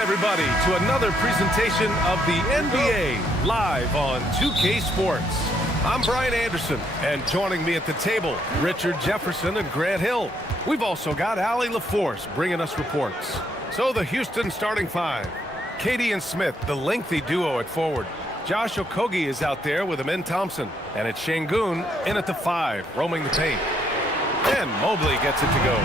everybody, to another presentation of the NBA live on 2K Sports. I'm Brian Anderson, and joining me at the table, Richard Jefferson and Grant Hill. We've also got Allie LaForce bringing us reports. So the Houston starting five. Katie and Smith, the lengthy duo at forward. Josh Okogie is out there with Amin Thompson. And it's Şengün in at the five, roaming the paint. And Mobley gets it to go.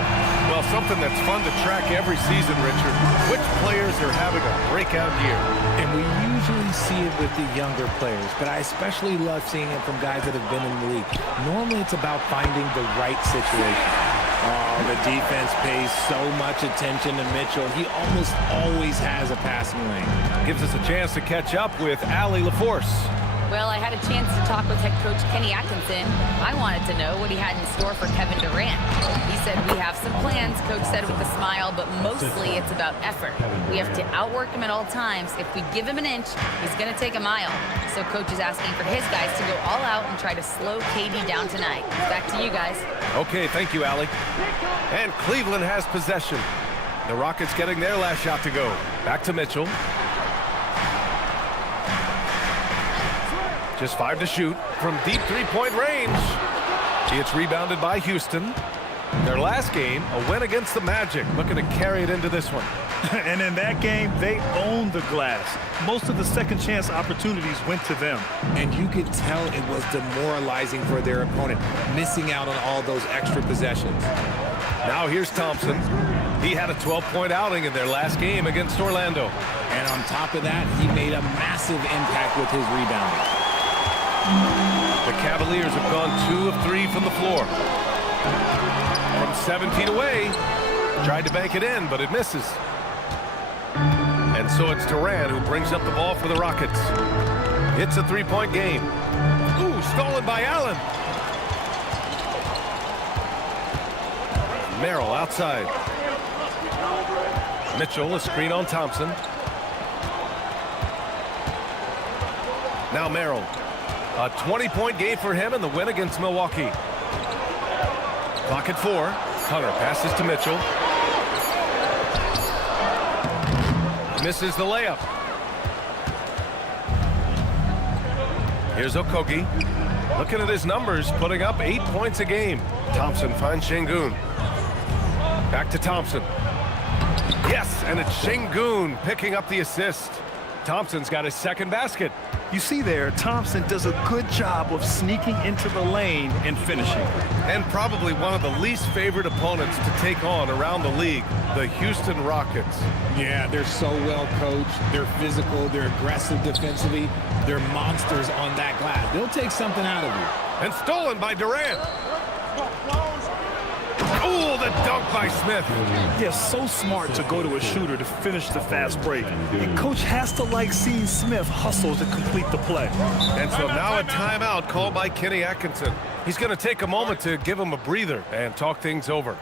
Well, something that's fun to track every season, Richard. Which players are having a breakout year? And we usually see it with the younger players, but I especially love seeing it from guys that have been in the league. Normally, it's about finding the right situation. Oh, the defense pays so much attention to Mitchell. He almost always has a passing lane. Gives us a chance to catch up with Allie LaForce. Well, I had a chance to talk with head coach Kenny Atkinson. I wanted to know what he had in store for Kevin Durant. He said, we have some plans, coach said with a smile, but mostly it's about effort. We have to outwork him at all times. If we give him an inch, he's going to take a mile. So coach is asking for his guys to go all out and try to slow KD down tonight. Back to you guys. Okay, thank you, Allie. And Cleveland has possession. The Rockets getting their last shot to go. Back to Mitchell. Just 5 to shoot from deep three-point range. It's rebounded by Houston. Their last game, a win against the Magic, looking to carry it into this one. And in that game, they owned the glass. Most of the second chance opportunities went to them. And you could tell it was demoralizing for their opponent, missing out on all those extra possessions. Now here's Thompson. He had a 12-point outing in their last game against Orlando. And on top of that, he made a massive impact with his rebounding. The Cavaliers have gone 2 of 3 from the floor. From 7 feet away, tried to bank it in, but it misses. And so it's Durant who brings up the ball for the Rockets. It's a three-point game. Ooh, stolen by Allen. Merrill outside. Mitchell, a screen on Thompson. Now Merrill. A 20-point game for him in the win against Milwaukee. Clock at 4. Hunter passes to Mitchell. Misses the layup. Here's Okogie. Looking at his numbers, putting up 8 points a game. Thompson finds Şengün. Back to Thompson. Yes, and it's Şengün picking up the assist. Thompson's got his second basket. You see there, Thompson does a good job of sneaking into the lane and finishing. And probably one of the least favorite opponents to take on around the league, the Houston Rockets. Yeah, they're so well coached. They're physical. They're aggressive defensively. They're monsters on that glass. They'll take something out of you. And stolen by Durant. Oh, the dunk by Smith. Yeah, so smart to go to a shooter to finish the fast break. And coach has to like seeing Smith hustle to complete the play. And so now a timeout called by Kenny Atkinson. He's going to take a moment to give him a breather and talk things over.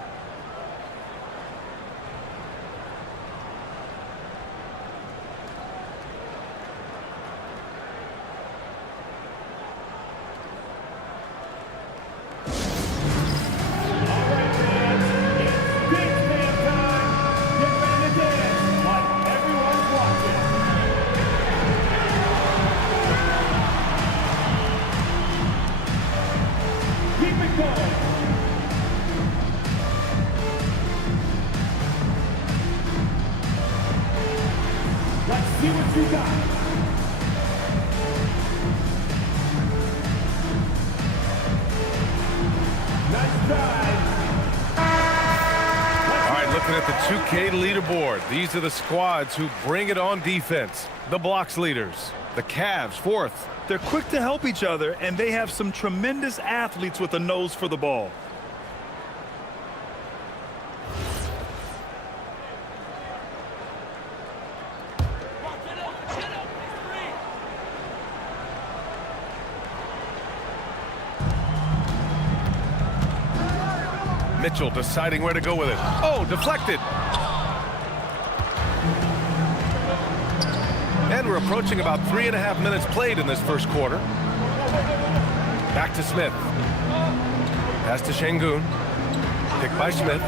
See what you got. Nice drive. All right, looking at the 2K leaderboard. These are the squads who bring it on defense. The blocks leaders. The Cavs, 4th. They're quick to help each other, and they have some tremendous athletes with a nose for the ball. Mitchell deciding where to go with it. Oh, deflected. And we're approaching about 3.5 minutes played in this first quarter. Back to Smith. Pass to Şengün. Picked by Smith.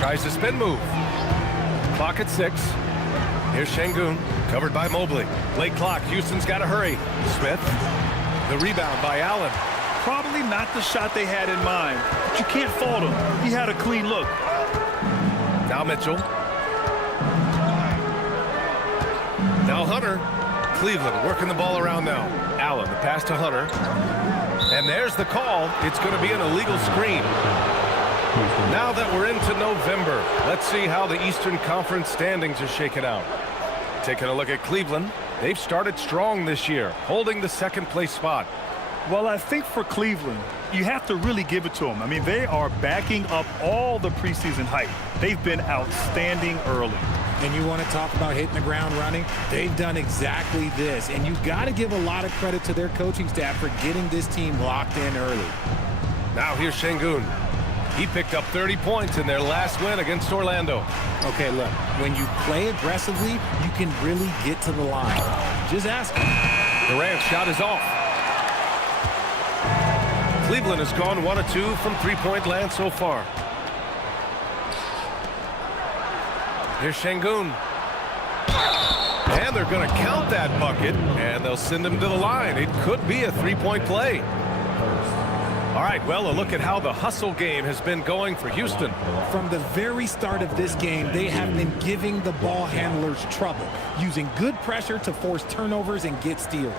Tries to spin move. Clock at 6. Here's Şengün, covered by Mobley. Late clock, Houston's got to hurry. Smith, the rebound by Allen. Probably not the shot they had in mind, but you can't fault him. He had a clean look. Now Mitchell. Now Hunter. Cleveland working the ball around now. Allen, the pass to Hunter. And there's the call. It's going to be an illegal screen. Now that we're into November, let's see how the Eastern Conference standings are shaken out. Taking a look at Cleveland, they've started strong this year, holding the second-place spot. Well, I think for Cleveland, you have to really give it to them. I mean, they are backing up all the preseason hype. They've been outstanding early. And you want to talk about hitting the ground running? They've done exactly this. And you got to give a lot of credit to their coaching staff for getting this team locked in early. Now here's Şengün. He picked up 30 points in their last win against Orlando. Okay, look, when you play aggressively, you can really get to the line. Just ask him. Durant's shot is off. Cleveland has gone 1 of 2 from three-point land so far. Here's Şengün. And they're going to count that bucket, and they'll send him to the line. It could be a three-point play. All right, well, a look at how the hustle game has been going for Houston. From the very start of this game, they have been giving the ball handlers trouble, using good pressure to force turnovers and get steals.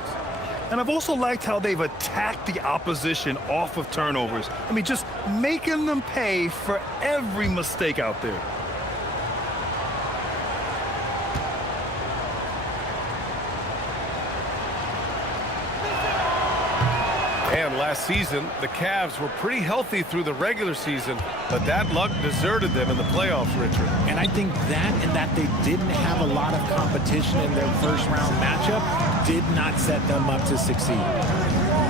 And I've also liked how they've attacked the opposition off of turnovers. I mean, just making them pay for every mistake out there. And last season, the Cavs were pretty healthy through the regular season, but that luck deserted them in the playoffs, Richard. And I think that and that they didn't have a lot of competition in their first-round matchup did not set them up to succeed.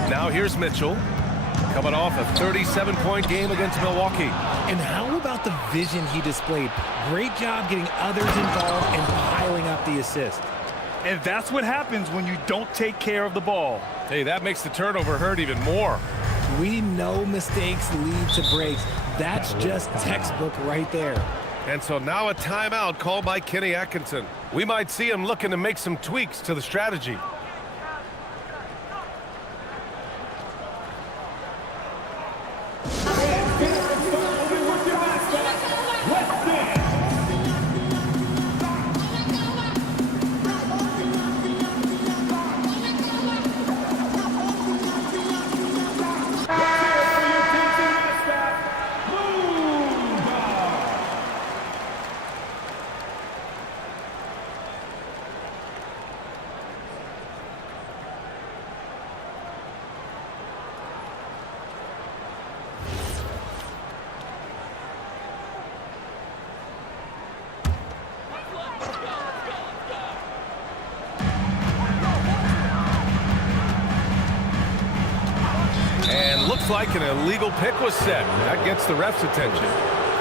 Now here's Mitchell, coming off a 37-point game against Milwaukee. And how about the vision he displayed? Great job getting others involved and piling up the assist. And that's what happens when you don't take care of the ball. Hey, that makes the turnover hurt even more. We know mistakes lead to breaks. That's just textbook right there. And so now a timeout called by Kenny Atkinson. We might see him looking to make some tweaks to the strategy. And looks like an illegal pick was set. That gets the ref's attention.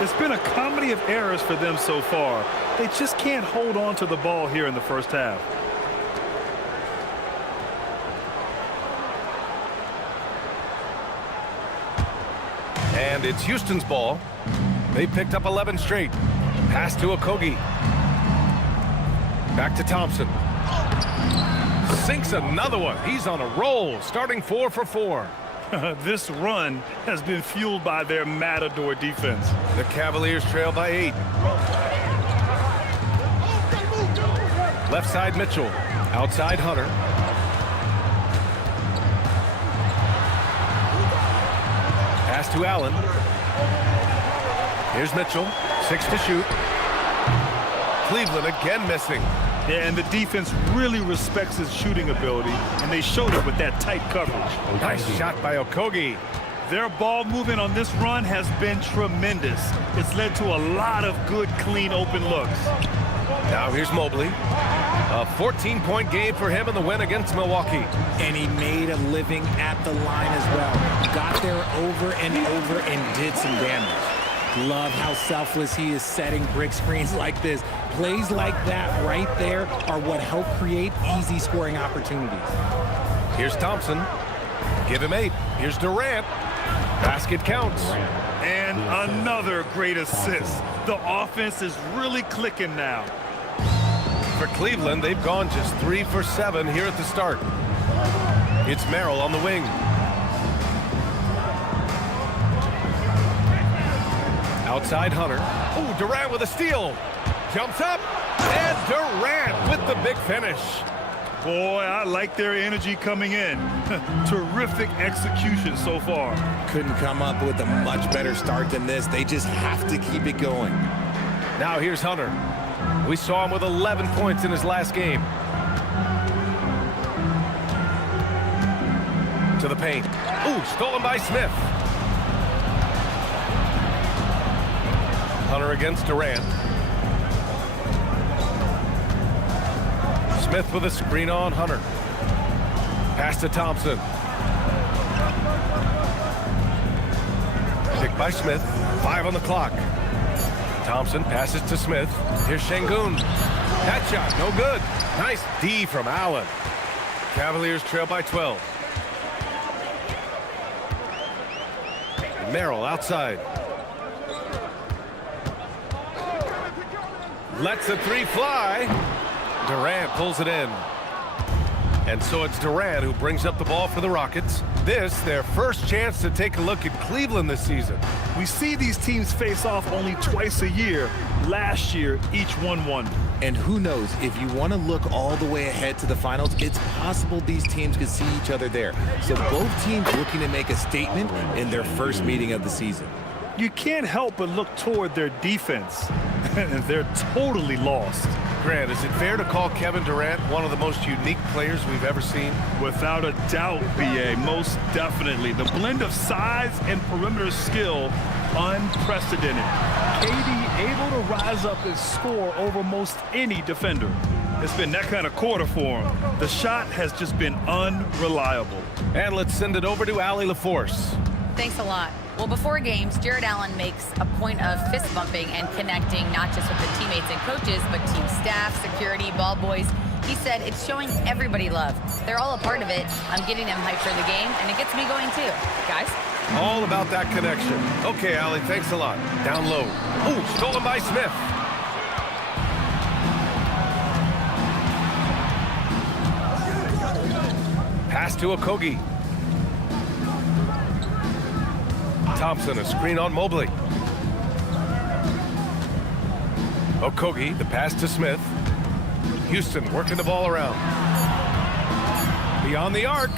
It's been a comedy of errors for them so far. They just can't hold on to the ball here in the first half. And it's Houston's ball. They picked up 11 straight. Pass to Okogie. Back to Thompson. Sinks another one. He's on a roll, starting 4 for 4. This run has been fueled by their matador defense. The Cavaliers trail by 8. Left side Mitchell. Outside Hunter. Pass to Allen. Here's Mitchell. 6 to shoot. Cleveland again missing. Yeah, and the defense really respects his shooting ability, and they showed it with that tight coverage. Nice shot by Okogie. Their ball movement on this run has been tremendous. It's led to a lot of good, clean, open looks. Now here's Mobley. A 14-point game for him in the win against Milwaukee. And he made a living at the line as well. Got there over and over and did some damage. Love how selfless he is setting brick screens like this. Plays like that right there are what help create easy scoring opportunities. Here's Thompson. Give him 8. Here's Durant. Basket counts. And another great assist. The offense is really clicking now. For Cleveland, they've gone just 3 for 7 here at the start. It's Merrill on the wing. Outside Hunter. Oh, Durant with a steal. Jumps up. And Durant with the big finish. Boy, I like their energy coming in. Terrific execution so far. Couldn't come up with a much better start than this. They just have to keep it going. Now here's Hunter. We saw him with 11 points in his last game. To the paint. Ooh, stolen by Smith. Hunter against Durant. Smith with a screen on Hunter. Pass to Thompson. Picked by Smith. 5 on the clock. Thompson passes to Smith. Here's Şengün. That shot, no good. Nice D from Allen. Cavaliers trail by 12. Merrill outside. Lets the three fly. Durant pulls it in. And so it's Durant who brings up the ball for the Rockets. This, their first chance to take a look at Cleveland this season. We see these teams face off only twice a year. Last year, each won. And who knows, if you want to look all the way ahead to the finals, it's possible these teams could see each other there. So both teams looking to make a statement in their first meeting of the season. You can't help but look toward their defense. And they're totally lost. Grant, is it fair to call Kevin Durant one of the most unique players we've ever seen? Without a doubt, B.A., most definitely. The blend of size and perimeter skill, unprecedented. KD able to rise up and score over most any defender. It's been that kind of quarter for him. The shot has just been unreliable. And let's send it over to Allie LaForce. Thanks a lot. Well, before games, Jared Allen makes a point of fist bumping and connecting not just with the teammates and coaches, but team staff, security, ball boys. He said it's showing everybody love. They're all a part of it. I'm getting them hyped for the game, and it gets me going too. Guys? All about that connection. Okay, Allie, thanks a lot. Down low. Ooh, stolen by Smith. Pass to Okogie. Thompson, a screen on Mobley. Okogie, the pass to Smith. Houston working the ball around. Beyond the arc.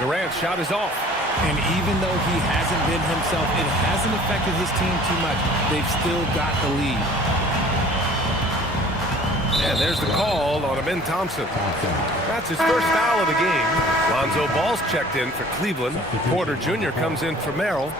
Durant's shot is off. And even though he hasn't been himself, it hasn't affected his team too much. They've still got the lead. And there's the call on Amin Thompson. That's his first foul of the game. Lonzo Ball's checked in for Cleveland. Porter Jr. comes in for Merrill.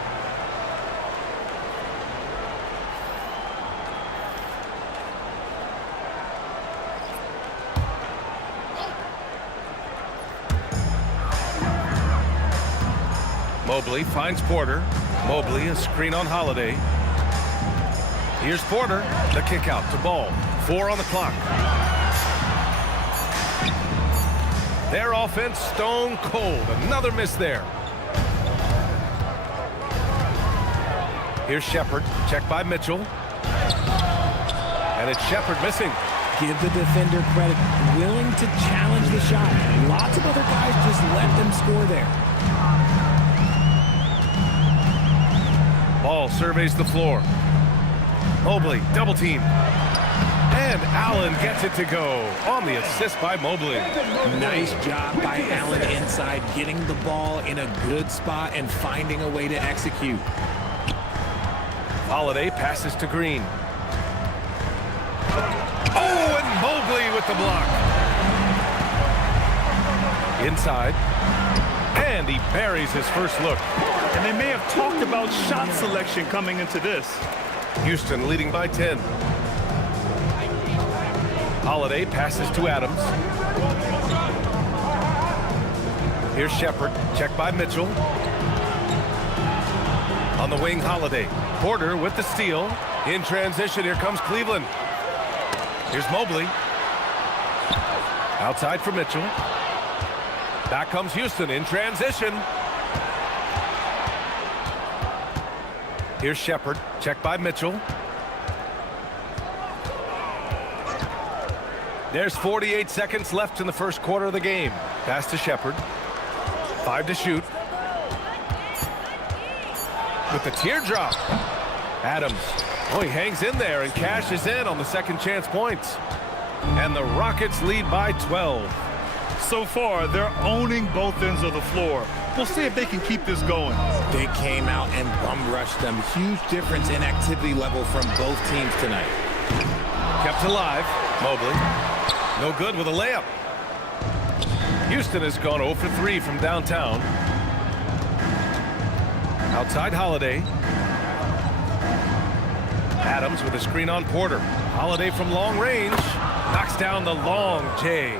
Mobley finds Porter. Mobley, a screen on Holiday. Here's Porter. The kick out to Ball. 4 on the clock. Their offense stone cold. Another miss there. Here's Shepherd. Checked by Mitchell. And it's Shepherd missing. Give the defender credit. Willing to challenge the shot. Lots of other guys just let them score there. Ball surveys the floor. Mobley, double team. And Allen gets it to go on the assist by Mobley. Nice job by Allen inside, getting the ball in a good spot and finding a way to execute. Holiday passes to Green. Oh, and Mobley with the block. Inside. And he buries his first look. And they may have talked about shot selection coming into this. Houston leading by 10. Holiday passes to Adams. Here's Shepherd, checked by Mitchell. On the wing, Holiday. Porter with the steal. In transition, here comes Cleveland. Here's Mobley. Outside for Mitchell. Back comes Houston in transition. Here's Shepard, checked by Mitchell. There's 48 seconds left in the first quarter of the game. Pass to Shepard. 5 to shoot. With the teardrop. Adams. Oh, he hangs in there and cashes in on the second chance points. And the Rockets lead by 12. So far, they're owning both ends of the floor. We'll see if they can keep this going. They came out and bum-rushed them. Huge difference in activity level from both teams tonight. Kept alive. Mobley. No good with a layup. Houston has gone 0 for 3 from downtown. Outside Holiday. Adams with a screen on Porter. Holiday from long range. Knocks down the long J.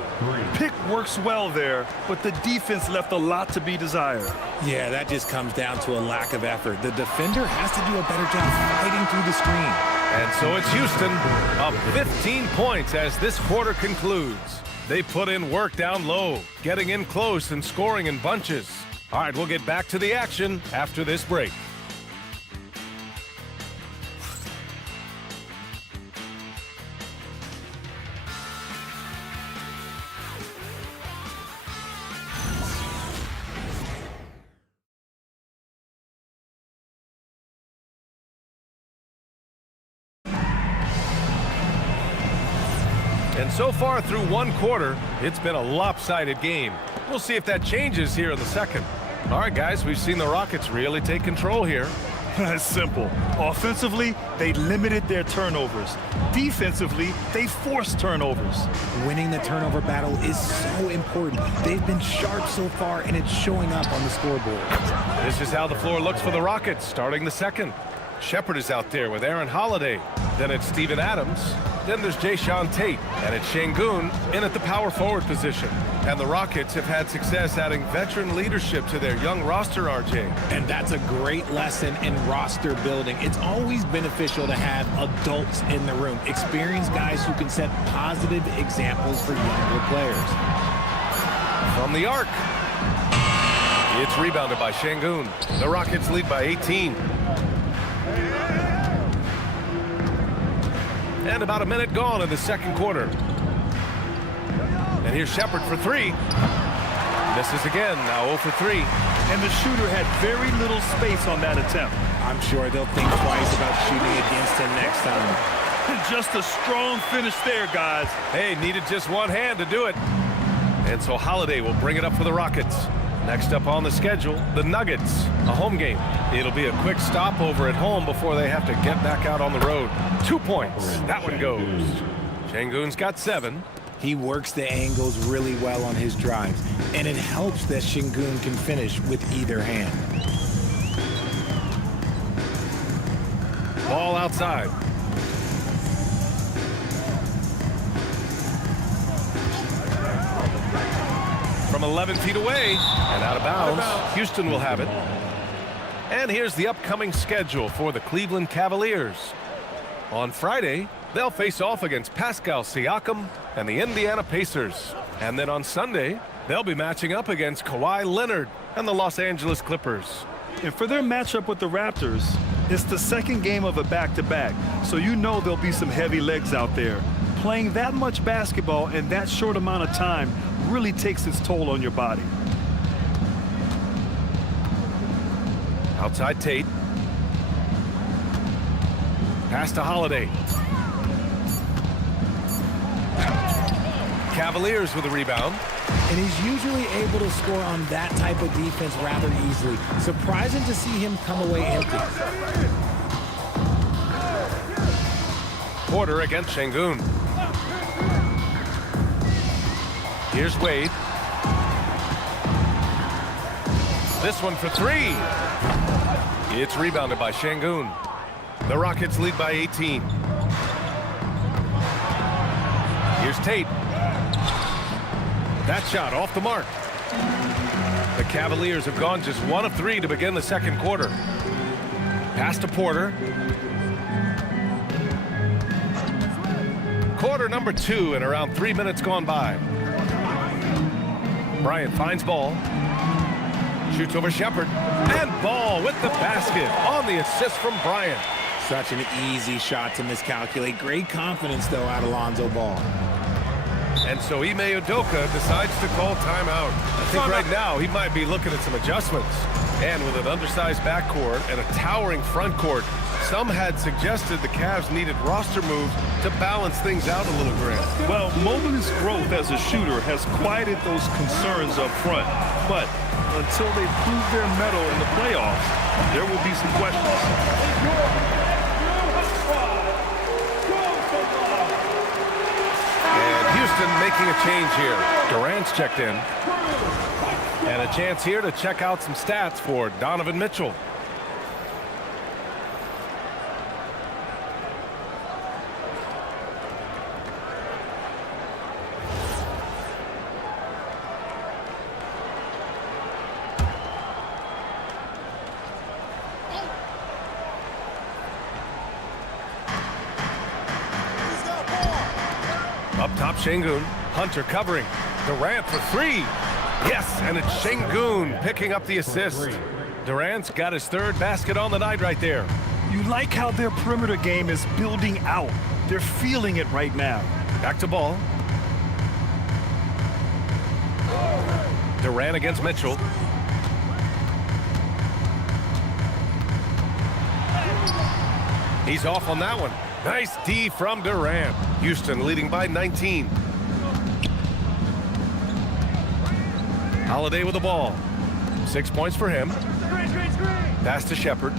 Pick works well there, but the defense left a lot to be desired. Yeah, that just comes down to a lack of effort. The defender has to do a better job fighting through the screen. And so it's Houston up 15 points as this quarter concludes. They put in work down low, getting in close and scoring in bunches. All right, we'll get back to the action after this break. And so far through one quarter, it's been a lopsided game. We'll see if that changes here in the second. All right, guys, we've seen the Rockets really take control here. It's simple. Offensively, they limited their turnovers. Defensively, they forced turnovers. Winning the turnover battle is so important. They've been sharp so far, and it's showing up on the scoreboard. This is how the floor looks for the Rockets starting the second. Shepard is out there with Aaron Holiday. Then it's Steven Adams. Then there's Jayshawn Tate. And it's Şengün in at the power forward position. And the Rockets have had success adding veteran leadership to their young roster, RJ. And that's a great lesson in roster building. It's always beneficial to have adults in the room, experienced guys who can set positive examples for younger players. From the arc. It's rebounded by Şengün. The Rockets lead by 18. And about a minute gone in the second quarter. And here's Shepard for 3. Misses again, now 0 for 3. And the shooter had very little space on that attempt. I'm sure they'll think twice about shooting against him next time. Just a strong finish there, guys. Hey, needed just one hand to do it. And so Holiday will bring it up for the Rockets. Next up on the schedule, the Nuggets, a home game. It'll be a quick stopover at home before they have to get back out on the road. 2 points. That one goes. Şengün's got 7. He works the angles really well on his drives, and it helps that Şengün can finish with either hand. Ball outside. From 11 feet away and out of bounds. Houston will have it. And here's the upcoming schedule for the Cleveland Cavaliers. On Friday, they'll face off against Pascal Siakam and the Indiana Pacers. And then on Sunday, they'll be matching up against Kawhi Leonard and the Los Angeles Clippers. And for their matchup with the Raptors, it's the second game of a back-to-back, so you know there'll be some heavy legs out there. Playing that much basketball in that short amount of time really takes its toll on your body. Outside Tate. Pass to Holiday. Cavaliers with a rebound. And he's usually able to score on that type of defense rather easily. Surprising to see him come away empty. Porter against Şengün. Here's Wade. This one for 3. It's rebounded by Şengün. The Rockets lead by 18. Here's Tate. That shot off the mark. The Cavaliers have gone just 1 of 3 to begin the second quarter. Pass to Porter. Quarter number 2 and around 3 minutes gone by. Bryant finds ball. Shoots over Shepard. And Ball with the basket on the assist from Bryant. Such an easy shot to miscalculate. Great confidence, though, out of Lonzo Ball. And so Ime Udoka decides to call timeout. I think right now he might be looking at some adjustments. And with an undersized backcourt and a towering front court, some had suggested the Cavs needed roster moves to balance things out a little, Grant. Well, Mobley's growth as a shooter has quieted those concerns up front. But until they prove their mettle in the playoffs, there will be some questions. Houston making a change here. Durant's checked in. And a chance here to check out some stats for Donovan Mitchell. Up top, Şengün. Hunter covering. Durant for three. Yes, and it's Şengün picking up the assist. Durant's got his third basket on the night right there. You like how their perimeter game is building out. They're feeling it right now. Back to Ball. Durant against Mitchell. He's off on that one. Nice D from Durant. Houston leading by 19. Holiday with the ball. 6 points for him. Pass to Shepard.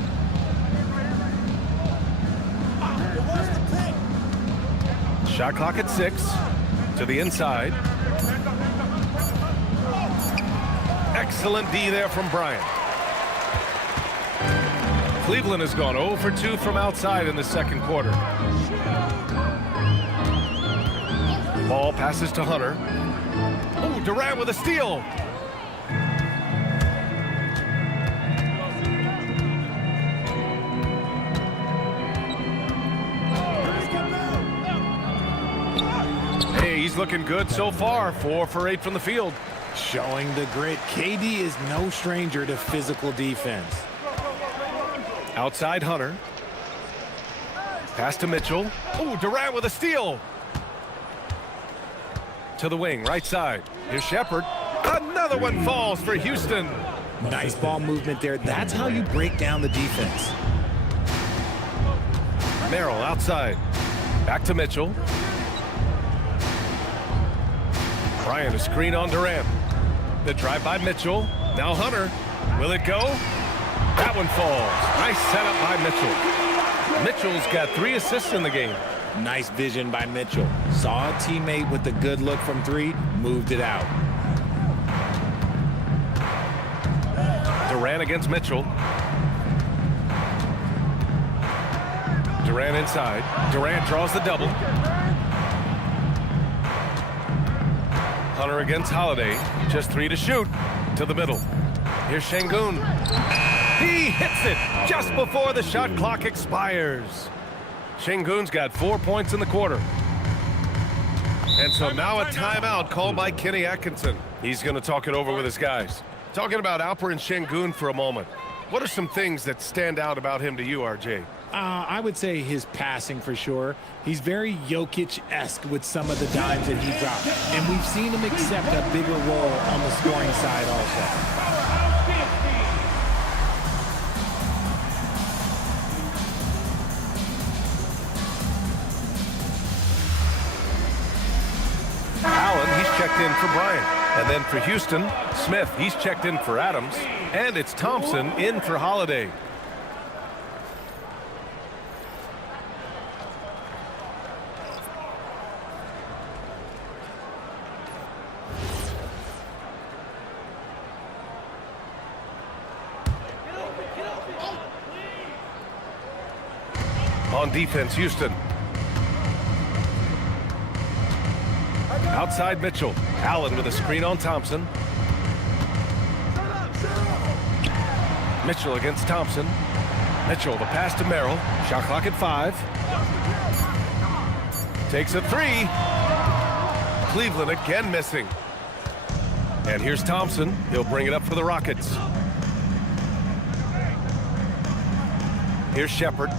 Shot clock at 6. To the inside. Excellent D there from Bryant. Cleveland has gone 0 for 2 from outside in the second quarter. Ball passes to Hunter. Oh, Durant with a steal. Hey, he's looking good so far. 4 for 8 from the field. Showing the grit. KD is no stranger to physical defense. Outside Hunter. Pass to Mitchell. Oh, Durant with a steal. To the wing, right side. Here's Shepard. Another one falls for Houston. Nice ball movement there. That's how you break down the defense. Merrill outside. Back to Mitchell. Bryant a screen on Durant. The drive by Mitchell. Now Hunter. Will it go? That one falls. Nice setup by Mitchell. Mitchell's got 3 assists in the game. Nice vision by Mitchell. Saw a teammate with a good look from 3, moved it out. Durant against Mitchell. Durant inside. Durant draws the double. Hunter against Holiday. Just 3 to shoot. To the middle. Here's Şengün. He hits it just before the shot clock expires. Şengün's got 4 points in the quarter. And so now a timeout called by Kenny Atkinson. He's going to talk it over with his guys. Talking about Alperen Şengün for a moment. What are some things that stand out about him to you, RJ? I would say his passing for sure. He's very Jokic-esque with some of the dimes that he dropped. And we've seen him accept a bigger role on the scoring side also. Checked in for Bryant. And then for Houston, Smith, he's checked in for Adams. And it's Thompson in for Holiday. On defense, Houston. Outside Mitchell. Allen with a screen on Thompson. Mitchell against Thompson. Mitchell, the pass to Merrill. Shot clock at 5. Takes a 3. Cleveland again missing. And here's Thompson. He'll bring it up for the Rockets. Here's Shepard.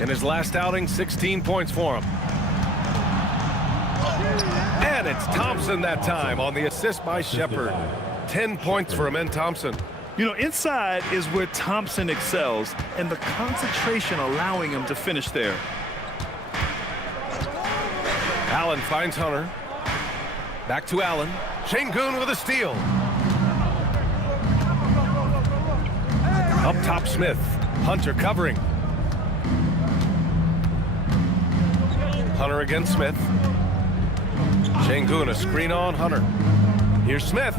In his last outing, 16 points for him. And it's Thompson that time on the assist by Shepard. 10 points for Amen Thompson. You know, inside is where Thompson excels, and the concentration allowing him to finish there. Allen finds Hunter. Back to Allen. Şengün with a steal. Up top, Smith. Hunter covering. Hunter against Smith. Şengün, a screen on Hunter. Here's Smith.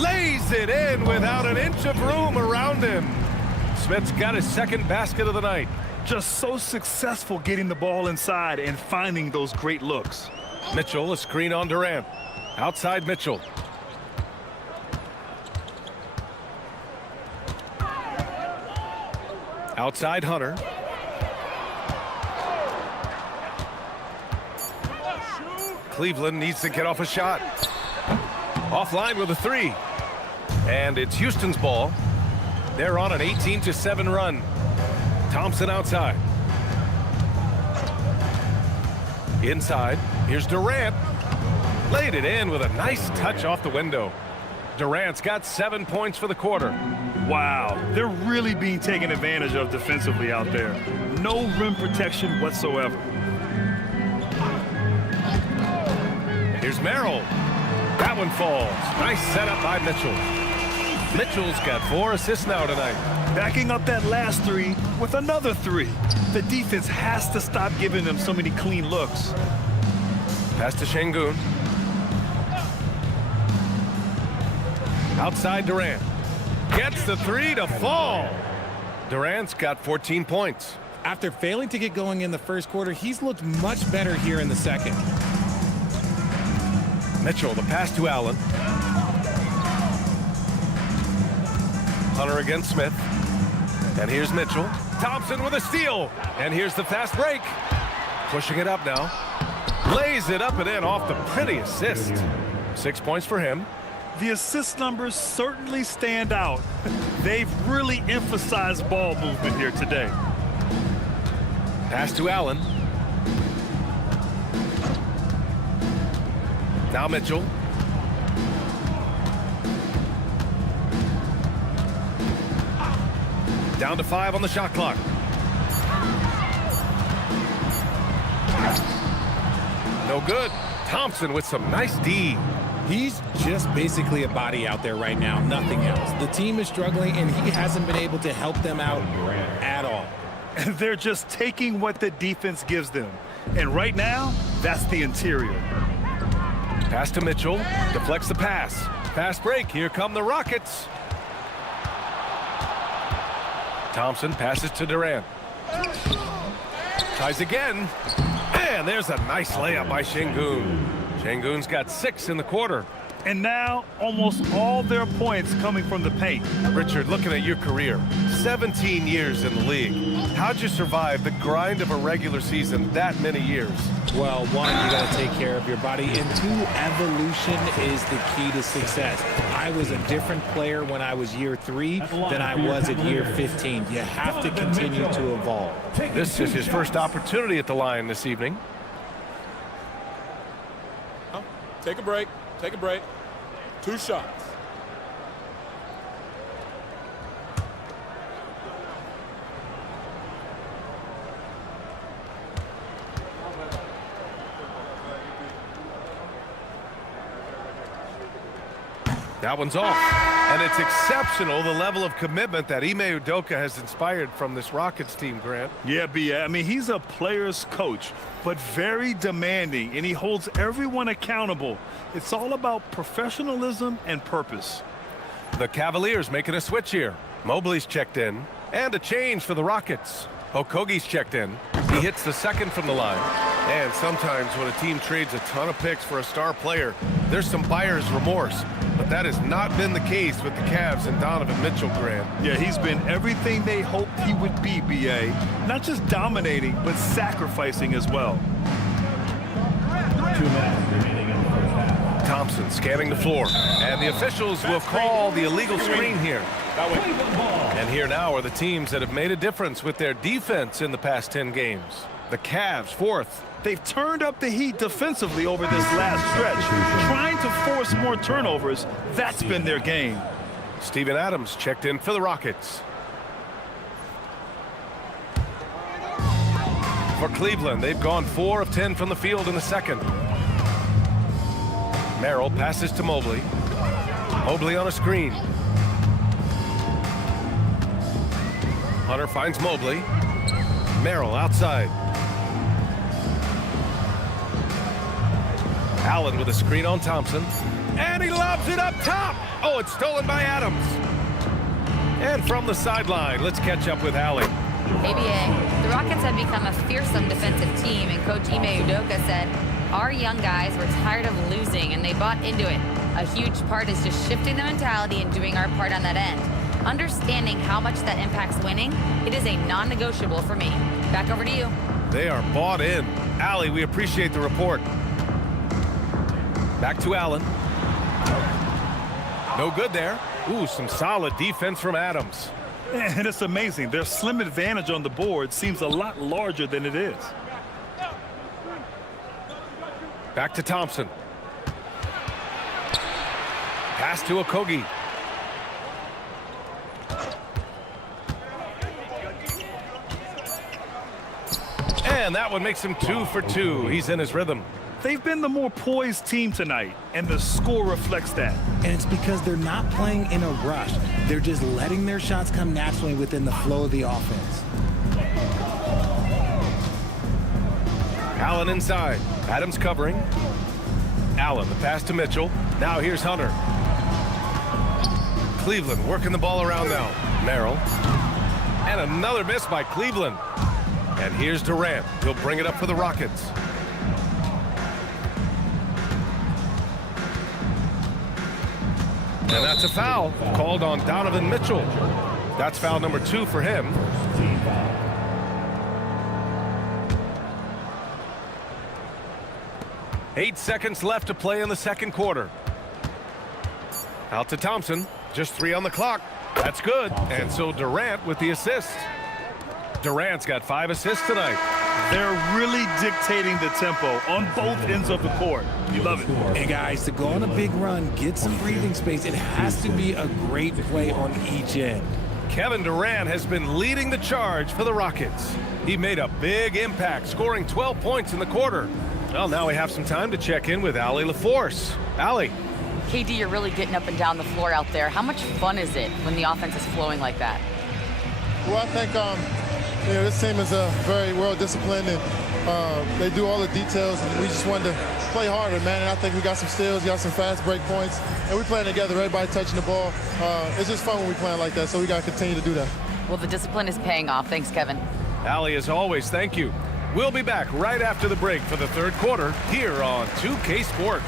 Lays it in without an inch of room around him. Smith's got his second basket of the night. Just so successful getting the ball inside and finding those great looks. Mitchell, a screen on Durant. Outside Mitchell. Outside Hunter. Cleveland needs to get off a shot. Offline with a three. And it's Houston's ball. They're on an 18-7 run. Thompson outside. Inside. Here's Durant. Laid it in with a nice touch off the window. Durant's got 7 points for the quarter. Wow, they're really being taken advantage of defensively out there. No rim protection whatsoever. Here's Merrill. That one falls. Nice setup by Mitchell. Mitchell's got 4 assists now tonight. Backing up that last three with another three. The defense has to stop giving them so many clean looks. Pass to Şengün. Outside Durant. Gets the three to fall. Durant's got 14 points. After failing to get going in the first quarter, he's looked much better here in the second. Mitchell, the pass to Allen. Hunter against Smith. And here's Mitchell. Thompson with a steal. And here's the fast break. Pushing it up now. Lays it up and in off the pretty assist. 6 points for him. The assist numbers certainly stand out. They've really emphasized ball movement here today. Pass to Allen. Now Mitchell. Down to 5 on the shot clock. No good. Thompson with some nice D. He's just basically a body out there right now, nothing else. The team is struggling, and he hasn't been able to help them out at all. And they're just taking what the defense gives them. And right now, that's the interior. Pass to Mitchell. Deflects the pass. Fast break. Here come the Rockets. Thompson passes to Durant. Tries again. And there's a nice layup by Şengün. Şengün's got 6 in the quarter. And now, almost all their points coming from the paint. Richard, looking at your career, 17 years in the league. How'd you survive the grind of a regular season that many years? Well, one, you got to take care of your body, and two, evolution is the key to success. I was a different player when I was year 3 than I was at year 15. You have to continue to evolve. This is his first opportunity at the line this evening. Take a break. Take a break. 2 shots. That one's off. And it's exceptional, the level of commitment that Ime Udoka has inspired from this Rockets team, Grant. Yeah, I mean, he's a player's coach, but very demanding, and he holds everyone accountable. It's all about professionalism and purpose. The Cavaliers making a switch here. Mobley's checked in. And a change for the Rockets. Okogie's checked in. He hits the second from the line. And sometimes when a team trades a ton of picks for a star player, there's some buyer's remorse. But that has not been the case with the Cavs and Donovan Mitchell, Grant. Yeah, he's been everything they hoped he would be, B.A. Not just dominating, but sacrificing as well. 2 minutes remaining in the first half. Thompson scanning the floor. And the officials will call the illegal screen here. And here now are the teams that have made a difference with their defense in the past 10 games. The Cavs, fourth. They've turned up the heat defensively over this last stretch, trying to force more turnovers. That's been their game. Steven Adams checked in for the Rockets. For Cleveland, they've gone 4 of 10 from the field in the second. Merrill passes to Mobley. Mobley on a screen. Hunter finds Mobley. Merrill outside. Allen with a screen on Thompson. And he lobs it up top. Oh, it's stolen by Adams. And from the sideline, let's catch up with Allie. ABA, the Rockets have become a fearsome defensive team, and Coach Ime Udoka said, our young guys were tired of losing, and they bought into it. A huge part is just shifting the mentality and doing our part on that end. Understanding how much that impacts winning, it is a non-negotiable for me. Back over to you. They are bought in. Allie, we appreciate the report. Back to Allen. No good there. Ooh, some solid defense from Adams. And it's amazing. Their slim advantage on the board seems a lot larger than it is. Back to Thompson. Pass to Okogie. And that one makes him 2 for 2. He's in his rhythm. They've been the more poised team tonight, and the score reflects that. And it's because they're not playing in a rush. They're just letting their shots come naturally within the flow of the offense. Allen inside. Adams covering. Allen, the pass to Mitchell. Now here's Hunter. Cleveland working the ball around now. Merrill. And another miss by Cleveland. And here's Durant. He'll bring it up for the Rockets. And that's a foul called on Donovan Mitchell. That's foul number 2 for him. Eight seconds left to play in the second quarter. Out to Thompson. Just 3 on the clock. That's good. And so Durant with the assist. Durant's got 5 assists tonight. They're really dictating the tempo on both ends of the court. You love it. And guys, to go on a big run, get some breathing space, it has to be a great play on each end. Kevin Durant has been leading the charge for the Rockets. He made a big impact, scoring 12 points in the quarter. Well, now we have some time to check in with Allie LaForce. Allie. KD, you're really getting up and down the floor out there. How much fun is it when the offense is flowing like that? Well, I think this team is very well disciplined, and they do all the details, and we just wanted to play harder, man. And I think we got some steals, got some fast break points, and we playing together, everybody touching the ball. It's just fun when we playing like that, so we got to continue to do that. Well, the discipline is paying off. Thanks, Kevin. Allie, as always, thank you. We'll be back right after the break for the third quarter here on 2K Sports.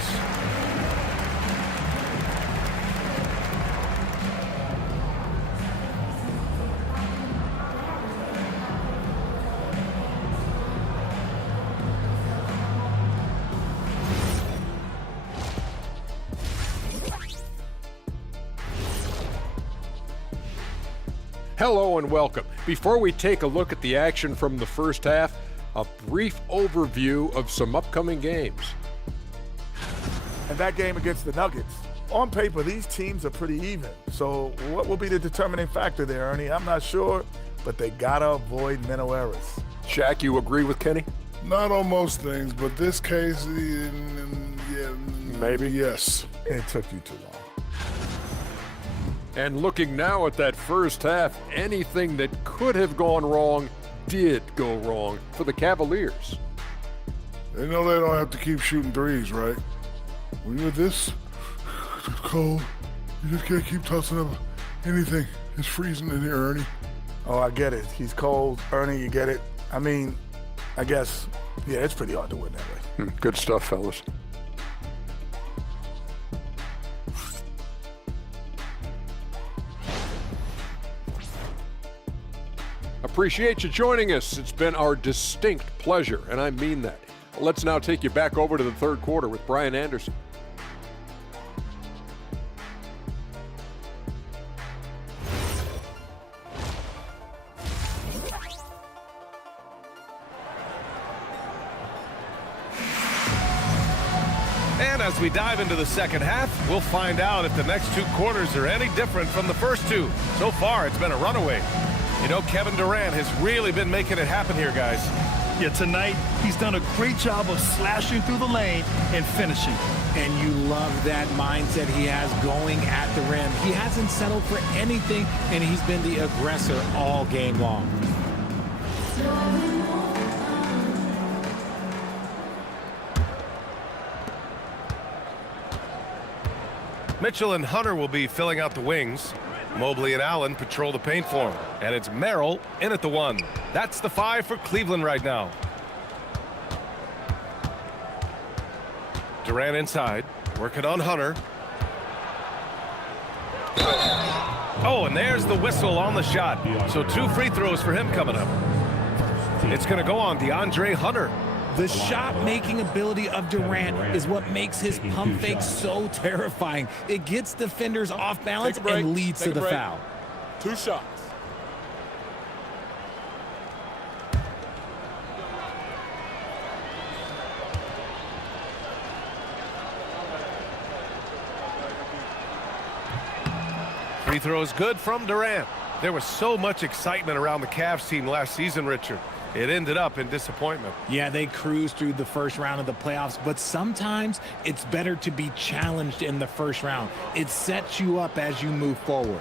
Hello and welcome. Before we take a look at the action from the first half, a brief overview of some upcoming games. And that game against the Nuggets, on paper, these teams are pretty even. So what will be the determining factor there, Ernie? I'm not sure, but they gotta avoid mental errors. Shaq, you agree with Kenny? Not on most things, but this case, yeah, maybe. Yes. It took you too long. And looking now at that first half, anything that could have gone wrong did go wrong for the Cavaliers. They know they don't have to keep shooting threes, right? When you're this cold, you just can't keep tossing up anything. It's freezing in here, Ernie. Oh, I get it. He's cold. Ernie, you get it. I mean, I guess, yeah, it's pretty hard to win that way. Good stuff, fellas. Appreciate you joining us. It's been our distinct pleasure, and I mean that. Let's now take you back over to the third quarter with Brian Anderson. as we dive into the second half, we'll find out if the next two quarters are any different from the first two. So far, it's been a runaway. You know, Kevin Durant has really been making it happen here, guys. Yeah, tonight, he's done a great job of slashing through the lane and finishing. And you love that mindset he has going at the rim. He hasn't settled for anything, and he's been the aggressor all game long. Mitchell and Hunter will be filling out the wings. Mobley and Allen patrol the paint for him. And it's Merrill in at the 1. That's the 5 for Cleveland right now. Durant inside, working on Hunter. Oh, and there's the whistle on the shot. So 2 free throws for him coming up. It's going to go on DeAndre Hunter. The shot-making ability of Durant is what makes his pump fake so terrifying. It gets defenders off balance and leads to the foul. 2 shots. Free throws good from Durant. There was so much excitement around the Cavs team last season, Richard. It ended up in disappointment. Yeah, they cruised through the first round of the playoffs, but sometimes it's better to be challenged in the first round. It sets you up as you move forward.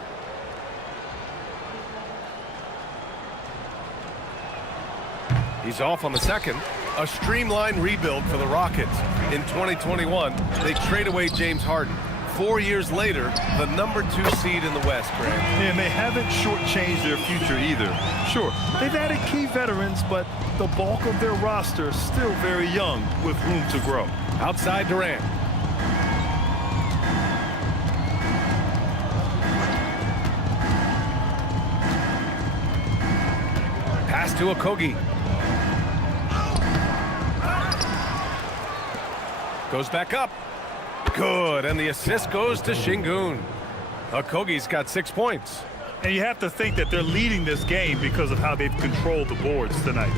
He's off on the second. A streamlined rebuild for the Rockets. In 2021, they trade away James Harden. 4 years later, the number 2 seed in the West, Grant. And they haven't shortchanged their future either. Sure, they've added key veterans, but the bulk of their roster is still very young with room to grow. Outside Durant. Pass to Okogie. Goes back up. Good, and the assist goes to Şengün. Okogie's got 6 points. And you have to think that they're leading this game because of how they've controlled the boards tonight.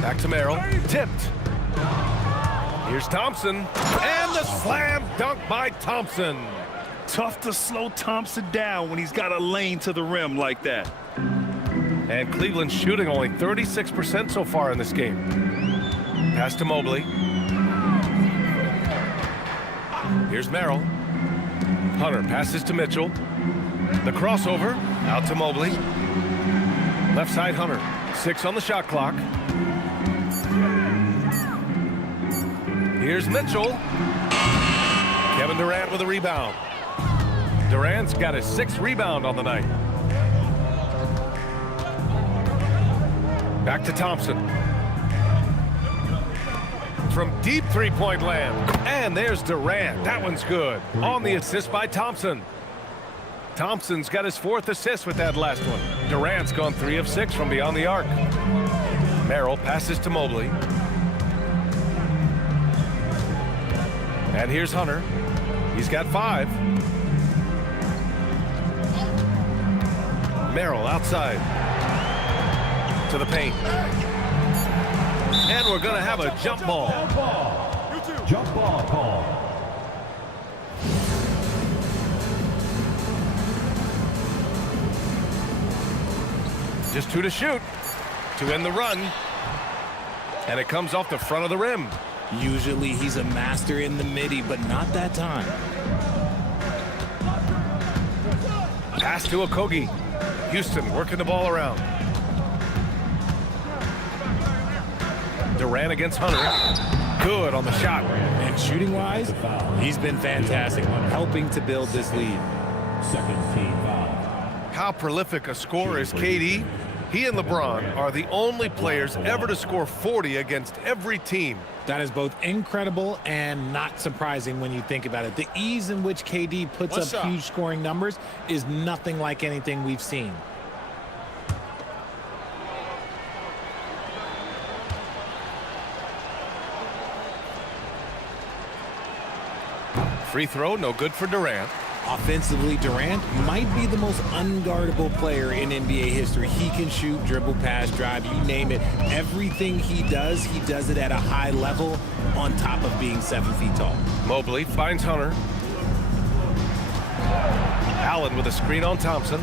Back to Merrill. Tipped. Here's Thompson. And the slam dunk by Thompson. Tough to slow Thompson down when he's got a lane to the rim like that. And Cleveland's shooting only 36% so far in this game. Pass to Mobley. Here's Merrill. Hunter passes to Mitchell. The crossover out to Mobley. Left side Hunter. 6 on the shot clock. Here's Mitchell. Kevin Durant with a rebound. Durant's got his 6th rebound on the night. Back to Thompson. From deep three-point land. And there's Durant. That one's good. On the assist by Thompson. Thompson's got his 4th assist with that last one. Durant's gone 3 of 6 from beyond the arc. Merrill passes to Mobley. And here's Hunter. He's got 5. Merrill outside. To the paint. And we're going to have a jump ball. Jump ball call. Just 2 to shoot. To end the run. And it comes off the front of the rim. Usually he's a master in the midi, but not that time. Pass to Okogie. Houston working the ball around. Durant against Hunter. Good on the shot. And shooting-wise, he's been fantastic, helping to build this lead. Second team foul. How prolific a scorer is KD? He and LeBron are the only players ever to score 40 against every team. That is both incredible and not surprising when you think about it. The ease in which KD puts up huge scoring numbers is nothing like anything we've seen. Free throw, no good for Durant. Offensively, Durant might be the most unguardable player in NBA history. He can shoot, dribble, pass, drive, you name it. Everything he does it at a high level on top of being 7 feet tall. Mobley finds Hunter. Allen with a screen on Thompson.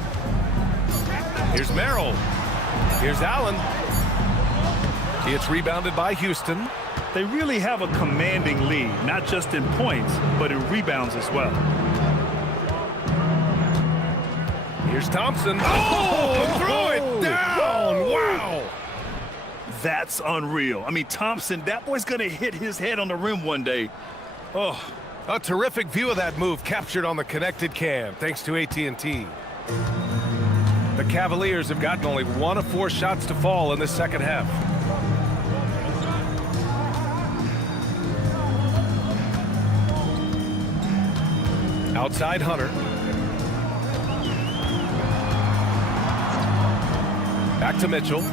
Here's Merrill. Here's Allen. It's rebounded by Houston. They really have a commanding lead, not just in points, but in rebounds as well. Here's Thompson. Oh, throw it down. Wow. That's unreal. I mean, Thompson, that boy's going to hit his head on the rim one day. Oh. A terrific view of that move captured on the connected cam, thanks to AT&T. The Cavaliers have gotten only 1 of 4 shots to fall in the second half. Outside Hunter. Back to Mitchell.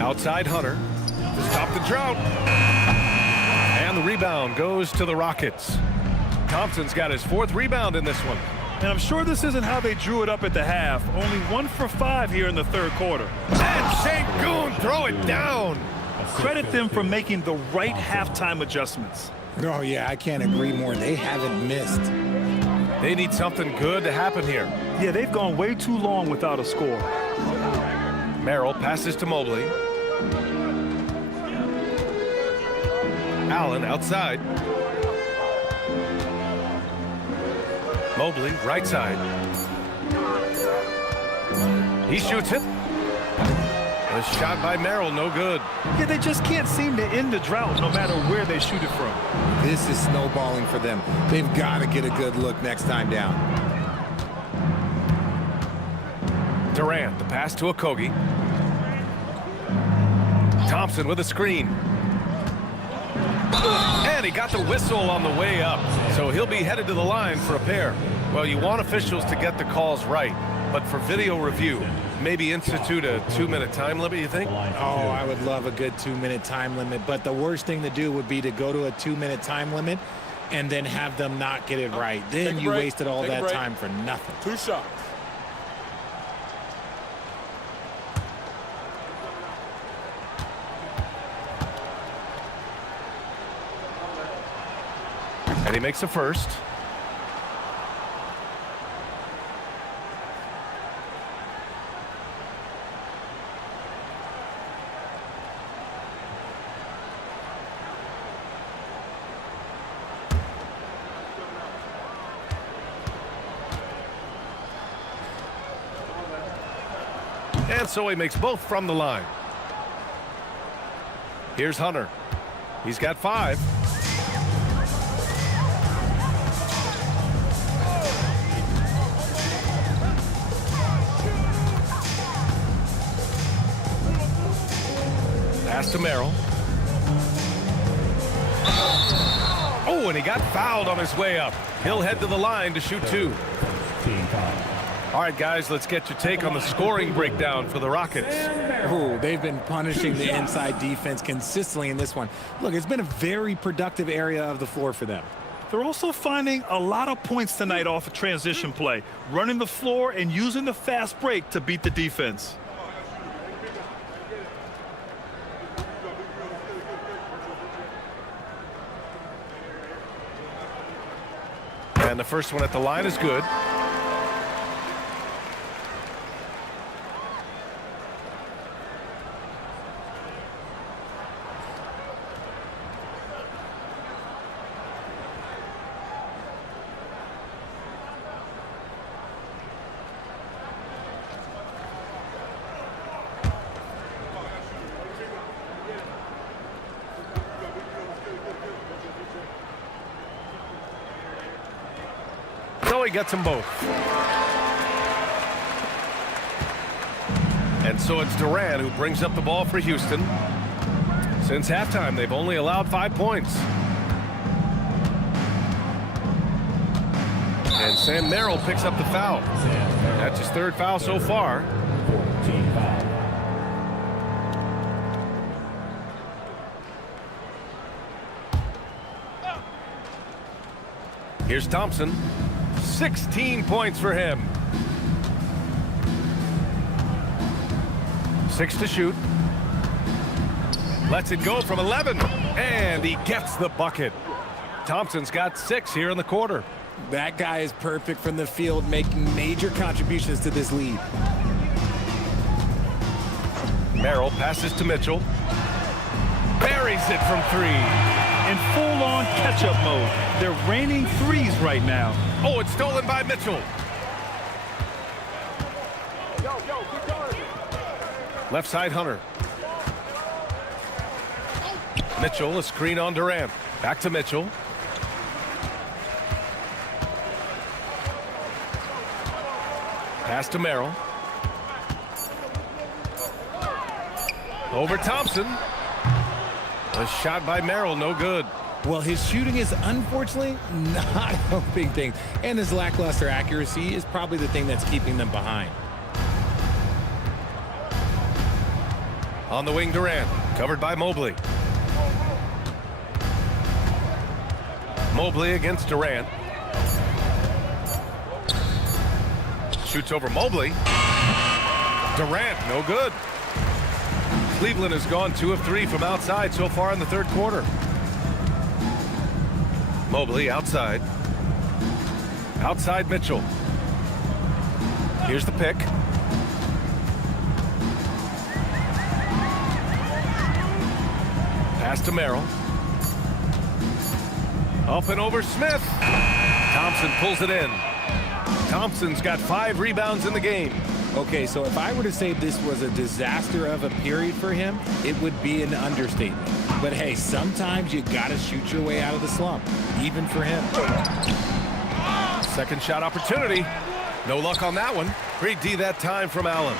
Outside Hunter to stop the drought. And the rebound goes to the Rockets. Thompson's got his 4th rebound in this one. And I'm sure this isn't how they drew it up at the half. Only 1 for 5 here in the third quarter. And Sengun, throw it down. Credit them for making the right halftime adjustments. Oh, yeah, I can't agree more. They haven't missed. They need something good to happen here. Yeah, they've gone way too long without a score. Merrill passes to Mobley. Allen outside. Mobley right side. He shoots it. A shot by Merrill, no good. Yeah, they just can't seem to end the drought no matter where they shoot it from. This is snowballing for them. They've got to get a good look next time down. Durant, the pass to Okogie. Thompson with a screen. And he got the whistle on the way up, so he'll be headed to the line for a pair. Well, you want officials to get the calls right, but for video review, maybe institute a 2-minute time limit, you think? Oh, I would love a good 2-minute time limit, but the worst thing to do would be to go to a 2-minute time limit and then have them not get it right. Then you wasted all that time for nothing. 2 shots. And he makes the first. And so he makes both from the line. Here's Hunter. He's got 5. Pass to Merrill. Oh, and he got fouled on his way up. He'll head to the line to shoot 2. All right, guys, let's get your take on the scoring breakdown for the Rockets. Oh, they've been punishing the inside defense consistently in this one. Look, it's been a very productive area of the floor for them. They're also finding a lot of points tonight off of transition play, running the floor and using the fast break to beat the defense. And the first one at the line is good. So he gets them both. And so it's Durant who brings up the ball for Houston. Since halftime, they've only allowed 5 points. And Sam Merrill picks up the foul. That's his 3rd foul so far. 14 foul. Here's Thompson. 16 points for him. 6 to shoot. Lets it go from 11, and he gets the bucket. Thompson's got 6 here in the quarter. That guy is perfect from the field, making major contributions to this lead. Merrill passes to Mitchell. Buries it from 3. In full-on catch-up mode. They're raining threes right now. Oh, it's stolen by Mitchell. Left side, Hunter. Mitchell, a screen on Durant. Back to Mitchell. Pass to Merrill. Over Thompson. A shot by Merrill, no good. Well, his shooting is unfortunately not helping things, and his lackluster accuracy is probably the thing that's keeping them behind. On the wing, Durant, covered by Mobley. Mobley against Durant. Shoots over Mobley. Durant, no good. Cleveland has gone 2 of 3 from outside so far in the third quarter. Mobley outside. Outside Mitchell. Here's the pick. Pass to Merrill. Up and over Smith. Thompson pulls it in. Thompson's got 5 rebounds in the game. Okay, so if I were to say this was a disaster of a period for him, it would be an understatement. But hey, sometimes you gotta shoot your way out of the slump, even for him. Second shot opportunity. No luck on that one. Great D that time from Allen.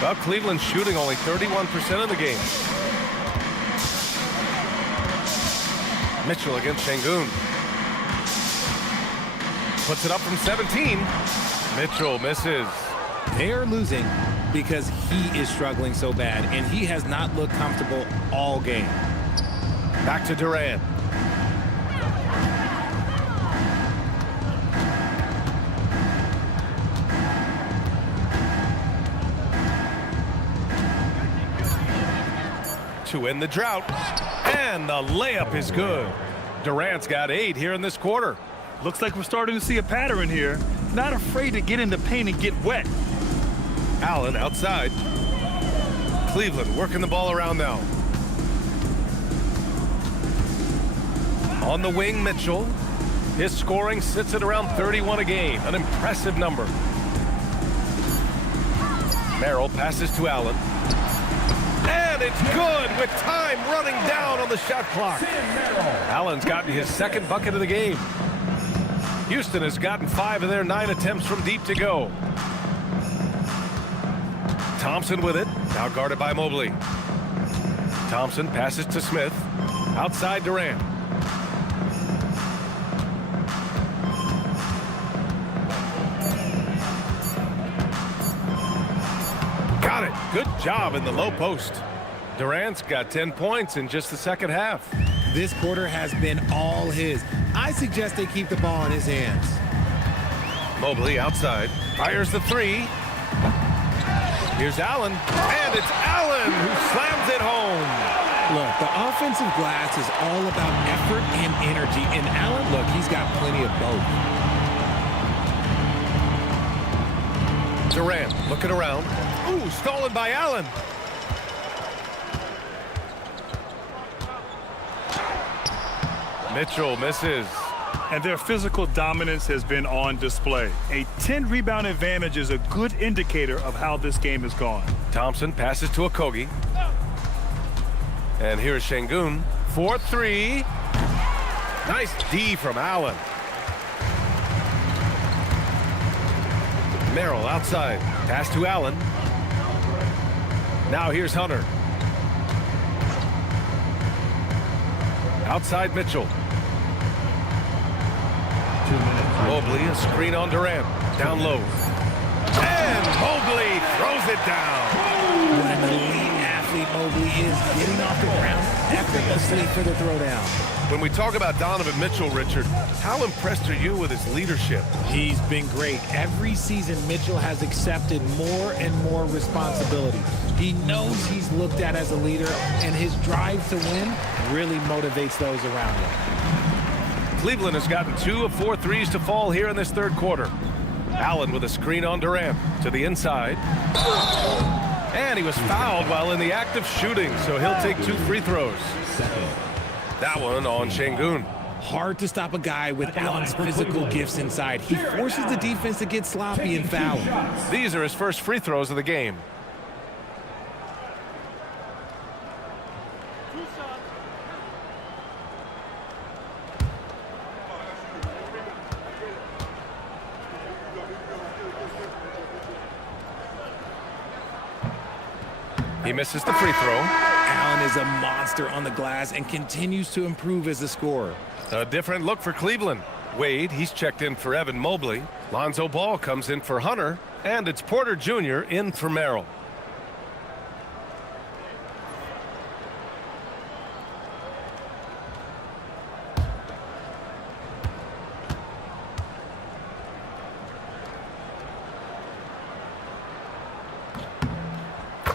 Well, Cleveland's shooting only 31% of the game. Mitchell against Şengün. Puts it up from 17. Mitchell misses. They are losing because he is struggling so bad, and he has not looked comfortable all game. Back to Durant. To end the drought, and the layup is good. Durant's got 8 here in this quarter. Looks like we're starting to see a pattern here. Not afraid to get in the paint and get wet. Allen outside. Cleveland working the ball around now. On the wing, Mitchell. His scoring sits at around 31 a game, an impressive number. Merrill passes to Allen. And it's good with time running down on the shot clock. Allen's gotten his second bucket of the game. Houston has gotten 5 of their 9 attempts from deep to go. Thompson with it, now guarded by Mobley. Thompson passes to Smith. Outside Durant. Got it. Good job in the low post. Durant's got 10 points in just the second half. This quarter has been all his. I suggest they keep the ball in his hands. Mobley outside. Fires the 3. Here's Allen. And it's Allen who slams it home. Look, the offensive glass is all about effort and energy. And Allen, look, he's got plenty of both. Durant looking around. Ooh, stolen by Allen. Mitchell misses. And their physical dominance has been on display. A 10-rebound advantage is a good indicator of how this game has gone. Thompson passes to Okogie. And here's Şengün. 4-3. Nice D from Allen. Merrill outside. Pass to Allen. Now here's Hunter. Outside Mitchell. 2 minutes. Mobley, a screen on Durant. Down low. And Mobley throws it down. What an elite athlete Mobley is, getting off the ground effortlessly for the throwdown. When we talk about Donovan Mitchell, Richard, how impressed are you with his leadership? He's been great. Every season, Mitchell has accepted more and more responsibility. He knows he's looked at as a leader, and his drive to win really motivates those around him. Cleveland has gotten 2 of 4 threes to fall here in this third quarter. Allen with a screen on Durant to the inside. And he was fouled while in the act of shooting, so he'll take 2 free throws. That one on Şengün. Hard to stop a guy with Allen's physical gifts inside. He forces the defense to get sloppy and foul. These are his first free throws of the game. He misses the free throw. Allen is a monster on the glass and continues to improve as a scorer. A different look for Cleveland. Wade, he's checked in for Evan Mobley. Lonzo Ball comes in for Hunter. And it's Porter Jr. in for Merrill.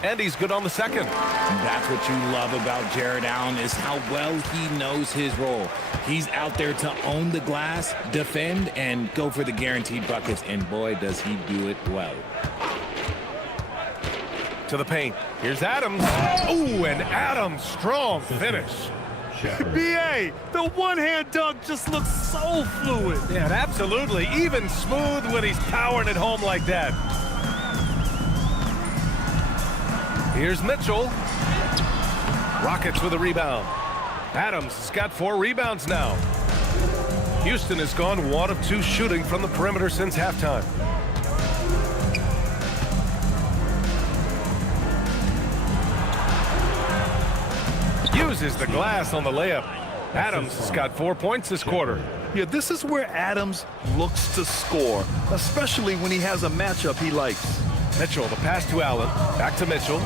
And he's good on the second. That's what you love about Jared Allen, is how well he knows his role. He's out there to own the glass, defend, and go for the guaranteed buckets. And boy, does he do it well. To the paint. Here's Adams. Ooh, and Adams, strong finish. B.A., the one-hand dunk just looks so fluid. Yeah, absolutely. Even smooth when he's powering it home like that. Here's Mitchell. Rockets with a rebound. Adams has got 4 rebounds now. Houston has gone 1 of 2 shooting from the perimeter since halftime. Uses the glass on the layup. Adams has got 4 points this quarter. Yeah, this is where Adams looks to score, especially when he has a matchup he likes. Mitchell, the pass to Allen. Back to Mitchell.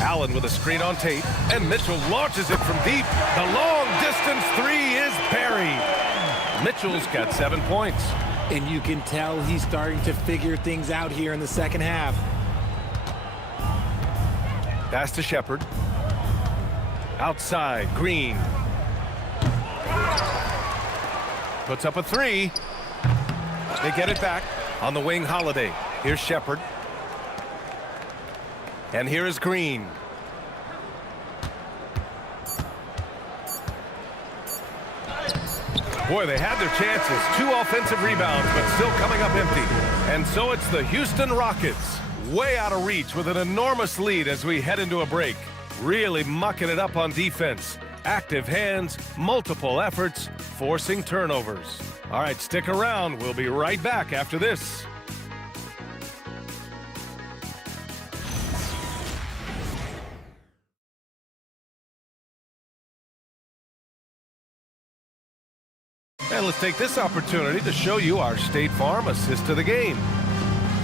Allen with a screen on Tate. And Mitchell launches it from deep. The long-distance 3 is buried. Mitchell's got 7 points. And you can tell he's starting to figure things out here in the second half. Pass to Shepherd. Outside, Green. Puts up a 3. They get it back. On the wing, Holiday. Here's Shepherd. And here is Green. Boy, they had their chances. 2 offensive rebounds, but still coming up empty. And so it's the Houston Rockets, way out of reach with an enormous lead as we head into a break. Really mucking it up on defense. Active hands, multiple efforts, forcing turnovers. All right, stick around. We'll be right back after this. And let's take this opportunity to show you our State Farm assist to the game.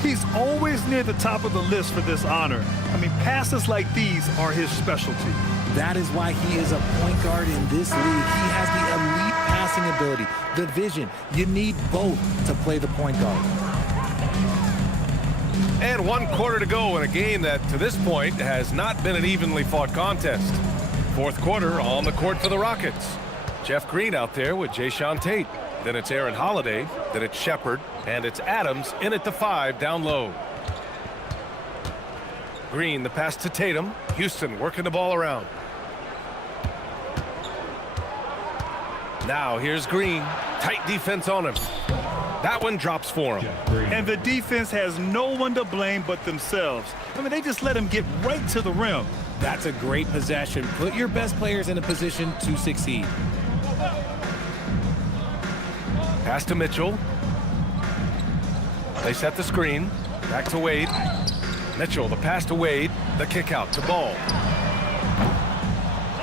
He's always near the top of the list for this honor. I mean, passes like these are his specialty. That is why he is a point guard in this league. He has the elite passing ability, the vision. You need both to play the point guard. And 1 quarter to go in a game that, to this point, has not been an evenly fought contest. 4th quarter on the court for the Rockets. Jeff Green out there with Jayshawn Tate. Then it's Aaron Holiday. Then it's Shepherd. And it's Adams in at the 5 down low. Green, the pass to Tatum. Houston working the ball around. Now here's Green. Tight defense on him. That one drops for him. And the defense has no one to blame but themselves. I mean, they just let him get right to the rim. That's a great possession. Put your best players in a position to succeed. Pass to Mitchell. They set the screen. Back to Wade. Mitchell, the pass to Wade. The kick out to Ball.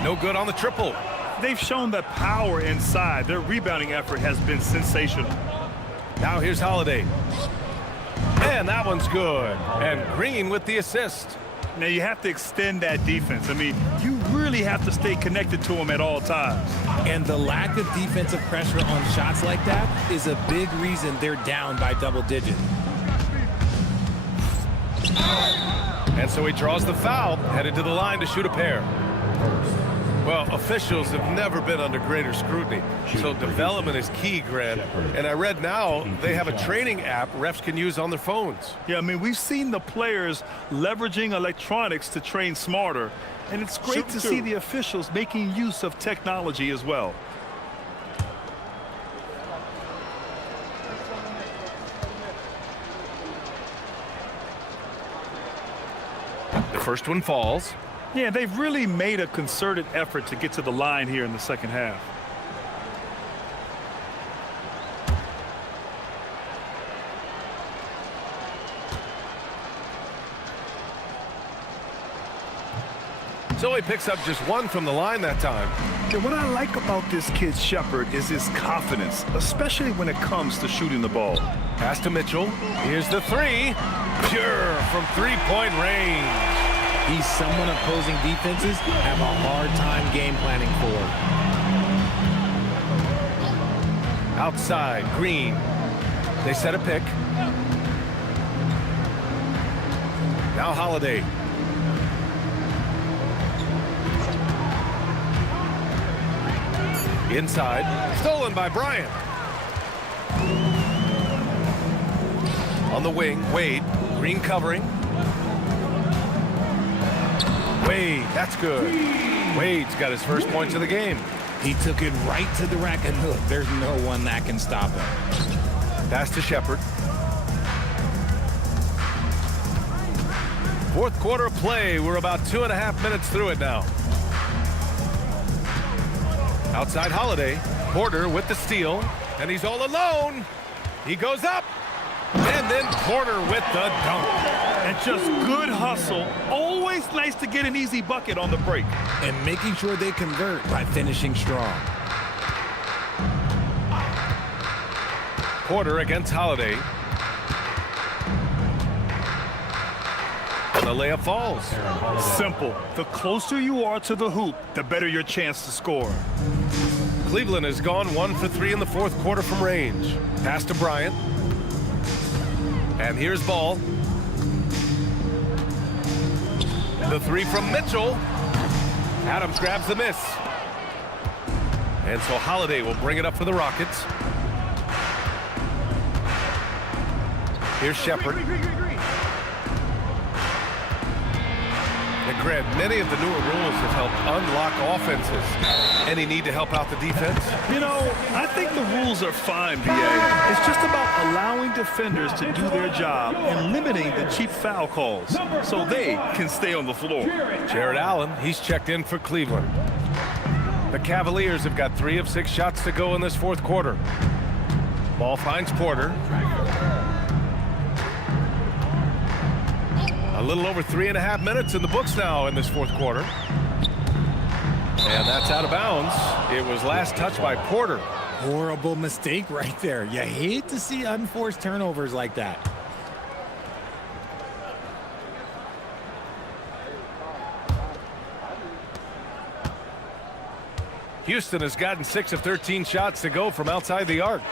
No good on the triple. They've shown the power inside. Their rebounding effort has been sensational. Now here's Holiday. And that one's good. And Green with the assist. Now you have to extend that defense. I mean, you really really have to stay connected to him at all times. And the lack of defensive pressure on shots like that is a big reason they're down by double digits. And so he draws the foul, headed to the line to shoot a pair. Well, officials have never been under greater scrutiny, so development is key, Grant. And I read now they have a training app refs can use on their phones. Yeah, I mean, we've seen the players leveraging electronics to train smarter, and it's great to see the officials making use of technology as well. The first one falls. Yeah, they've really made a concerted effort to get to the line here in the second half. So he picks up just one from the line that time. And what I like about this kid Shepard is his confidence, especially when it comes to shooting the ball. Pass to Mitchell. Here's the three. Pure from three-point range. He's someone opposing defenses have a hard time game planning for. Outside, Green. They set a pick. Now Holiday. Inside, stolen by Bryant. On the wing, Wade. Green covering. Wade, that's good. Wade's got his first points of the game. He took it right to the rack, and look, there's no one that can stop him. Pass to Shepard. Fourth quarter play. We're about 2.5 minutes through it now. Outside Holiday. Porter with the steal. And he's all alone. He goes up. And then Porter with the dunk. And just good hustle. Always nice to get an easy bucket on the break. And making sure they convert by finishing strong. Porter against Holiday. And the layup falls. Simple. The closer you are to the hoop, the better your chance to score. Cleveland has gone 1 for 3 in the fourth quarter from range. Pass to Bryant. And here's Ball. The three from Mitchell. Adams grabs the miss. And so Holiday will bring it up for the Rockets. Here's Shepard. And Grant, many of the newer rules have helped unlock offenses. Any need to help out the defense? You know, I think the rules are fine, BA. It's just about allowing defenders to do their job and limiting the cheap foul calls so they can stay on the floor. Jared Allen, he's checked in for Cleveland. The Cavaliers have got 3 of 6 shots to go in this fourth quarter. Ball finds Porter. A little over 3.5 minutes in the books now in this fourth quarter. And that's out of bounds. It was last touched by Porter. Horrible mistake right there. You hate to see unforced turnovers like that. Houston has gotten 6 of 13 shots to go from outside the arc.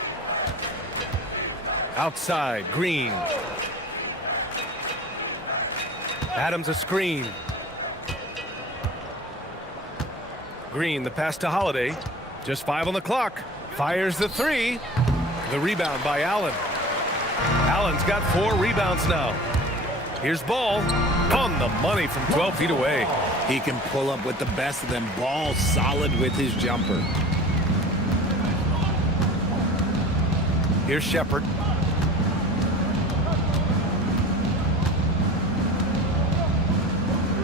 Outside, Green. Adams a screen. Green, the pass to Holiday. Just 5 on the clock. Fires the 3. The rebound by Allen. Allen's got 4 rebounds now. Here's Ball. On the money from 12 feet away. He can pull up with the best of them. Ball solid with his jumper. Here's Shepard.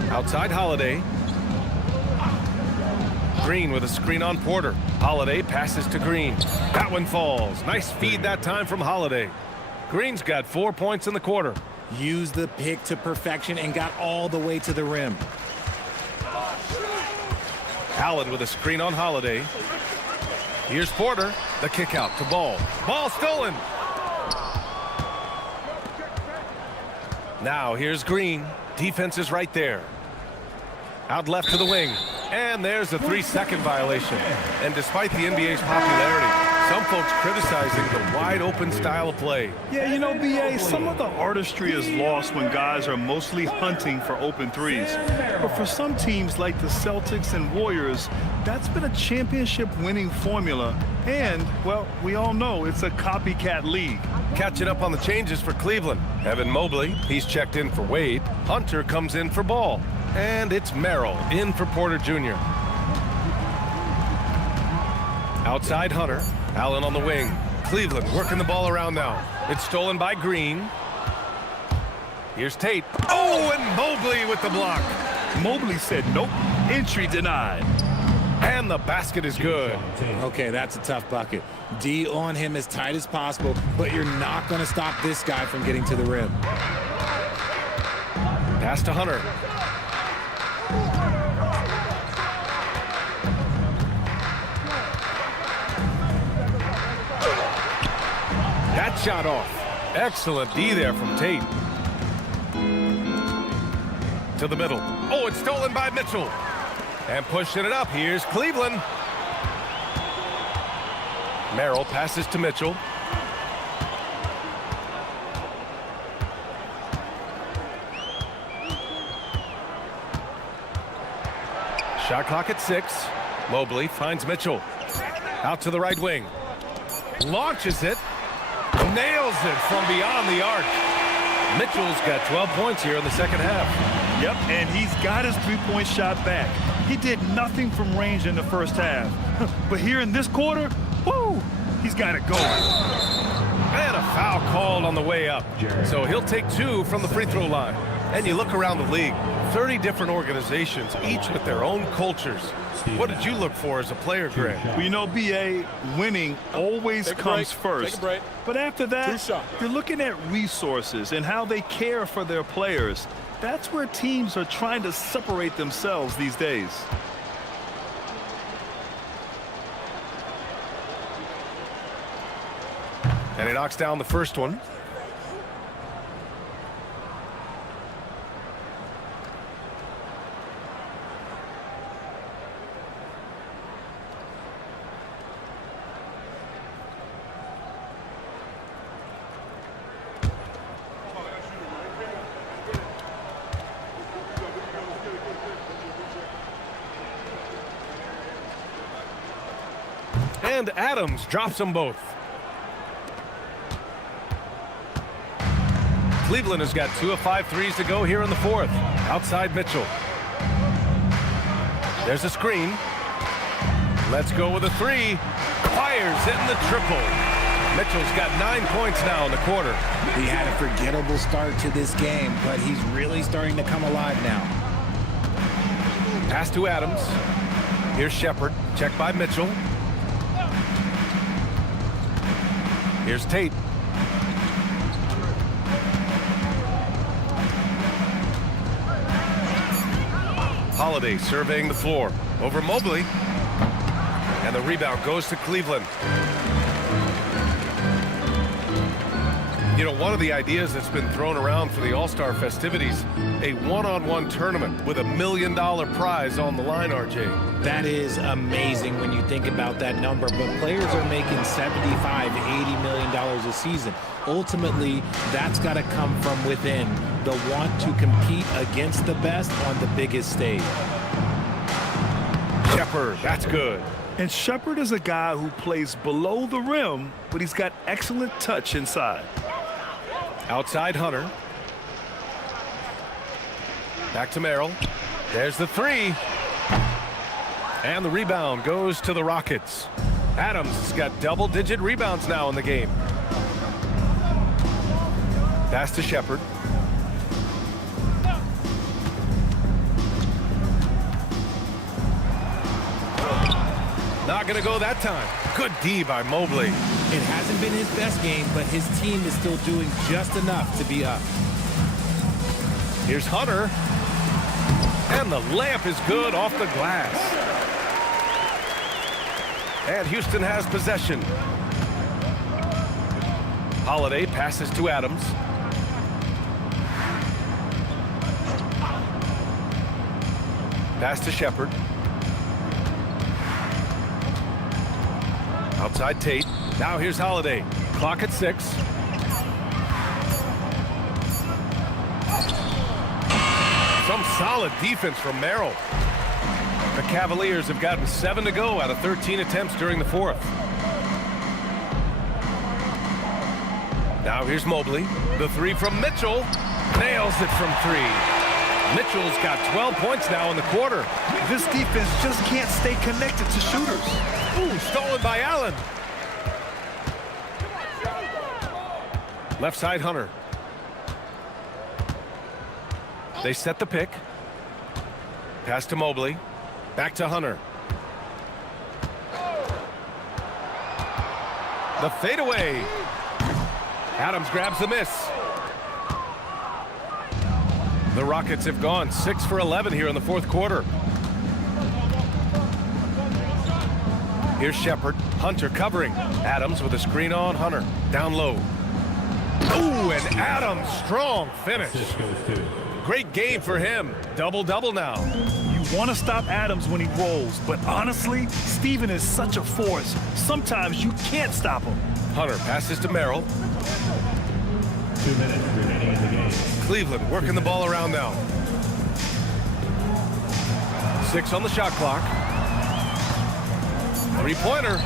Outside Holiday. Green with a screen on Porter. Holiday passes to Green. That one falls. Nice feed that time from Holiday. Green's got 4 points in the quarter. Used the pick to perfection and got all the way to the rim. Allen with a screen on Holiday. Here's Porter. The kick out to Ball. Ball stolen. Now here's Green. Defense is right there. Out left to the wing. And there's a 3-second violation. And despite the NBA's popularity, some folks criticizing the wide-open style of play. Yeah, you know, B.A., some of the artistry is lost when guys are mostly hunting for open threes. But for some teams like the Celtics and Warriors, that's been a championship-winning formula. And, well, we all know it's a copycat league. Catching up on the changes for Cleveland. Evan Mobley, he's checked in for Wade. Hunter comes in for Ball. And it's Merrill in for Porter Jr. Outside Hunter. Allen on the wing. Cleveland working the ball around now. It's stolen by Green. Here's Tate. Oh, and Mobley with the block. Mobley said nope. Entry denied. And the basket is good. Okay, that's a tough bucket. D on him as tight as possible, but you're not going to stop this guy from getting to the rim. Pass to Hunter. That shot off. Excellent D there from Tate. To the middle. Oh, it's stolen by Mitchell. And pushing it up, here's Cleveland. Merrill passes to Mitchell. Shot clock at 6. Mobley finds Mitchell. Out to the right wing. Launches it. Nails it from beyond the arc. Mitchell's got 12 points here in the second half. Yep, and he's got his three-point shot back. He did nothing from range in the first half. But here in this quarter, whoo, he's got it going. And a foul called on the way up. So he'll take 2 from the free throw line. And you look around the league, 30 different organizations, each with their own cultures. What did you look for as a player, Greg? Well, you know, B.A., winning always comes first. Take a break. But after that, you're looking at resources and how they care for their players. That's where teams are trying to separate themselves these days. And he knocks down the first one. And Adams drops them both. Cleveland has got 2 of 5 threes to go here in the fourth. Outside Mitchell. There's a screen. Let's go with a 3. Fires in the triple. Mitchell's got 9 points now in the quarter. He had a forgettable start to this game, but he's really starting to come alive now. Pass to Adams. Here's Shepard. Checked by Mitchell. Here's Tate. Holiday surveying the floor. Over Mobley. And the rebound goes to Cleveland. You know, one of the ideas that's been thrown around for the All-Star festivities, a one-on-one tournament with $1 million prize on the line, RJ. That is amazing when you think about that number, but players are making $75, $80 million a season. Ultimately, that's got to come from within, the want to compete against the best on the biggest stage. Shepard, that's good. And Shepard is a guy who plays below the rim, but he's got excellent touch inside. Outside Hunter. Back to Merrill. There's the 3. And the rebound goes to the Rockets. Adams has got double-digit rebounds now in the game. Pass to Shepard. Not going to go that time. Good D by Mobley. It hasn't been his best game, but his team is still doing just enough to be up. Here's Hunter. And the layup is good off the glass. And Houston has possession. Holiday passes to Adams. Pass to Shepard. Outside Tate. Now here's Holiday. Clock at 6. Some solid defense from Merrill. The Cavaliers have gotten 7 to go out of 13 attempts during the fourth. Now here's Mobley. The 3 from Mitchell. Nails it from 3. Mitchell's got 12 points now in the quarter. This defense just can't stay connected to shooters. Ooh, stolen by Allen. Left side, Hunter. They set the pick. Pass to Mobley. Back to Hunter. The fadeaway. Adams grabs the miss. The Rockets have gone 6 for 11 here in the fourth quarter. Here's Shepard. Hunter covering. Adams with a screen on Hunter. Down low. Ooh, and Adams, strong finish. Great game for him. Double-double now. You want to stop Adams when he rolls, but honestly, Steven is such a force. Sometimes you can't stop him. Hunter passes to Merrill. 2 minutes remaining in the game. Cleveland working the ball around now. 6 on the shot clock. Three-pointer.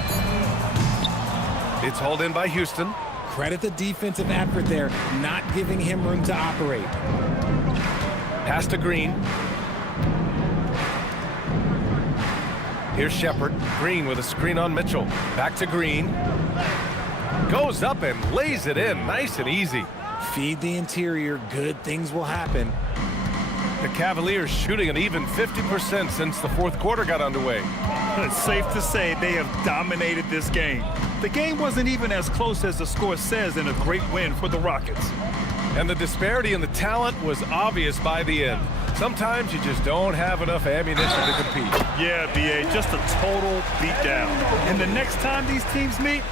It's hauled in by Houston. Credit the defensive effort there, not giving him room to operate. Pass to Green. Here's Shepard. Green with a screen on Mitchell. Back to Green. Goes up and lays it in. Nice and easy. Feed the interior. Good things will happen. The Cavaliers shooting an even 50% since the fourth quarter got underway. It's safe to say they have dominated this game. The game wasn't even as close as the score says in a great win for the Rockets. And the disparity in the talent was obvious by the end. Sometimes you just don't have enough ammunition to compete. Yeah, B.A., just a total beatdown. And the next time these teams meet,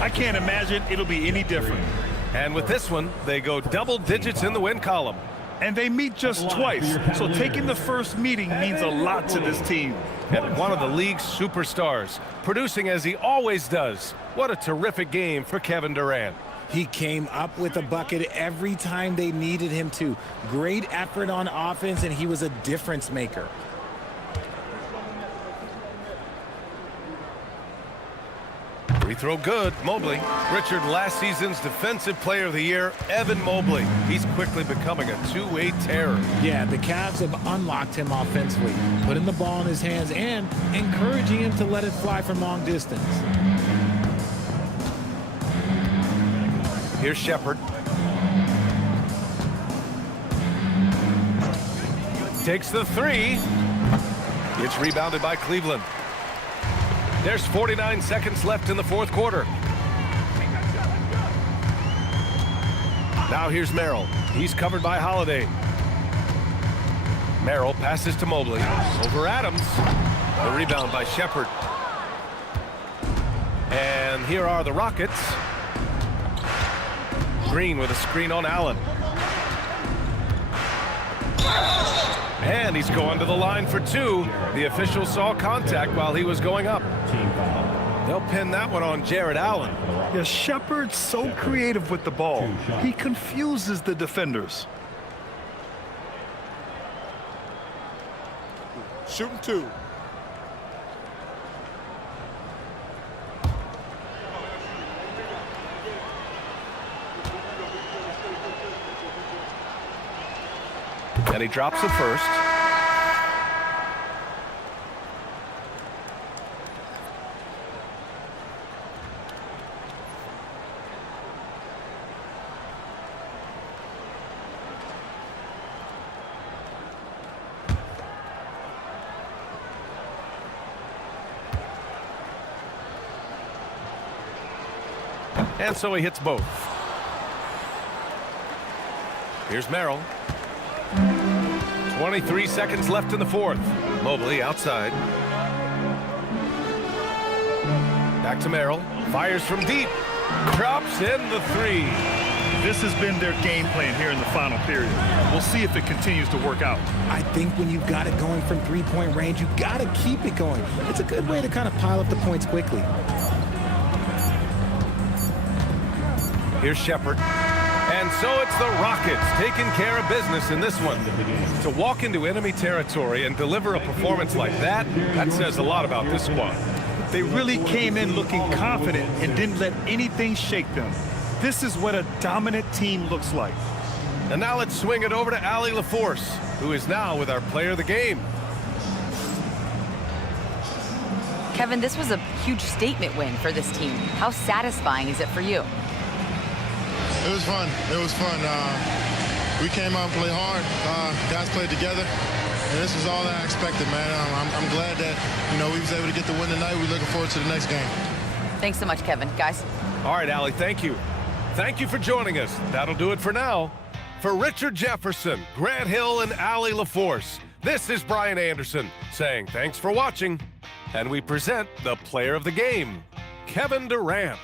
I can't imagine it'll be any different. And with this one, they go double digits in the win column. And they meet just twice, so taking the first meeting means a lot to this team. And one of the league's superstars, producing as he always does. What a terrific game for Kevin Durant. He came up with a bucket every time they needed him to. Great effort on offense, and he was a difference maker. Free throw good. Mobley. Richard, last season's Defensive Player of the Year, Evan Mobley. He's quickly becoming a two-way terror. Yeah, the Cavs have unlocked him offensively, putting the ball in his hands and encouraging him to let it fly from long distance. Here's Shepard. Takes the 3. It's rebounded by Cleveland. There's 49 seconds left in the fourth quarter. Now here's Merrill. He's covered by Holiday. Merrill passes to Mobley. Over Adams. The rebound by Shepard. And here are the Rockets. Green with a screen on Allen. And he's going to the line for 2. The official saw contact while he was going up. They'll pin that one on Jared Allen. Yeah, Shepard's so creative with the ball. He confuses the defenders. Shooting 2. And he drops it first. And so he hits both. Here's Merrill. 23 seconds left in the fourth. Mobley outside. Back to Merrill. Fires from deep. Drops in the 3. This has been their game plan here in the final period. We'll see if it continues to work out. I think when you've got it going from three-point range, you've got to keep it going. It's a good way to kind of pile up the points quickly. Here's Shepard. And so it's the Rockets taking care of business in this one. To walk into enemy territory and deliver a performance like that, that says a lot about this squad. They really came in looking confident and didn't let anything shake them. This is what a dominant team looks like. And now let's swing it over to Allie LaForce, who is now with our player of the game. Kevin, this was a huge statement win for this team. How satisfying is it for you? It was fun. It was fun. We came out and played hard. Guys played together. And this was all that I expected, man. I'm glad that, we was able to get the win tonight. We're looking forward to the next game. Thanks so much, Kevin. Guys. All right, Allie, thank you. Thank you for joining us. That'll do it for now. For Richard Jefferson, Grant Hill, and Allie LaForce, this is Brian Anderson saying thanks for watching. And we present the player of the game, Kevin Durant.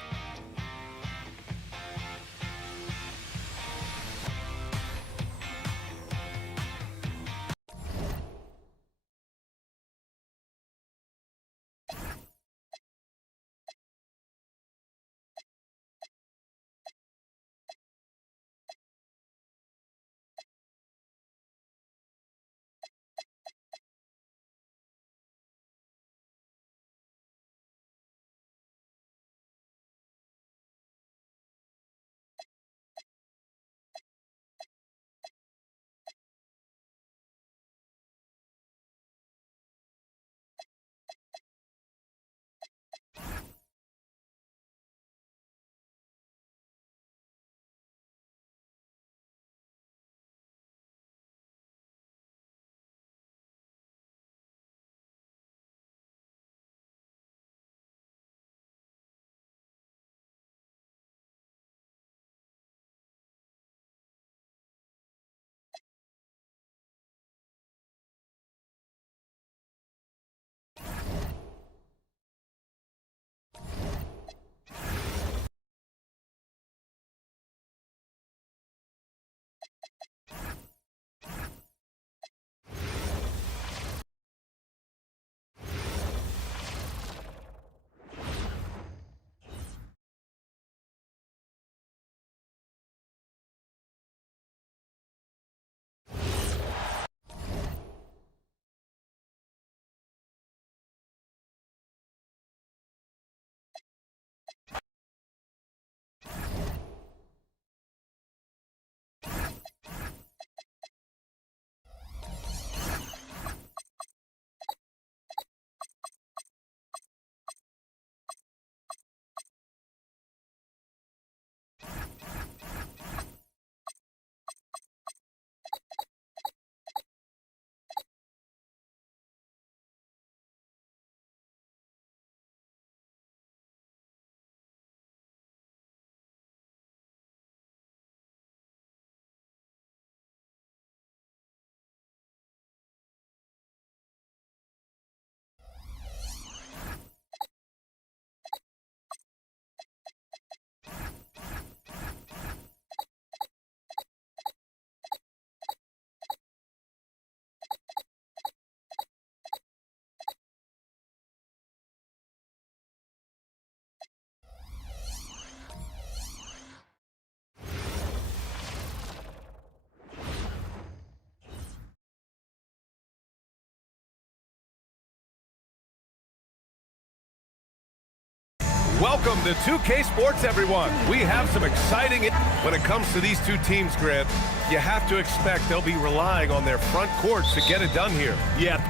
Welcome to 2K Sports, everyone. We have some exciting... When it comes to these two teams, Grant, you have to expect they'll be relying on their front courts to get it done here. Yeah.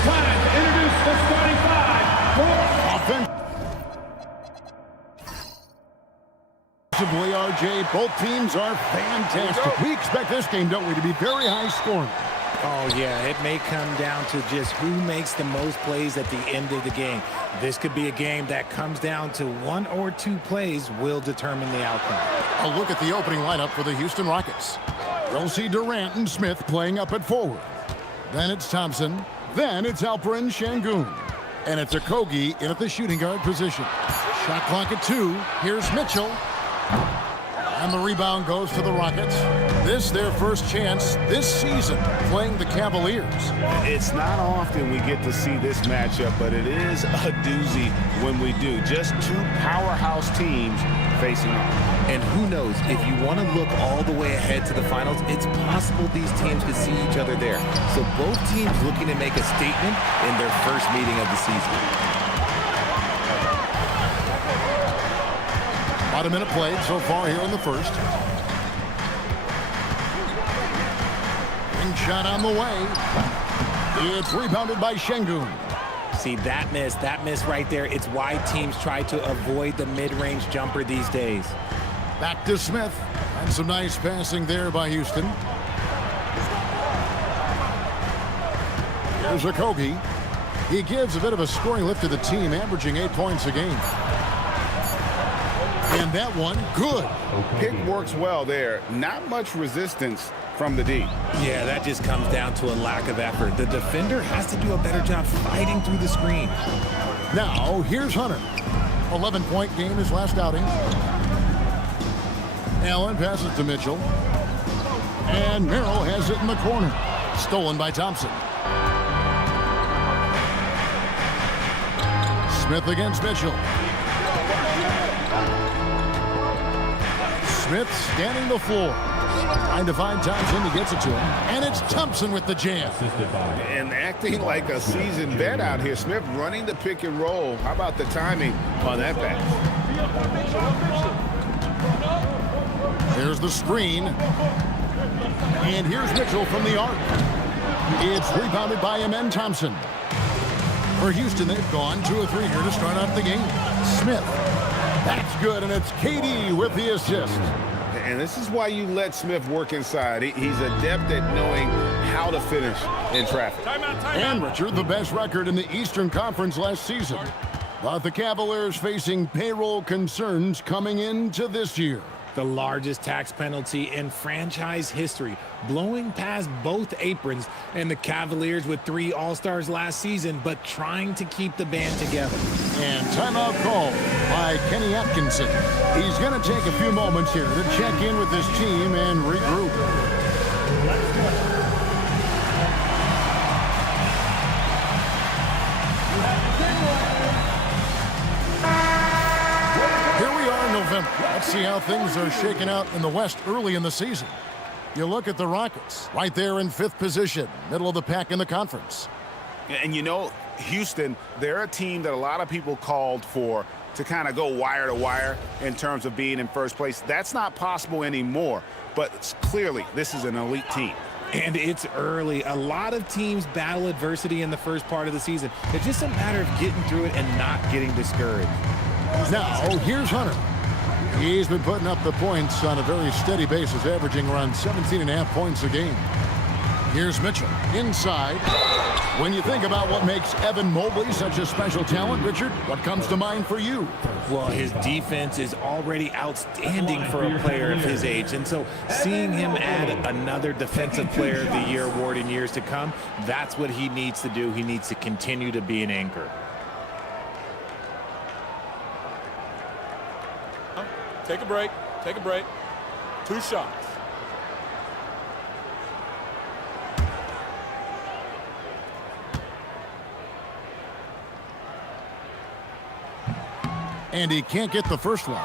it's time to introduce the starting five for offense. Offensively, RJ, both teams are fantastic. We expect this game, don't we, to be very high scoring. Oh, yeah, it may come down to just who makes the most plays at the end of the game. This could be a game that comes down to 1 or 2 plays will determine the outcome. A look at the opening lineup for the Houston Rockets. We'll see Durant and Smith playing up at forward. Then it's Thompson. Then it's Alperen Şengün. And it's Okogie in at the shooting guard position. Shot clock at 2. Here's Mitchell. And the rebound goes to the Rockets. This their first chance this season playing the Cavaliers. It's not often we get to see this matchup, but it is a doozy when we do. Just 2 powerhouse teams facing off. And who knows, if you want to look all the way ahead to the finals, it's possible these teams could see each other there. So both teams looking to make a statement in their first meeting of the season. About a minute played so far here in the first. Ring shot on the way. It's rebounded by Şengün. See, that miss right there, it's why teams try to avoid the mid-range jumper these days. Back to Smith. And some nice passing there by Houston. Here's Okogie. He gives a bit of a scoring lift to the team, averaging 8 points a game. And that one, good. Pick works well there. Not much resistance from the D. Yeah, that just comes down to a lack of effort. The defender has to do a better job fighting through the screen. Now, here's Hunter. 11-point game his last outing. Allen passes to Mitchell. And Merrill has it in the corner. Stolen by Thompson. Smith against Mitchell. Smith standing the floor. Trying to find Thompson. He gets it to him. And it's Thompson with the jam. And acting like a seasoned vet out here. Smith running the pick and roll. How about the timing on that pass? There's the screen. And here's Mitchell from the arc. It's rebounded by Amen Thompson. For Houston, they've gone 2 or 3 here to start out the game. Smith. That's good, and it's KD with the assist. And this is why you let Smith work inside. He's adept at knowing how to finish in traffic. And Richard, the best record in the Eastern Conference last season. But the Cavaliers facing payroll concerns coming into this year. The largest tax penalty in franchise history, blowing past both aprons, and the Cavaliers with 3 All-Stars last season, but trying to keep the band together. And timeout call by Kenny Atkinson. He's going to take a few moments here to check in with his team and regroup. Let's see how things are shaking out in the West early in the season. You look at the Rockets, right there in 5th position, middle of the pack in the conference. And you know, Houston, they're a team that a lot of people called for to kind of go wire to wire in terms of being in first place. That's not possible anymore, but clearly this is an elite team. And it's early. A lot of teams battle adversity in the first part of the season. It's just a matter of getting through it and not getting discouraged. Now, here's Hunter. He's been putting up the points on a very steady basis, averaging around 17.5 points a game. Here's Mitchell inside. When you think about what makes Evan Mobley such a special talent, Richard, what comes to mind for you? Well, his defense is already outstanding for a player of his age. And so seeing him add another Defensive Player of the Year award in years to come, that's what he needs to do. He needs to continue to be an anchor. Take a break. Take a break. 2 shots. And he can't get the first one.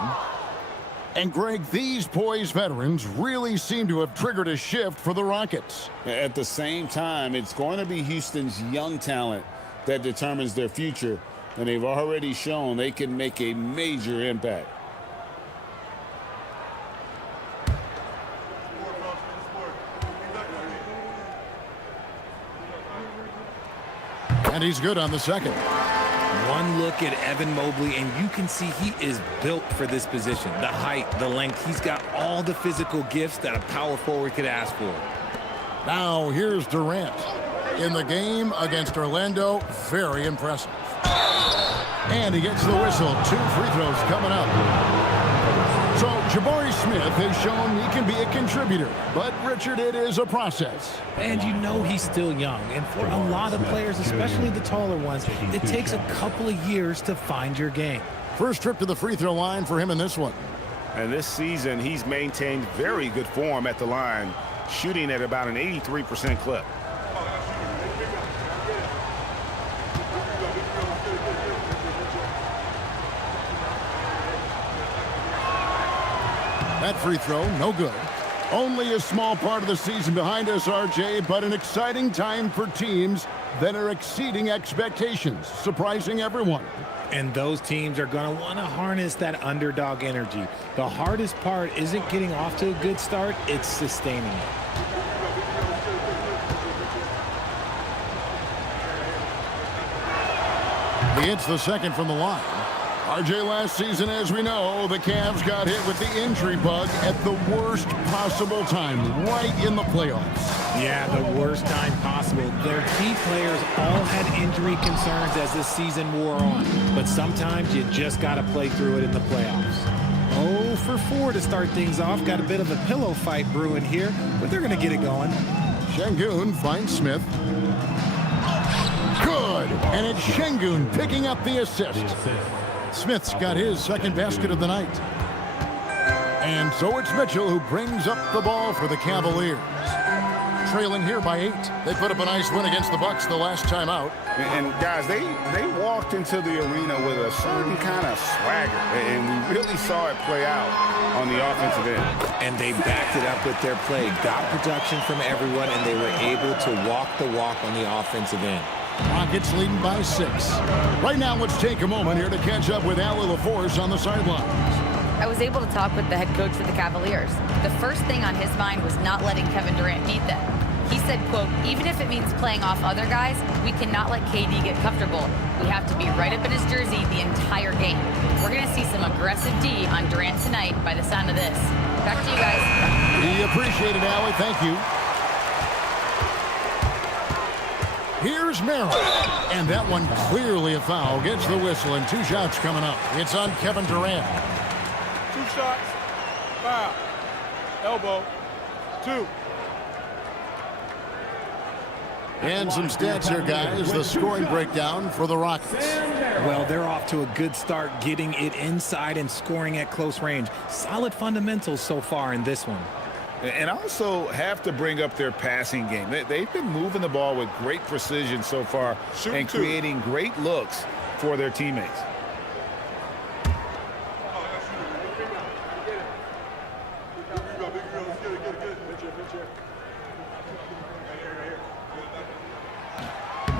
And Greg, these poised veterans really seem to have triggered a shift for the Rockets. At the same time, it's going to be Houston's young talent that determines their future. And they've already shown they can make a major impact. And he's good on the second. One look at Evan Mobley, and you can see he is built for this position. The height, the length, he's got all the physical gifts that a power forward could ask for. Now here's Durant. In the game against Orlando, very impressive. And he gets the whistle. 2 free throws coming up. So Jabari Smith has shown he can be a contributor. But, Richard, it is a process. And you know he's still young. And for a lot of players, especially the taller ones, it takes a couple of years to find your game. First trip to the free throw line for him in this one. And this season, he's maintained very good form at the line, shooting at about an 83% clip. That free throw, no good. Only a small part of the season behind us, RJ, but an exciting time for teams that are exceeding expectations, surprising everyone. And those teams are going to want to harness that underdog energy. The hardest part isn't getting off to a good start, it's sustaining it. He hits the second from the line. RJ, last season, as we know, the Cavs got hit with the injury bug at the worst possible time, right in the playoffs. Yeah, the worst time possible. Their key players all had injury concerns as the season wore on. But sometimes you just got to play through it in the playoffs. 0 for 4 to start things off. Got a bit of a pillow fight brewing here, but they're going to get it going. Şengün finds Smith. Good! And it's Şengün picking up the assist. Smith's got his second basket of the night. And so it's Mitchell who brings up the ball for the Cavaliers. Trailing here by 8. They put up a nice win against the Bucks the last time out. And guys, they walked into the arena with a certain kind of swagger, and we really saw it play out on the offensive end. And they backed it up with their play, got production from everyone, and they were able to walk the walk on the offensive end. Rockets leading by 6. Right now, let's take a moment here to catch up with Allie LaForce on the sidelines. I was able to talk with the head coach for the Cavaliers. The first thing on his mind was not letting Kevin Durant beat them. He said, quote, even if it means playing off other guys, we cannot let KD get comfortable. We have to be right up in his jersey the entire game. We're going to see some aggressive D on Durant tonight by the sound of this. Back to you guys. We appreciate it, Allie. Thank you. Here's Merrill. And that one clearly a foul. Gets the whistle, and 2 shots coming up. It's on Kevin Durant. 2 shots. Foul. Elbow. 2. And some stats here, guys. The scoring breakdown for the Rockets. Well, they're off to a good start getting it inside and scoring at close range. Solid fundamentals so far in this one. And also have to bring up their passing game. They've been moving the ball with great precision so far and creating great looks for their teammates.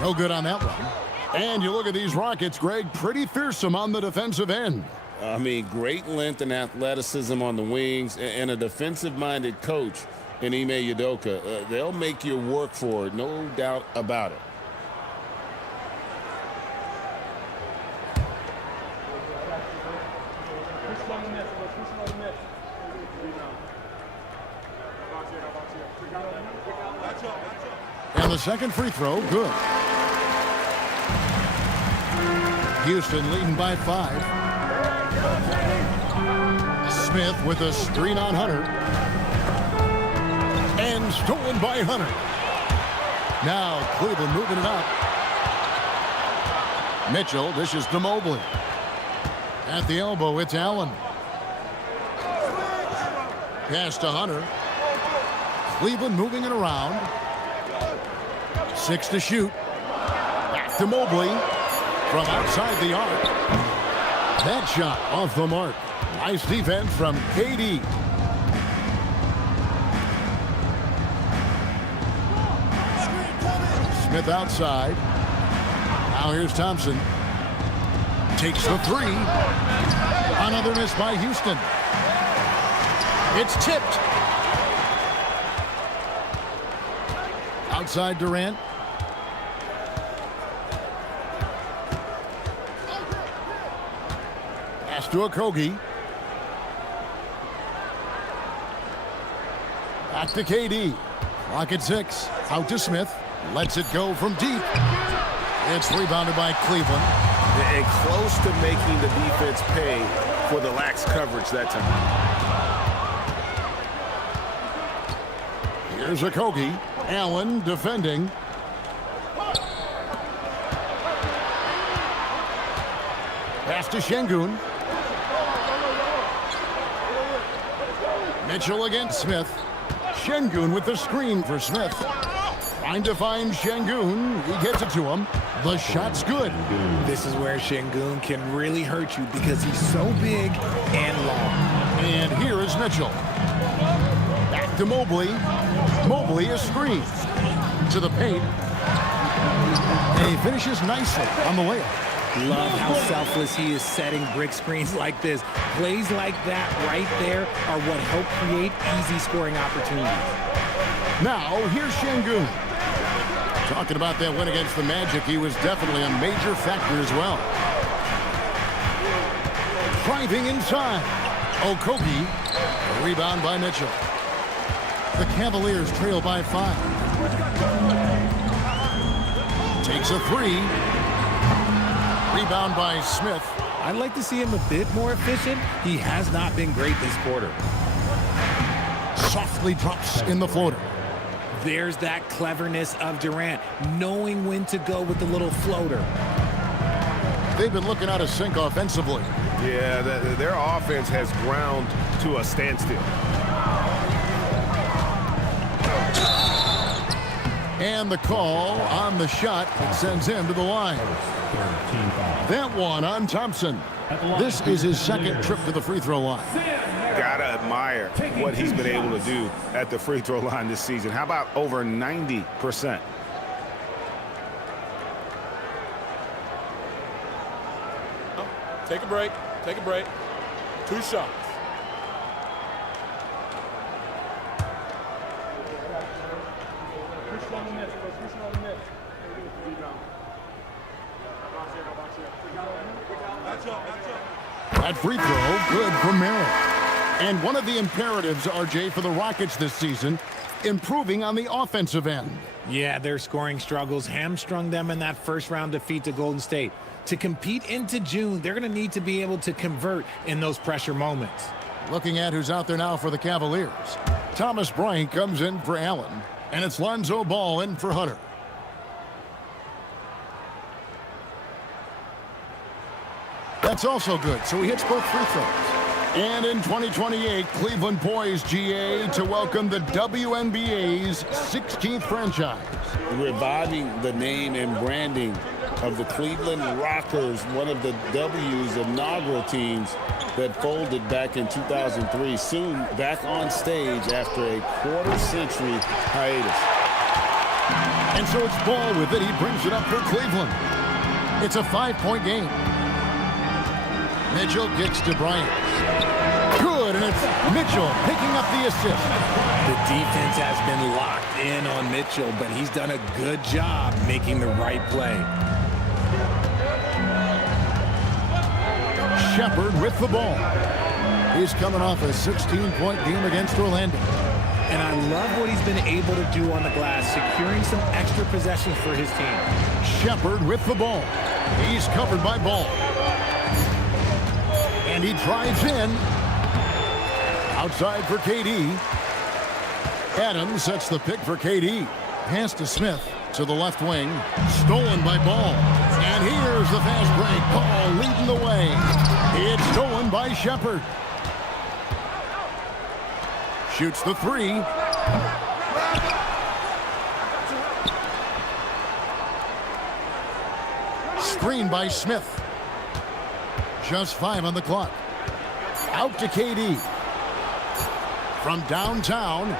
No good on that one. And you look at these Rockets, Greg, pretty fearsome on the defensive end. I mean, great length and athleticism on the wings, and a defensive-minded coach in Ime Udoka. They'll make you work for it, no doubt about it. And the second free throw, good. Houston leading by 5. Smith with a screen on Hunter. And stolen by Hunter. Now Cleveland moving it up. Mitchell dishes to Mobley. At the elbow, it's Allen. Pass to Hunter. Cleveland moving it around. 6 to shoot. Back to Mobley. From outside the arc. That shot off the mark. Nice defense from KD. Smith outside. Now here's Thompson. Takes the 3. Another miss by Houston. It's tipped. Outside Durant. Pass to Okogie. Back to KD. Clock at 6. Out to Smith. Lets it go from deep. It's rebounded by Cleveland. And close to making the defense pay for the lax coverage that time. Here's Okogie. Allen defending. Pass to Şengün. Mitchell against Smith. Şengün with the screen for Smith. Trying to find Şengün. He gets it to him. The shot's good. This is where Şengün can really hurt you because he's so big and long. And here is Mitchell. Back to Mobley. Mobley is screened. To the paint. And he finishes nicely on the layup. Love how selfless he is setting brick screens like this. Plays like that right there are what help create easy scoring opportunities. Now, here's Şengün. Talking about that win against the Magic, he was definitely a major factor as well. Driving inside. Okogie. Rebound by Mitchell. The Cavaliers trail by 5. Takes a 3. Rebound by Smith. I'd like to see him a bit more efficient. He has not been great this quarter. Softly drops in the floater. There's that cleverness of Durant, knowing when to go with the little floater. They've been looking out of sync offensively. Yeah, their offense has ground to a standstill. And the call on the shot that sends him to the line. That one on Thompson. This is his second trip to the free throw line. Gotta admire what he's been able to do at the free throw line this season. How about over 90%? Take a break. Take a break. 2 shots. That free throw, good for Merrill. And one of the imperatives, RJ, for the Rockets this season, improving on the offensive end. Yeah, their scoring struggles hamstrung them in that first round defeat to Golden State. To compete into June, they're going to need to be able to convert in those pressure moments. Looking at who's out there now for the Cavaliers. Thomas Bryant comes in for Allen, and it's Lonzo Ball in for Hunter. That's also good, so he hits both free throws. And in 2028, Cleveland poised, GA, to welcome the WNBA's 16th franchise. Reviving the name and branding of the Cleveland Rockers, one of the W's inaugural teams that folded back in 2003, soon back on stage after a quarter-century hiatus. And so it's Ball with it. He brings it up for Cleveland. It's a 5-point game. Mitchell gets to Bryant. Good, and it's Mitchell picking up the assist. The defense has been locked in on Mitchell, but he's done a good job making the right play. Shepard with the ball. He's coming off a 16-point game against Orlando. And I love what he's been able to do on the glass, securing some extra possessions for his team. Shepard with the ball. He's covered by Ball. And he drives in. Outside for KD. Adams sets the pick for KD. Pass to Smith to the left wing. Stolen by Ball. And here's the fast break. Ball leading the way. It's stolen by Shepard. Shoots the 3. Screen by Smith. Just 5 on the clock. Out to KD. From downtown.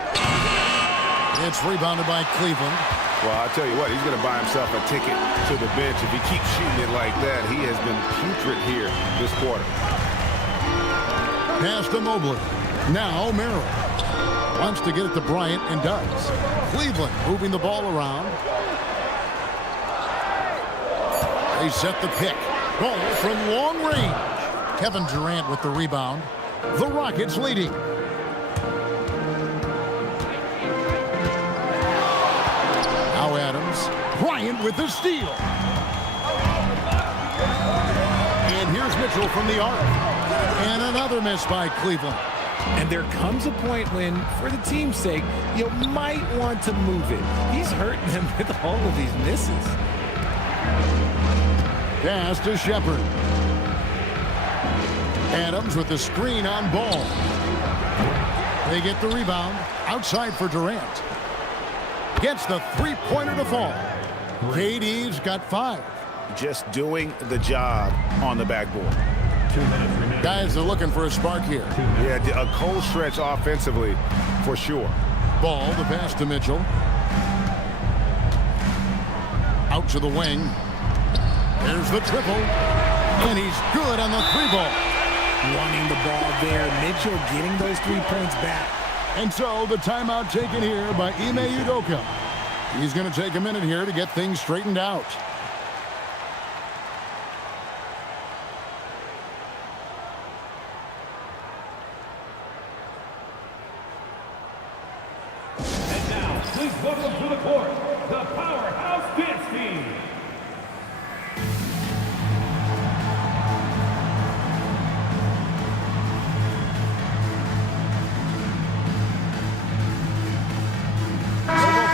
It's rebounded by Cleveland. Well, I'll tell you what, he's going to buy himself a ticket to the bench. If he keeps shooting it like that, he has been putrid here this quarter. Pass to Mobley. Now Merrill. Wants to get it to Bryant and does. Cleveland moving the ball around. They set the pick. Ball from long range. Kevin Durant with the rebound. The Rockets leading. Now Adams. Bryant with the steal. And here's Mitchell from the arc. And another miss by Cleveland. And there comes a point when, for the team's sake, you might want to move it. He's hurting them with all of these misses. Pass to Shepard. Adams with the screen on Ball. They get the rebound. Outside for Durant. Gets the three-pointer to fall. KD's got 5. Just doing the job on the backboard. Guys are looking for a spark here. Yeah, a cold stretch offensively for sure. Ball, the pass to Mitchell. Out to the wing. There's the triple. And he's good on the 3-ball. Running the ball there. Mitchell getting those 3 points back. And so the timeout taken here by Ime Udoka. He's going to take a minute here to get things straightened out. And now, please welcome to the court, the Powerhouse Dance Team.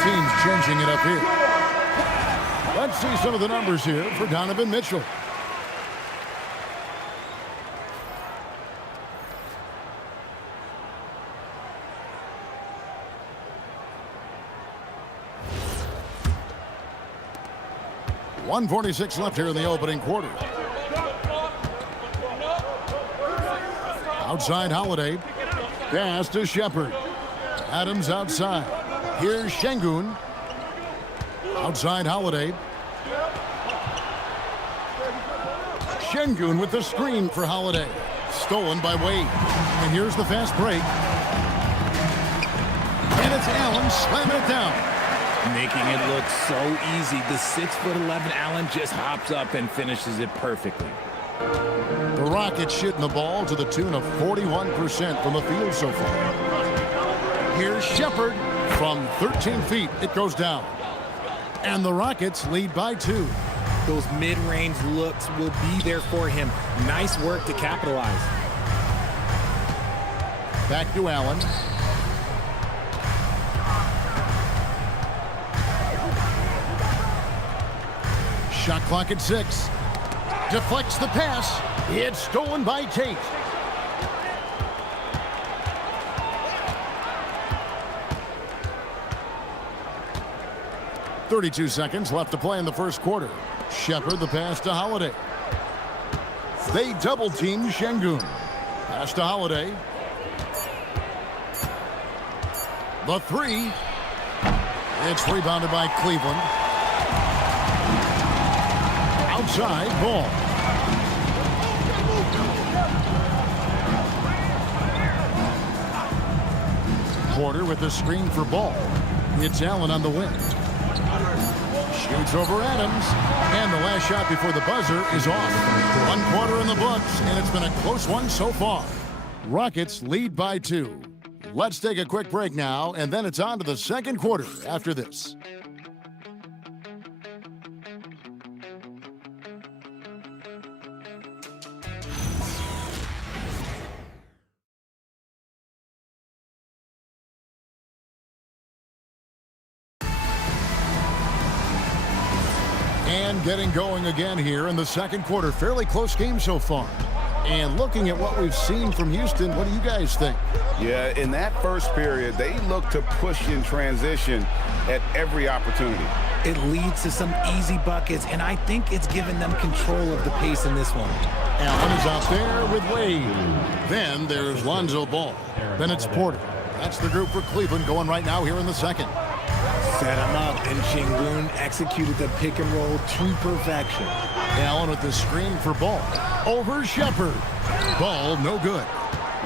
Teams changing it up here. Let's see some of the numbers here for Donovan Mitchell. .146 left here in the opening quarter. Outside Holiday. Pass to Shepard. Adams outside. Here's Şengün. Outside Holiday. Şengün with the screen for Holiday. Stolen by Wade. And here's the fast break. And it's Allen slamming it down. Making it look so easy. The 6'11" Allen just hops up and finishes it perfectly. The Rockets shooting the ball to the tune of 41% from the field so far. Here's Shepard. From 13 feet, it goes down. And the Rockets lead by 2. Those mid-range looks will be there for him. Nice work to capitalize. Back to Allen. Shot clock at 6. Deflects the pass. It's stolen by Tate. .32 seconds left to play in the first quarter. Shepard the pass to Holiday. They double team Şengün. Pass to Holiday. The 3. It's rebounded by Cleveland. Outside Ball. Porter with the screen for Ball. It's Allen on the wing. Shoots over Adams. And the last shot before the buzzer is off. 1 quarter in the books, and it's been a close one so far. Rockets lead by 2. Let's take a quick break now, and then it's on to the second quarter after this. And getting going again here in the second quarter. Fairly close game so far. And looking at what we've seen from Houston, what do you guys think? Yeah, in that first period, they looked to push in transition at every opportunity. It leads to some easy buckets, and I think it's given them control of the pace in this one. Allen is out there with Wade. Then there's Lonzo Ball. Then it's Porter. That's the group for Cleveland going right now here in the second. Set him up, and Şengün executed the pick and roll to perfection. Allen with the screen for Ball. Over Shepard. Ball no good.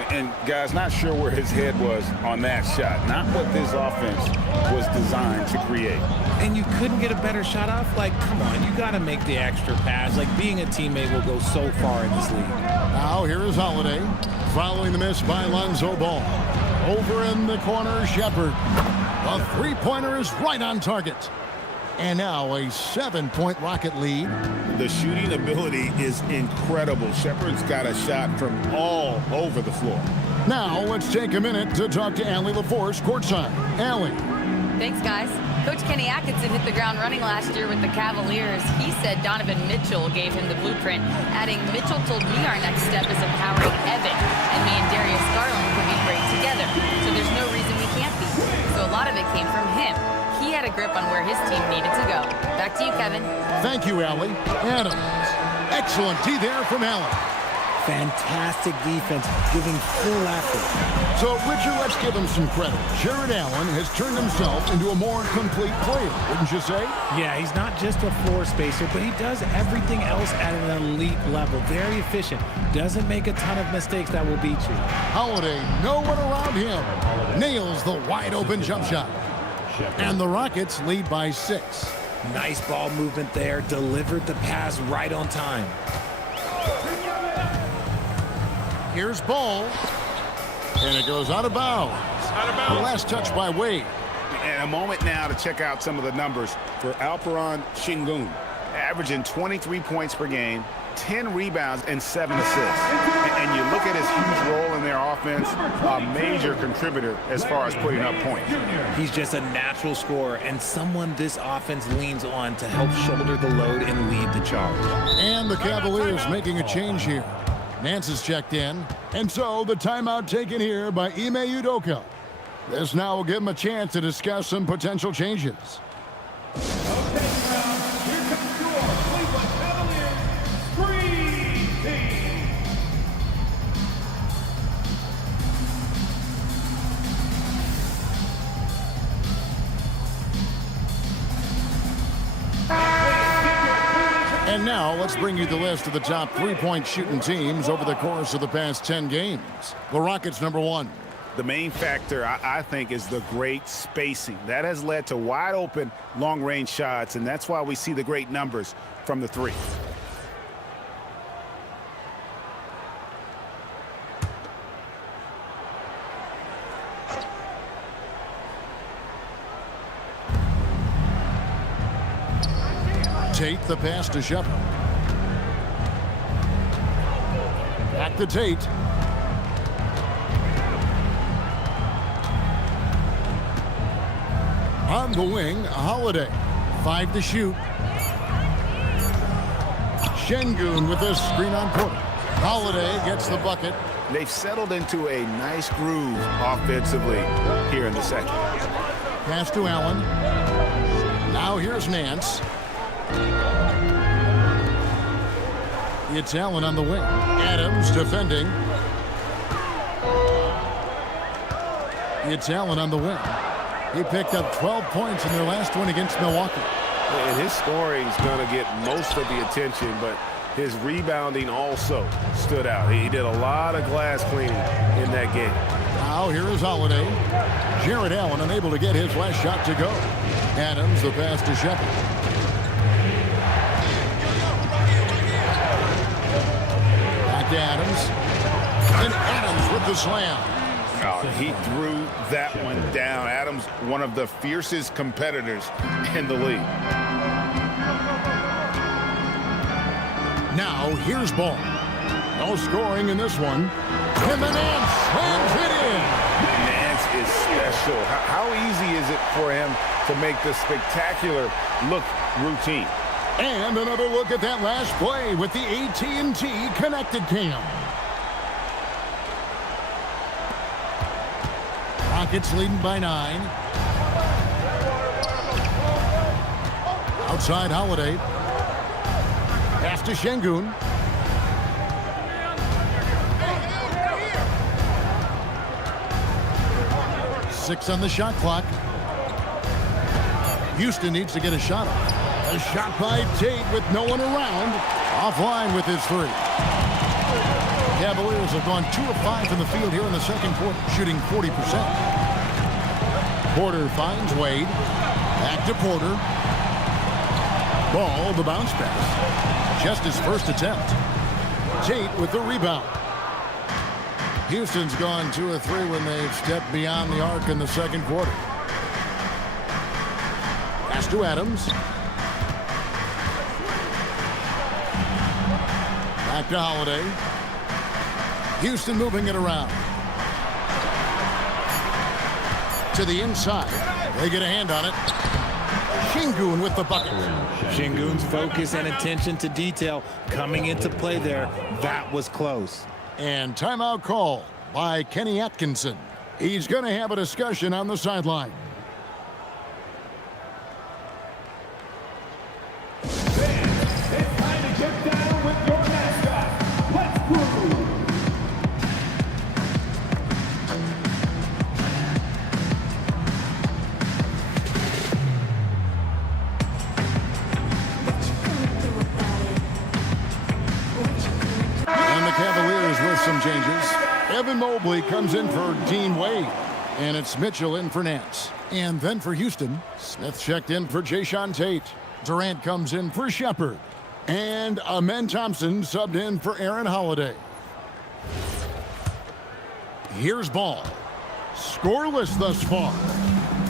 And guys, not sure where his head was on that shot. Not what this offense was designed to create. And you couldn't get a better shot off? Like, come on, you got to make the extra pass. Like, being a teammate will go so far in this league. Now here is Holiday, following the miss by Lonzo Ball. Over in the corner, Shepard. A three-pointer is right on target. And now a 7-point Rocket lead. The shooting ability is incredible. Shepard's got a shot from all over the floor. Now let's take a minute to talk to Allie LaForce courtside. Allie. Thanks, guys. Coach Kenny Atkinson hit the ground running last year with the Cavaliers. He said Donovan Mitchell gave him the blueprint, adding, Mitchell told me our next step is empowering Evan, and me and Darius Garland can be great together. So there's no reason we can't be. So a lot of it came from him. He had a grip on where his team needed to go. Back to you, Kevin. Thank you, Allie. Adams. Excellent D there from Allen. Fantastic defense, giving full effort. So, Richard, let's give him some credit. Jared Allen has turned himself into a more complete player, wouldn't you say? Yeah, he's not just a floor spacer, but he does everything else at an elite level. Very efficient. Doesn't make a ton of mistakes that will beat you. Holiday, no one around him. Nails the wide-open jump shot. And the Rockets lead by 6. Nice ball movement there. Delivered the pass right on time. Here's Ball. And it goes out of bounds. The last touch by Wade. And a moment now to check out some of the numbers for Alperen Şengün. Averaging 23 points per game, 10 rebounds, and 7 assists. And you look at his huge role in their offense, a major contributor as far as putting up points. He's just a natural scorer and someone this offense leans on to help shoulder the load and lead the charge. And the Cavaliers making a change here. Nance is checked in, and so the timeout taken here by Ime Udoka. This now will give him a chance to discuss some potential changes. Okay, now, here comes your Cleveland Cavaliers Dream Team. And now let's bring you the list of the top three-point shooting teams over the course of the past 10 games. The Rockets, number 1. The main factor, I think, is the great spacing. That has led to wide-open, long-range shots, and that's why we see the great numbers from the 3. Tate, the pass to Shepard. Back to Tate. On the wing, Holiday. 5 to shoot. Şengün with a screen on Porter. Holiday gets the bucket. They've settled into a nice groove offensively here in the second. Pass to Allen. Now here's Nance. It's Allen on the wing. Adams defending. It's Allen on the wing. He picked up 12 points in their last one against Milwaukee. And his scoring is going to get most of the attention, but his rebounding also stood out. He did a lot of glass cleaning in that game. Now here is Holiday. Jared Allen unable to get his last shot to go. Adams the pass to Shepard. Back to Adams. And Adams with the slam. Oh, he threw that one down. Adams, one of the fiercest competitors in the league. Now here's Ball. No scoring in this one. And the Nance slams it in. Nance is special. How easy is it for him to make the spectacular look routine? And another look at that last play with the AT&T connected cam. Rockets leading by 9. Outside Holiday. Pass to Şengün. Six on the shot clock. Houston needs to get a shot off. A shot by Tate with no one around. Offline with his 3. Cavaliers have gone 2 of 5 in the field here in the second quarter, shooting 40%. Porter finds Wade. Back to Porter. Ball, the bounce pass. Just his first attempt. Tate with the rebound. Houston's gone 2 of 3 when they've stepped beyond the arc in the second quarter. Pass to Adams. Back to Holiday. Houston moving it around. To the inside. They get a hand on it. Şengün with the bucket. Şengün's focus and attention to detail coming into play there. That was close. And timeout call by Kenny Atkinson. He's going to have a discussion on the sideline. It's time to get down with your mascot. Let's groove. And the Cavaliers with some changes. Evan Mobley comes in for Dean Wade. And it's Mitchell in for Nance. And then for Houston, Smith checked in for Jayshawn Tate. Durant comes in for Shepard. And Amen Thompson subbed in for Aaron Holiday. Here's Ball. Scoreless thus far.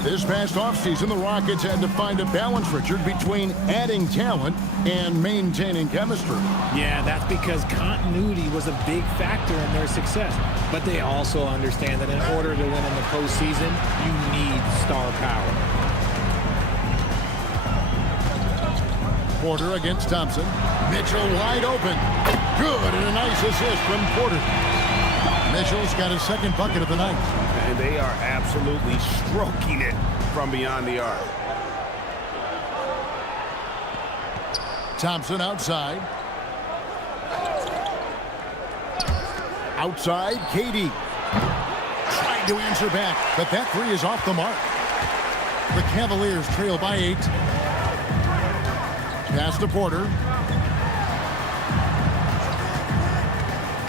This past offseason, the Rockets had to find a balance, Richard, between adding talent and maintaining chemistry. Yeah, that's because continuity was a big factor in their success. But they also understand that in order to win in the postseason, you need star power. Porter against Thompson. Mitchell wide open. Good, and a nice assist from Porter. Mitchell's got his second bucket of the night. And they are absolutely stroking it from beyond the arc. Thompson outside. Outside, KD. Trying to answer back, but that three is off the mark. The Cavaliers trail by 8. Pass to Porter.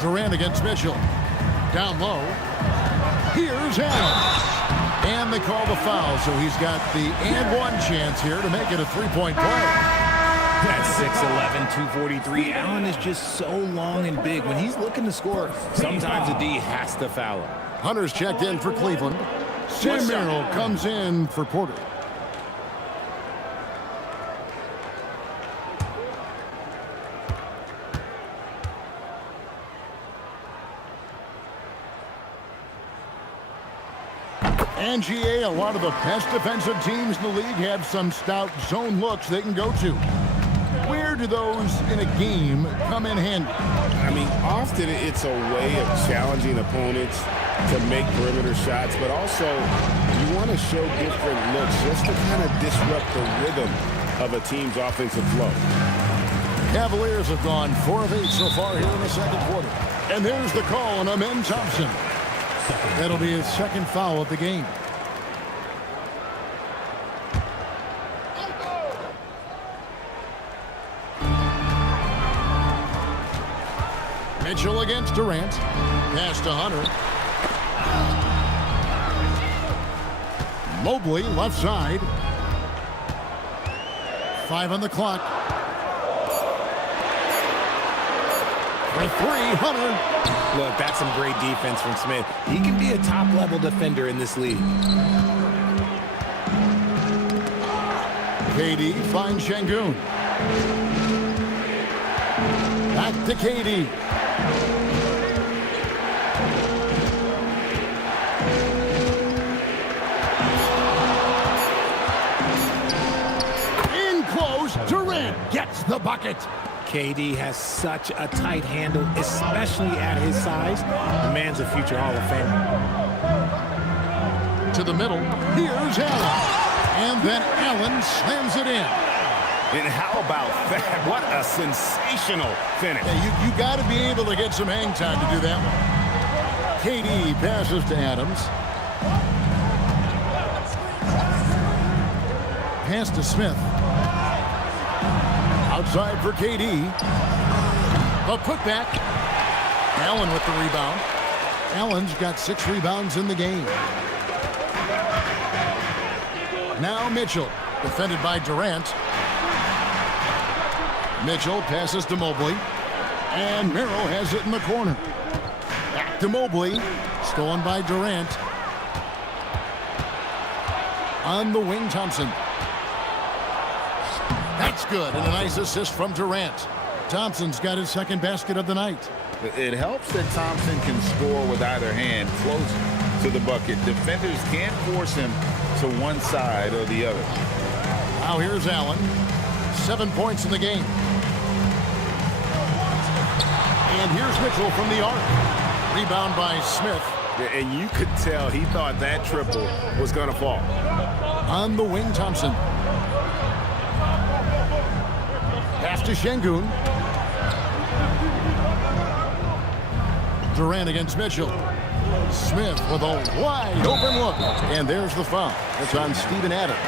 Durant against Mitchell. Down low. Here's Allen. And they call the foul, so he's got the and one chance here to make it a three-point play. That's 6'11", 243. Allen is just so long and big. When he's looking to score, sometimes the D has to foul him. Hunter's checked in for Cleveland. Sam Merrill comes in for Porter. And GA, a lot of the best defensive teams in the league have some stout zone looks they can go to. Where do those in a game come in handy? I mean, often it's a way of challenging opponents to make perimeter shots, but also you want to show different looks just to kind of disrupt the rhythm of a team's offensive flow. Cavaliers have gone 4 of 8 so far here in the second quarter. And there's the call on Amen Thompson. That'll be his second foul of the game. Mitchell against Durant. Pass to Hunter. Mobley left side. 5 on the clock. For 3, Hunter. Look, that's some great defense from Smith. He can be a top-level defender in this league. KD finds Şengün. Back to KD. In close, Durant gets the bucket. KD has such a tight handle, especially at his size. The man's a future Hall of Famer. To the middle, here's Allen. And then Allen slams it in. And how about that? What a sensational finish. Yeah, you got to be able to get some hang time to do that one. KD passes to Adams. Pass to Smith. Outside for KD. The putback. Allen with the rebound. Allen's got 6 rebounds in the game. Now Mitchell, defended by Durant. Mitchell passes to Mobley. And Merrill has it in the corner. Back to Mobley. Stolen by Durant. On the wing, Thompson. That's good, and a nice assist from Durant. Thompson's got his second basket of the night. It helps that Thompson can score with either hand close to the bucket. Defenders can't force him to one side or the other. Now here's Allen. 7 points in the game. And here's Mitchell from the arc. Rebound by Smith. And you could tell he thought that triple was going to fall. On the wing, Thompson. Pass to Şengün. Durant against Mitchell. Smith with a wide open look. And there's the foul. It's on Steven Adams.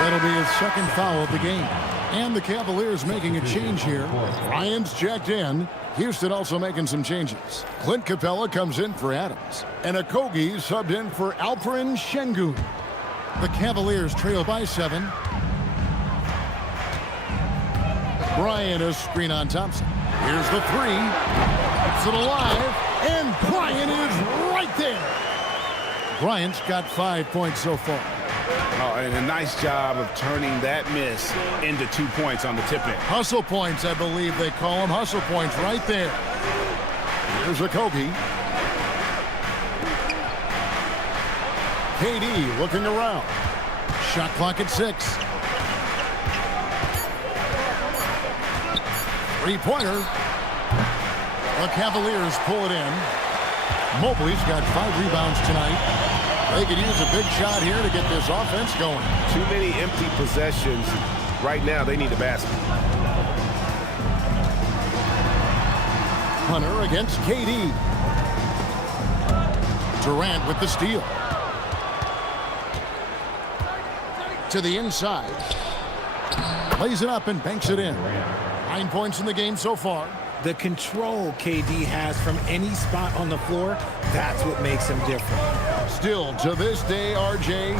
That'll be his second foul of the game. And the Cavaliers making a change here. Ryan's checked in. Houston also making some changes. Clint Capella comes in for Adams. And Okogie subbed in for Alperen Şengün. The Cavaliers trail by 7. Bryant a screen on Thompson. Here's the 3. Keeps it alive. And Bryant is right there. Bryant's got 5 points so far. Oh, and a nice job of turning that miss into 2 points on the tip-in. Hustle points, I believe they call them. Hustle points right there. Here's Okogie. KD looking around. Shot clock at 6. 3-pointer. The Cavaliers pull it in. Mobley's got 5 rebounds tonight. They could use a big shot here to get this offense going. Too many empty possessions. Right now, they need a basket. Hunter against KD. Durant with the steal. To the inside. Plays it up and banks it in. 9 points in the game so far. The control KD has from any spot on the floor, that's what makes him different. Still, to this day, RJ,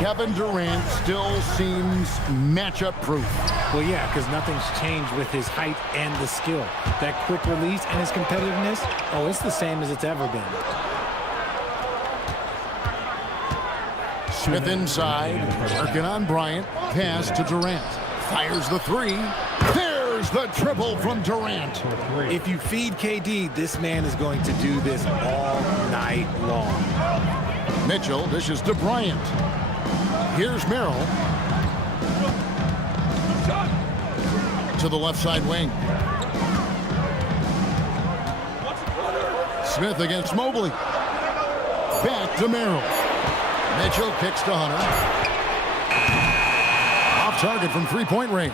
Kevin Durant still seems matchup proof. Well, yeah, because nothing's changed with his height and the skill. That quick release and his competitiveness, oh, it's the same as it's ever been. Smith inside, working on Bryant. Pass to Durant. Fires the 3. There's the triple from Durant. If you feed KD, this man is going to do this all night long. Mitchell dishes to Bryant. Here's Merrill. To the left side wing. Smith against Mobley. Back to Merrill. Mitchell kicks to Hunter. Off target from 3-point range.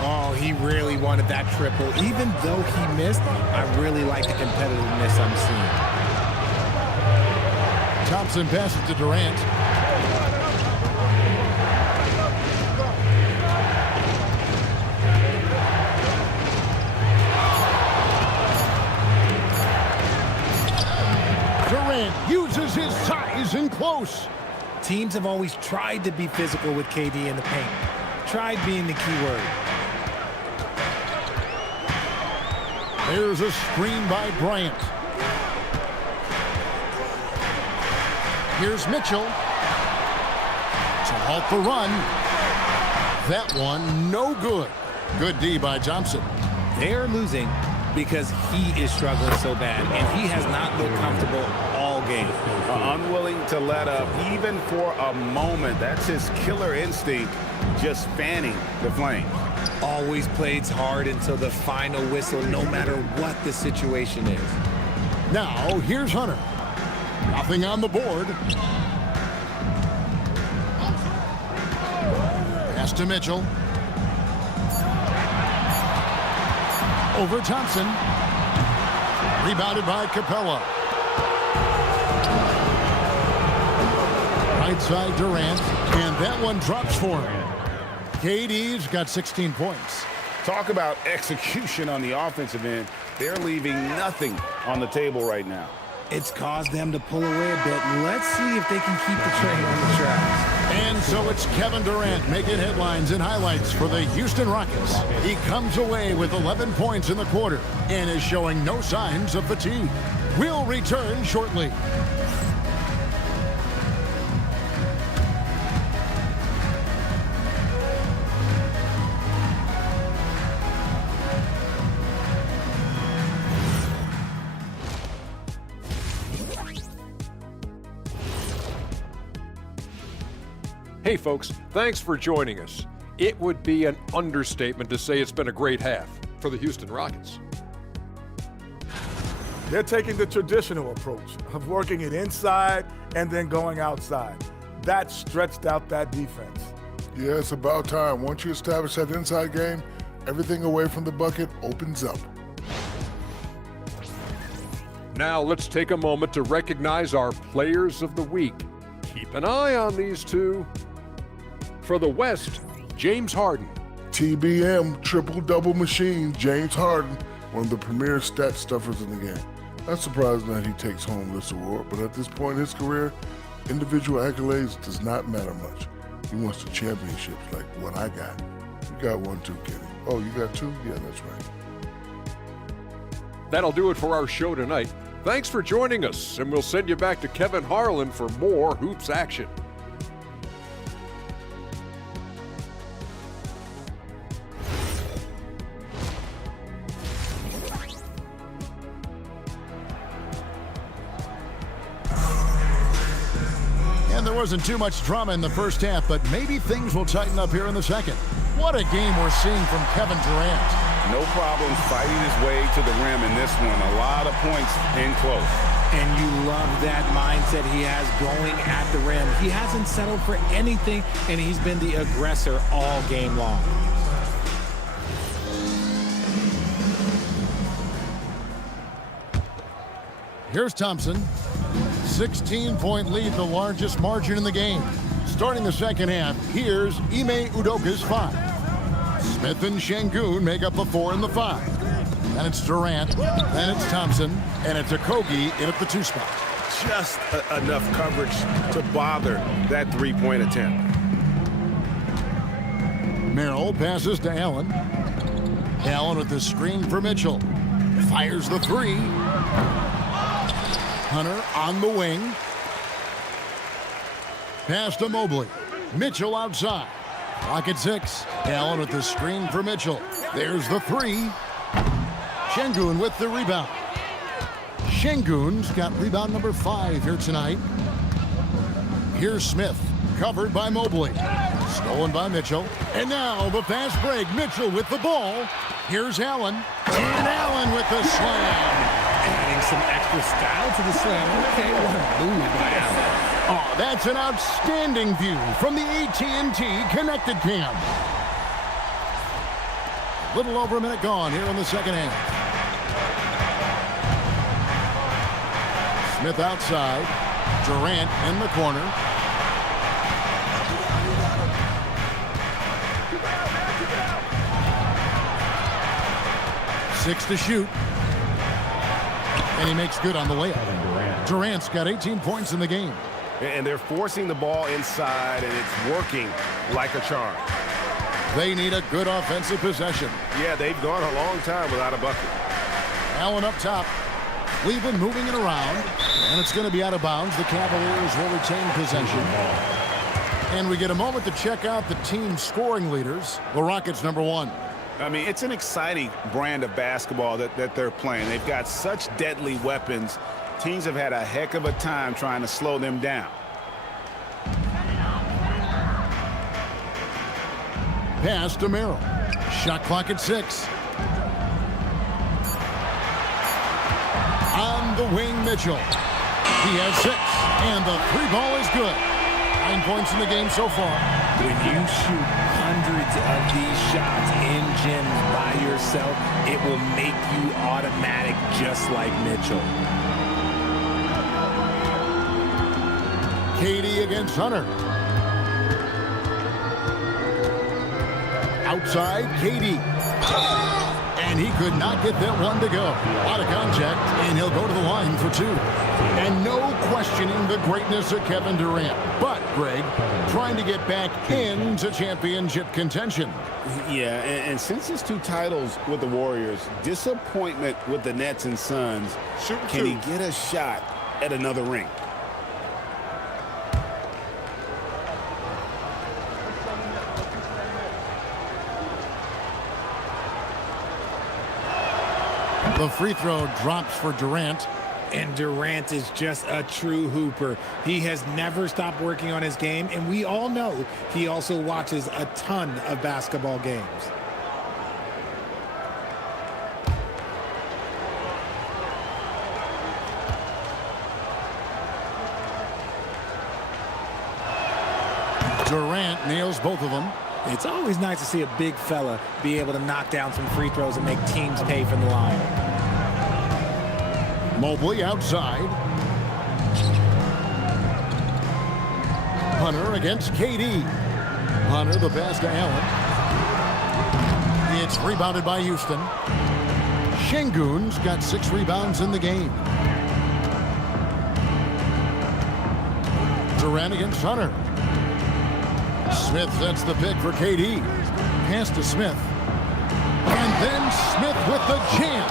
Oh, he really wanted that triple. Even though he missed, I really like the competitiveness I'm seeing. Thompson passes to Durant. Durant uses his size in close. Teams have always tried to be physical with KD in the paint. Tried being the key word. There's a screen by Bryant. Here's Mitchell to halt the run. That one, no good. Good D by Thompson. They're losing because he is struggling so bad, and he has not looked comfortable all game. Unwilling to let up, even for a moment. That's his killer instinct, just fanning the flame. Always plays hard until the final whistle, no matter what the situation is. Now, here's Hunter. Nothing on the board. Pass to Mitchell. Over Thompson. Rebounded by Capella. Right side Durant. And that one drops for him. KD's got 16 points. Talk about execution on the offensive end. They're leaving nothing on the table right now. It's caused them to pull away a bit. Let's see if they can keep the train on the tracks. And so it's Kevin Durant making headlines and highlights for the Houston Rockets. He comes away with 11 points in the quarter and is showing no signs of fatigue. We'll return shortly. Hey folks, thanks for joining us. It would be an understatement to say it's been a great half for the Houston Rockets. They're taking the traditional approach of working it inside and then going outside. That stretched out that defense. Yeah, it's about time. Once you establish that inside game, everything away from the bucket opens up. Now let's take a moment to recognize our Players of the Week. Keep an eye on these two. For the West, James Harden. TBM, triple-double machine, James Harden, one of the premier stat stuffers in the game. Not surprising that he takes home this award, but at this point in his career, individual accolades does not matter much. He wants the championships like what I got. You got one too, Kenny. Oh, you got two? Yeah, that's right. That'll do it for our show tonight. Thanks for joining us, and we'll send you back to Kevin Harlan for more hoops action. And there wasn't too much drama in the first half, but maybe things will tighten up here in the second. What a game we're seeing from Kevin Durant. No problems fighting his way to the rim in this one. A lot of points in close. And you love that mindset he has going at the rim. He hasn't settled for anything, and he's been the aggressor all game long. Here's Thompson. 16-point lead, the largest margin in the game. Starting the second half, here's Ime Udoka's 5. Smith and Şengün make up the 4 and the 5. Then it's Durant, then it's Thompson, and it's Okogie in at the 2 spot. Just enough coverage to bother that three-point attempt. Merrill passes to Allen. Allen with the screen for Mitchell. Fires the 3. Hunter on the wing. Pass to Mobley. Mitchell outside. Clock at 6. Allen with the screen for Mitchell. There's the 3. Şengün with the rebound. Şengün's got rebound number 5 here tonight. Here's Smith, covered by Mobley. Stolen by Mitchell. And now the fast break. Mitchell with the ball. Here's Allen. And Allen with the slam. Adding some extra style to the slam. Okay, what a move by Allen. Oh, that's an outstanding view from the AT&T Connected Cam. A little over a minute gone here in the second half. Smith outside. Durant in the corner. Six to shoot. And he makes good on the layup. Durant's got 18 points in the game. And they're forcing the ball inside, and it's working like a charm. They need a good offensive possession. Yeah, they've gone a long time without a bucket. Allen up top. Cleveland moving it around. And it's going to be out of bounds. The Cavaliers will retain possession. And we get a moment to check out the team's scoring leaders. The Rockets, number 1. I mean, it's an exciting brand of basketball that they're playing. They've got such deadly weapons. Teams have had a heck of a time trying to slow them down. Pass to Merrill. Shot clock at 6. On the wing, Mitchell. He has 6. And the 3 ball is good. 9 points in the game so far. When you shoot hundreds of these shots in gyms by yourself, it will make you automatic just like Mitchell. KD against Hunter. Outside, KD. And he could not get that one to go. A lot of contact, and he'll go to the line for 2. And no questioning the greatness of Kevin Durant. But, Greg, trying to get back into championship contention. Yeah, and since his 2 titles with the Warriors, disappointment with the Nets and Suns, can he get a shot at another ring? The free throw drops for Durant. And Durant is just a true hooper. He has never stopped working on his game, and we all know he also watches a ton of basketball games. Durant nails both of them. It's always nice to see a big fella be able to knock down some free throws and make teams pay from the line. Mobley outside. Hunter against KD. Hunter, the pass to Allen. It's rebounded by Houston. Şengün's got 6 rebounds in the game. Durant against Hunter. Smith sets the pick for KD. Pass to Smith. And then Smith with the jam.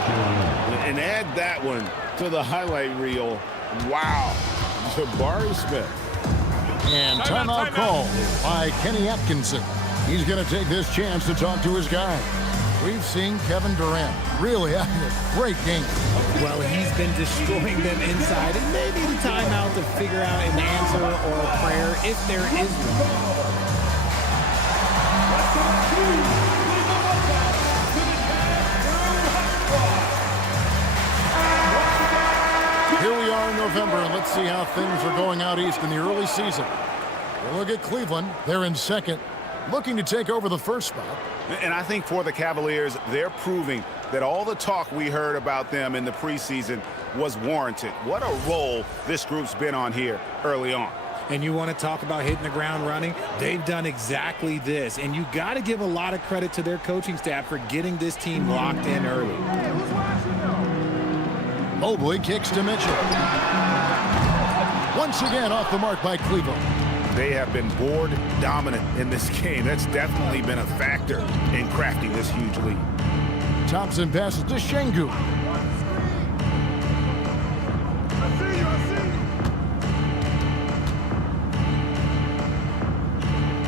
And add that one to the highlight reel. Wow. Jabari Smith. And timeout call by Kenny Atkinson. He's going to take this chance to talk to his guy. We've seen Kevin Durant really having a great game. Well, he's been destroying them inside, and they need a timeout to figure out an answer or a prayer if there is one. Here we are in November, and let's see how things are going out east in the early season. We'll look at Cleveland. They're in second, looking to take over the first spot. And I think for the Cavaliers, they're proving that all the talk we heard about them in the preseason was warranted. What a role this group's been on here early on. And you want to talk about hitting the ground running? They've done exactly this. And you got to give a lot of credit to their coaching staff for getting this team locked in early. Mobley kicks to Mitchell. Once again off the mark by Cleveland. They have been board dominant in this game. That's definitely been a factor in crafting this huge lead. Thompson passes to Şengün.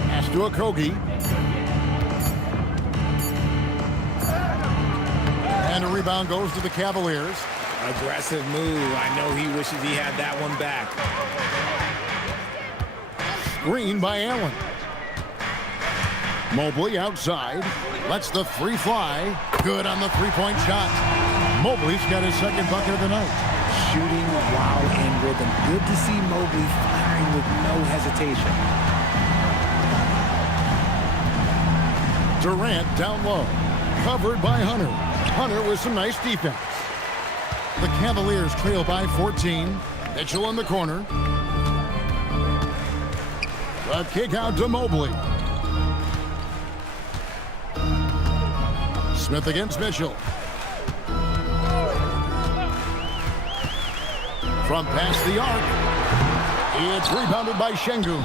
Pass to Okogie. And a rebound goes to the Cavaliers. Aggressive move. I know he wishes he had that one back. Screen by Allen. Mobley outside. Lets the 3 fly. Good on the 3-point shot. Mobley's got his second bucket of the night. Shooting while in rhythm. Good to see Mobley firing with no hesitation. Durant down low. Covered by Hunter. Hunter with some nice defense. The Cavaliers trail by 14. Mitchell in the corner. The kick out to Mobley. Smith against Mitchell. From past the arc. It's rebounded by Şengün.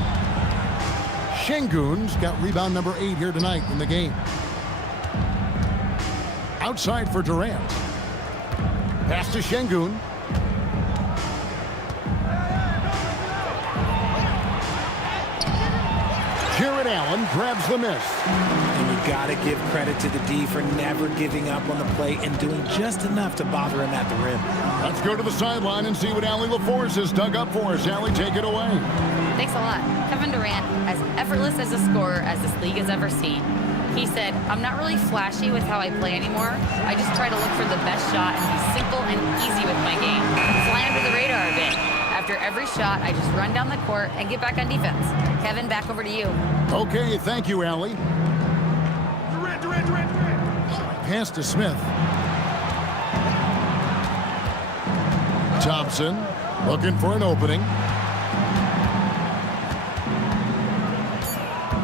Şengün's got rebound number 8 here tonight in the game. Outside for Durant. Pass to Şengün. Jared Allen grabs the miss. And you got to give credit to the D for never giving up on the play and doing just enough to bother him at the rim. Let's go to the sideline and see what Allie LaForce has dug up for us. Allie, take it away. Thanks a lot. Kevin Durant, as effortless as a scorer as this league has ever seen. He said, I'm not really flashy with how I play anymore. I just try to look for the best shot and be simple and easy with my game. Fly under the radar a bit. After every shot, I just run down the court and get back on defense. Kevin, back over to you. Okay, thank you, Allie. Durant. Pass to Smith. Thompson looking for an opening.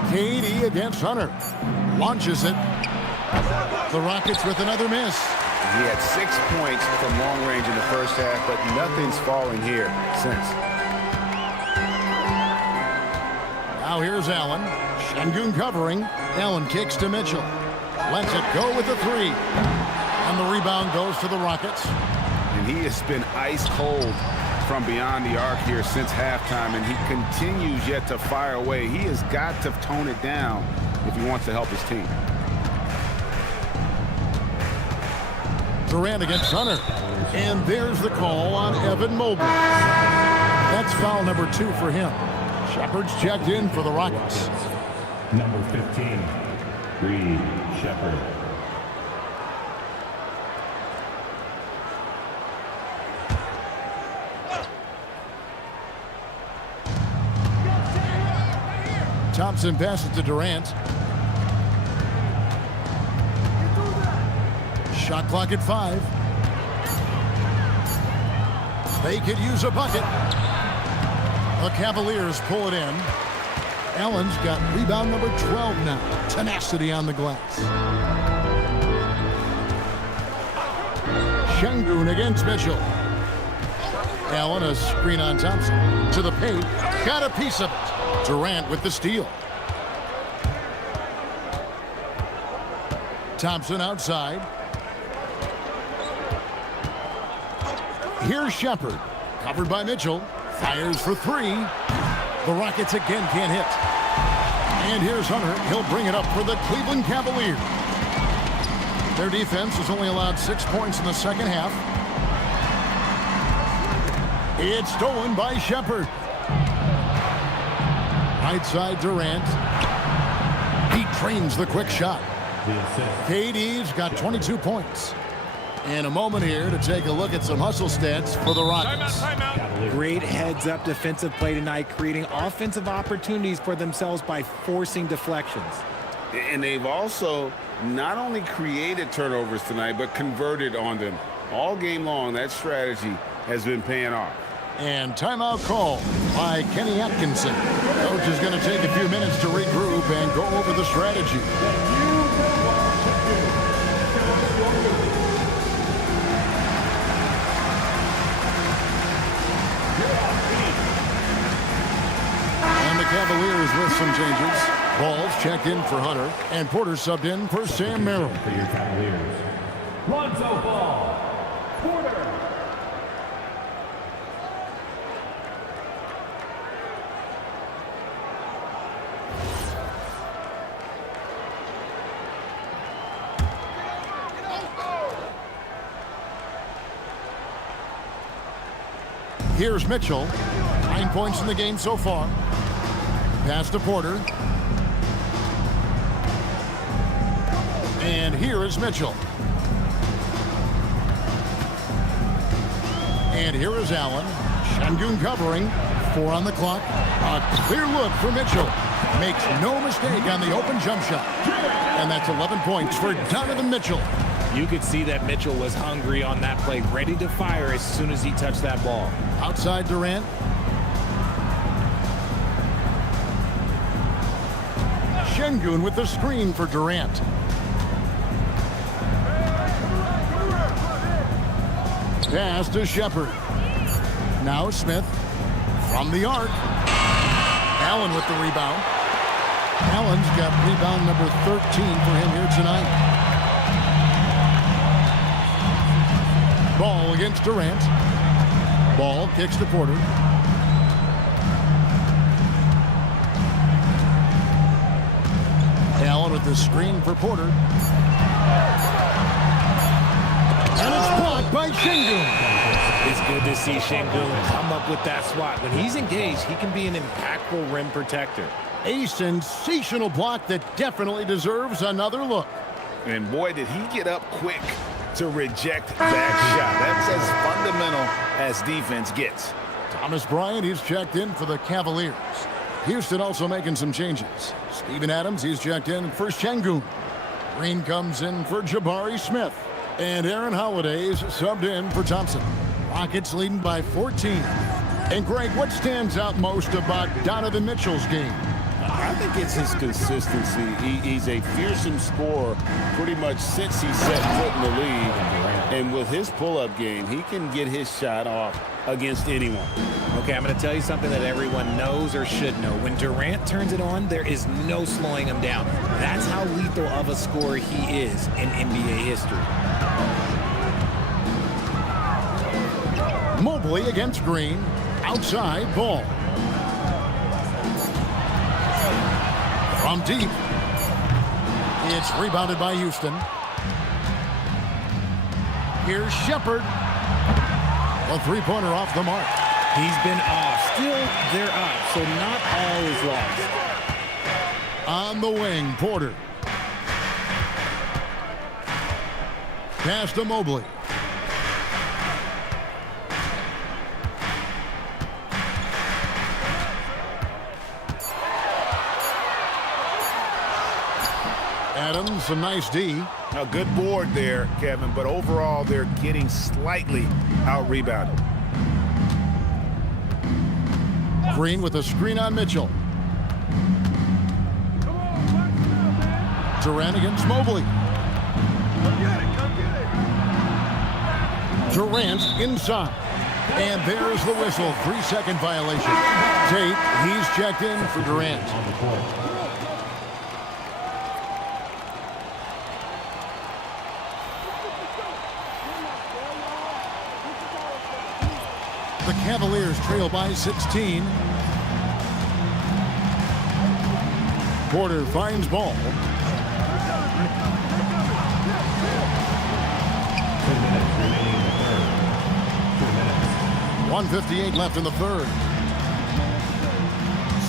KD against Hunter. Launches it. The Rockets with another miss. He had 6 points from long range in the first half, but nothing's falling here since. Now here's Allen. Şengün covering. Allen kicks to Mitchell. Lets it go with the three. And the rebound goes to the Rockets. And he has been ice cold from beyond the arc here since halftime, and he continues yet to fire away. He has got to tone it down if he wants to help his team. Durant against Hunter. And there's the call on Evan Mobley. That's foul number 2 for him. Shepard's checked in for the Rockets. Number 15, Reed Shepard. Thompson passes to Durant. Shot clock at 5. They could use a bucket. The Cavaliers pull it in. Allen's got rebound number 12 now. Tenacity on the glass. Şengün against Mitchell. Allen, a screen on Thompson. To the paint. Got a piece of it. Durant with the steal. Thompson outside. Here's Shepard. Covered by Mitchell. Fires for 3. The Rockets again can't hit. And here's Hunter. He'll bring it up for the Cleveland Cavaliers. Their defense has only allowed 6 points in the second half. It's stolen by Shepard. Right side Durant. He trains the quick shot. KD's got 22 points. And a moment here to take a look at some hustle stats for the Rockets. Great heads-up defensive play tonight, creating offensive opportunities for themselves by forcing deflections. And they've also not only created turnovers tonight, but converted on them. All game long, that strategy has been paying off. And timeout call by Kenny Atkinson. Coach is going to take a few minutes to regroup and go over the strategy. And the Cavaliers with some changes. Ball's checked in for Hunter, and Porter subbed in for Sam Merrill. For your Cavaliers, Lonzo Ball, Porter. Here's Mitchell. 9 points in the game so far. Pass to Porter. And here is Mitchell. And here is Allen. Şengün covering. 4 on the clock. A clear look for Mitchell. Makes no mistake on the open jump shot. And that's 11 points for Donovan Mitchell. You could see that Mitchell was hungry on that play, ready to fire as soon as he touched that ball. Outside Durant. Şengün with the screen for Durant. Pass to Shepard. Now Smith from the arc. Allen with the rebound. Allen's got rebound number 13 for him here tonight. Ball against Durant. Ball kicks to Porter. Allen with the screen for Porter. And it's blocked by Şengün. It's good to see Şengün come up with that swat. When he's engaged, he can be an impactful rim protector. A sensational block that definitely deserves another look. And boy, did he get up quick to reject that shot. That's as fundamental as defense gets. Thomas Bryant, he's checked in for the Cavaliers. Houston also making some changes. Steven Adams, he's checked in for Şengün. Green comes in for Jabari Smith. And Aaron Holiday's subbed in for Thompson. Rockets leading by 14. And Greg, what stands out most about Donovan Mitchell's game? I think it's his consistency. He's a fearsome scorer pretty much since he set foot in the league. And with his pull-up game, he can get his shot off against anyone. Okay, I'm going to tell you something that everyone knows or should know. When Durant turns it on, there is no slowing him down. That's how lethal of a scorer he is in NBA history. Mobley against Green. Outside ball. From deep. It's rebounded by Houston. Here's Shepherd. A three-pointer off the mark. He's been off. Still, they're up, so not all is lost. On the wing, Porter. Pass to Mobley. Adams, a nice D. A good board there, Kevin, but overall they're getting slightly out-rebounded. Green with a screen on Mitchell. Durant against Mobley. Durant inside. And there's the whistle. 3-second violation. Tate, he's checked in for Durant. The Cavaliers trail by 16. Porter finds ball. 1:58 left in the third.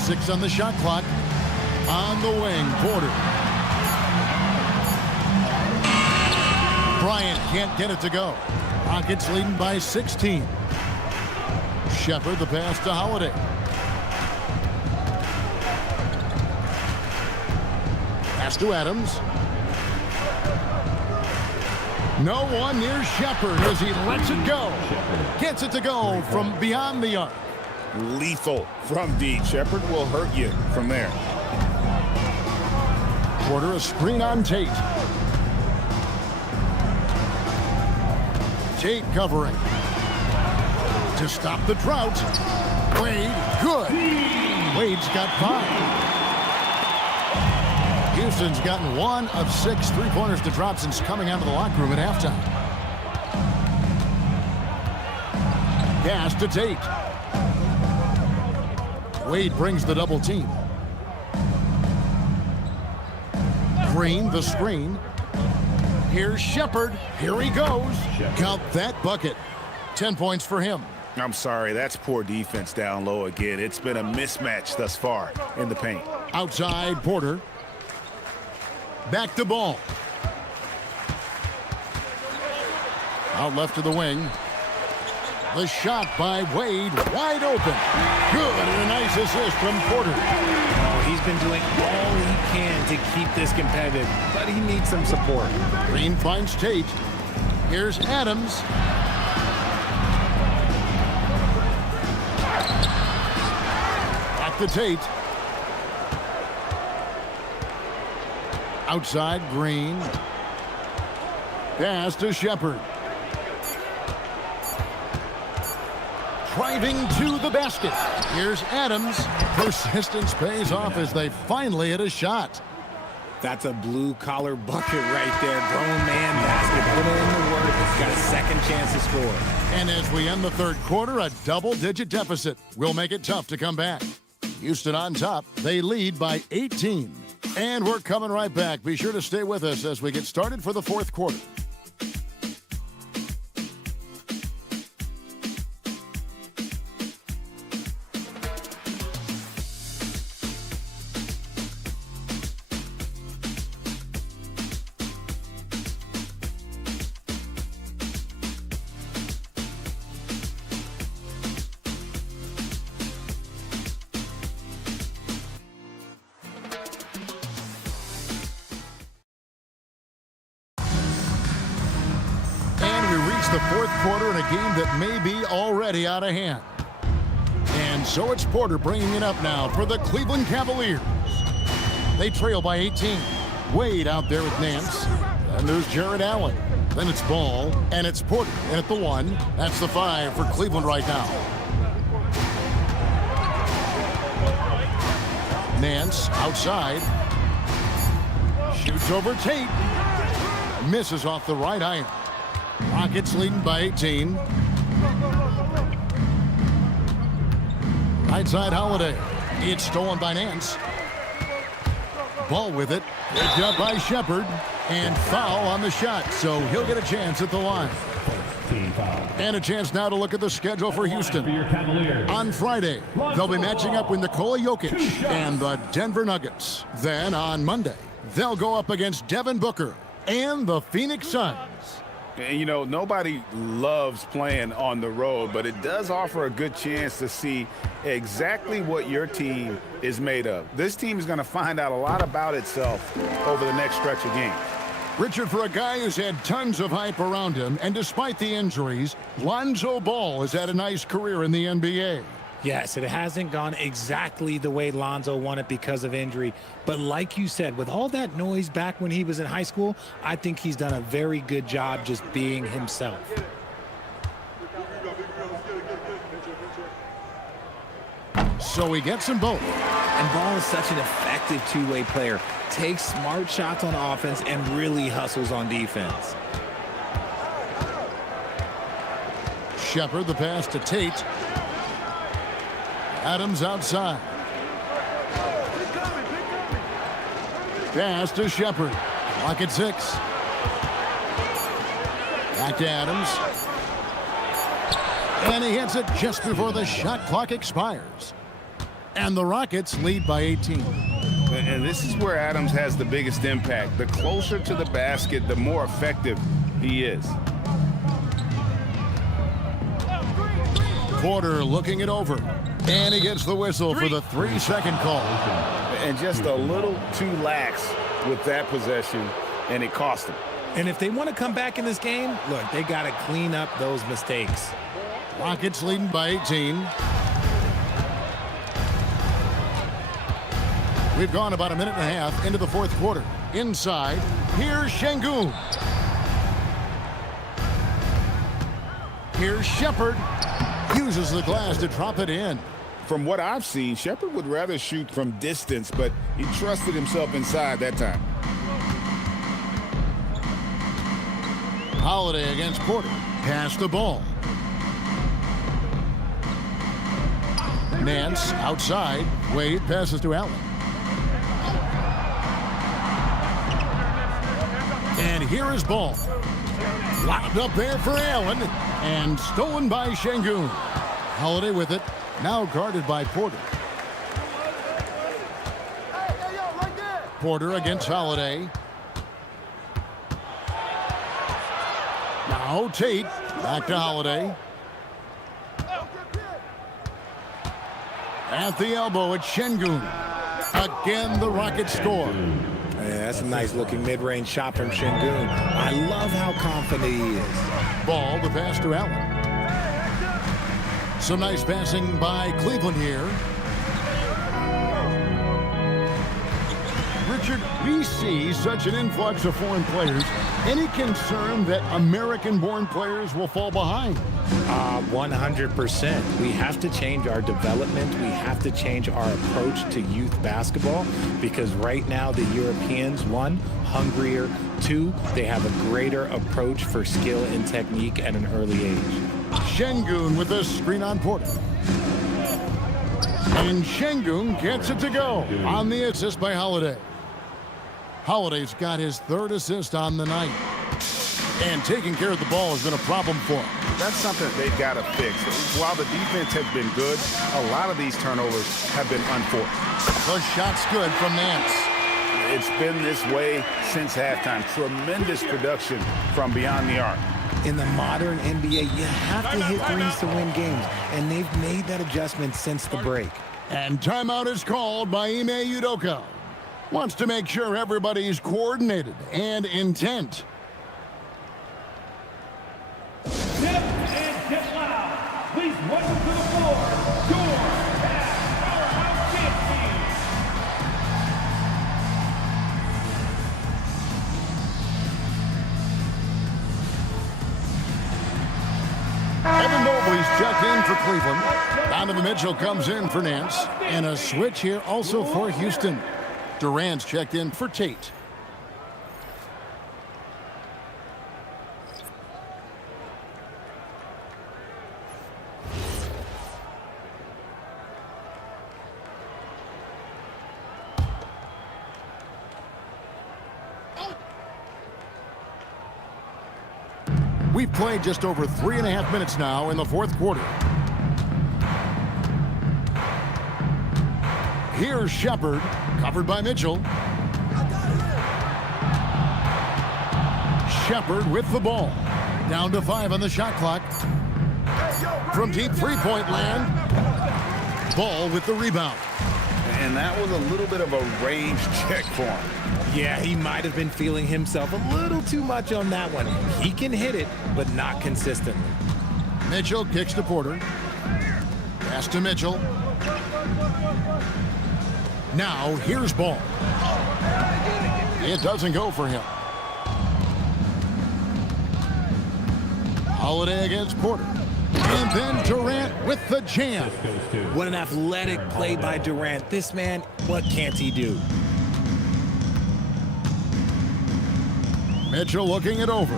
6 on the shot clock. On the wing, Porter. Bryant can't get it to go. Rockets leading by 16. Shepherd, the pass to Holiday. Pass to Adams. No one near Shepherd as he lets it go. Gets it to go from beyond the arc. Lethal from deep. Shepherd will hurt you from there. Porter, a screen on Tate. Tate covering. To stop the drought. Wade, good. Wade's got 5. Houston's gotten 1 of 6 three-pointers to drop since coming out of the locker room at halftime. Pass to Tate. Wade brings the double team. Green, the screen. Here's Shepherd. Here he goes. Count that bucket. 10 points for him. I'm sorry, that's poor defense down low again. It's been a mismatch thus far in the paint. Outside, Porter. Back to ball. Out left to the wing. The shot by Wade, wide open. Good, and a nice assist from Porter. Oh, he's been doing all he can to keep this competitive, but he needs some support. Green finds Tate. Here's Adams. Back to Tate. Outside, Green. Pass to Shepherd. Driving to the basket. Here's Adams. Persistence pays off as they finally hit a shot. That's a blue-collar bucket right there. Grown man basket. Put in the work. Got a second chance to score. And as we end the third quarter, a double-digit deficit will make it tough to come back. Houston on top. They lead by 18. And we're coming right back. Be sure to stay with us as we get started for the fourth quarter. The fourth quarter in a game that may be already out of hand. And so it's Porter bringing it up now for the Cleveland Cavaliers. They trail by 18. Wade out there with Nance. And there's Jared Allen. Then it's Ball, and it's Porter in at the 1. That's the 5 for Cleveland right now. Nance outside. Shoots over Tate. Misses off the right iron. Rockets leading by 18. Right side Holiday. It's stolen by Nance. Ball with it. Picked up by Shepard. And foul on the shot, so he'll get a chance at the line. And a chance now to look at the schedule for Houston. On Friday, they'll be matching up with Nikola Jokic and the Denver Nuggets. Then on Monday, they'll go up against Devin Booker and the Phoenix Suns. And, you know, nobody loves playing on the road, but it does offer a good chance to see exactly what your team is made of. This team is going to find out a lot about itself over the next stretch of games. Richard, for a guy who's had tons of hype around him, and despite the injuries, Lonzo Ball has had a nice career in the NBA. Yes, it hasn't gone exactly the way Lonzo wanted because of injury. But like you said, with all that noise back when he was in high school, I think he's done a very good job just being himself. So he gets them both. And Ball is such an effective two-way player. Takes smart shots on offense and really hustles on defense. Shepard, the pass to Tate. Adams outside. Pass to Shepard. Clock at 6. Back to Adams. And he hits it just before the shot clock expires. And the Rockets lead by 18. And this is where Adams has the biggest impact. The closer to the basket, the more effective he is. Porter looking it over. And he gets the whistle for the 3-second call. And just a little too lax with that possession, and it cost him. And if they want to come back in this game, look, they got to clean up those mistakes. Rockets leading by 18. We've gone about a minute and a half into the fourth quarter. Inside, here's Şengün. Here's Shepard. Uses the glass to drop it in. From what I've seen, Shepard would rather shoot from distance, but he trusted himself inside that time. Holiday against Porter. Pass the ball. Nance outside. Wade passes to Allen. And here is Ball. Locked up there for Allen. And stolen by Şengün. Holiday with it. Now guarded by Porter. Porter against Holiday. Now Tate. Back to Holiday. At the elbow, it's Şengün. Again, the Rockets score. Yeah, that's a nice-looking mid-range shot from Şengün. I love how confident he is. Ball, the pass to Allen. Some nice passing by Cleveland here. Richard, we see such an influx of foreign players. Any concern that American-born players will fall behind? 100%. We have to change our development. We have to change our approach to youth basketball because right now the Europeans, 1, hungrier, 2, they have a greater approach for skill and technique at an early age. Şengün with a screen on Porter. And Şengün gets it to go on the assist by Holiday. Holiday's got his 3rd assist on the night. And taking care of the ball has been a problem for him. That's something they've got to fix. While the defense has been good, a lot of these turnovers have been unforced. The shot's good from Nance. It's been this way since halftime. Tremendous production from beyond the arc. In the modern NBA, you have to hit threes to win games, and they've made that adjustment since the break. And timeout is called by Ime Udoka. Wants to make sure everybody's coordinated and intent. Tip and get loud. Please welcome to the floor, your powerhouse dance team. Evan Mobley's checked in for Cleveland. Donovan Mitchell comes in for Nance. And a switch here also for Houston. Durant's checked in for Tate. We've played just over 3.5 minutes now in the fourth quarter. Here's Shepard, covered by Mitchell. Shepard with the ball. Down to 5 on the shot clock. From deep three-point land. Ball with the rebound. And that was a little bit of a range check for him. Yeah, he might have been feeling himself a little too much on that one. He can hit it, but not consistently. Mitchell kicks to Porter. Pass to Mitchell. Now, here's Ball. It doesn't go for him. Holiday against Porter. And then Durant with the jam. What an athletic play by Durant. This man, what can't he do? Mitchell looking it over.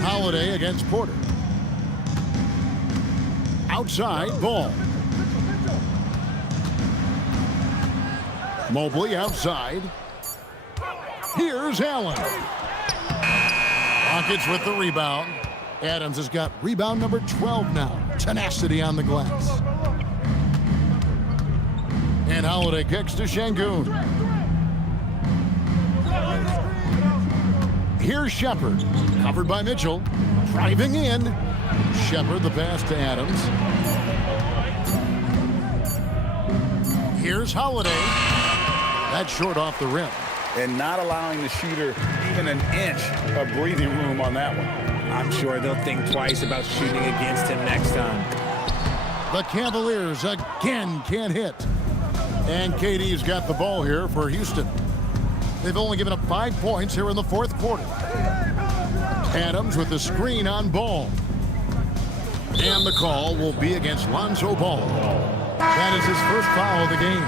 Holiday against Porter. Outside, Ball. Mobley outside. Here's Allen. Rockets with the rebound. Adams has got rebound number 12 now. Tenacity on the glass. And Holiday kicks to Şengün. Here's Shepard, covered by Mitchell. Driving in. Shepard, the pass to Adams. Here's Holiday. That's short off the rim. And not allowing the shooter even an inch of breathing room on that one. I'm sure they'll think twice about shooting against him next time. The Cavaliers again can't hit. And KD's got the ball here for Houston. They've only given up 5 points here in the fourth quarter. Adams with the screen on Ball. And the call will be against Lonzo Ball. That is his first foul of the game.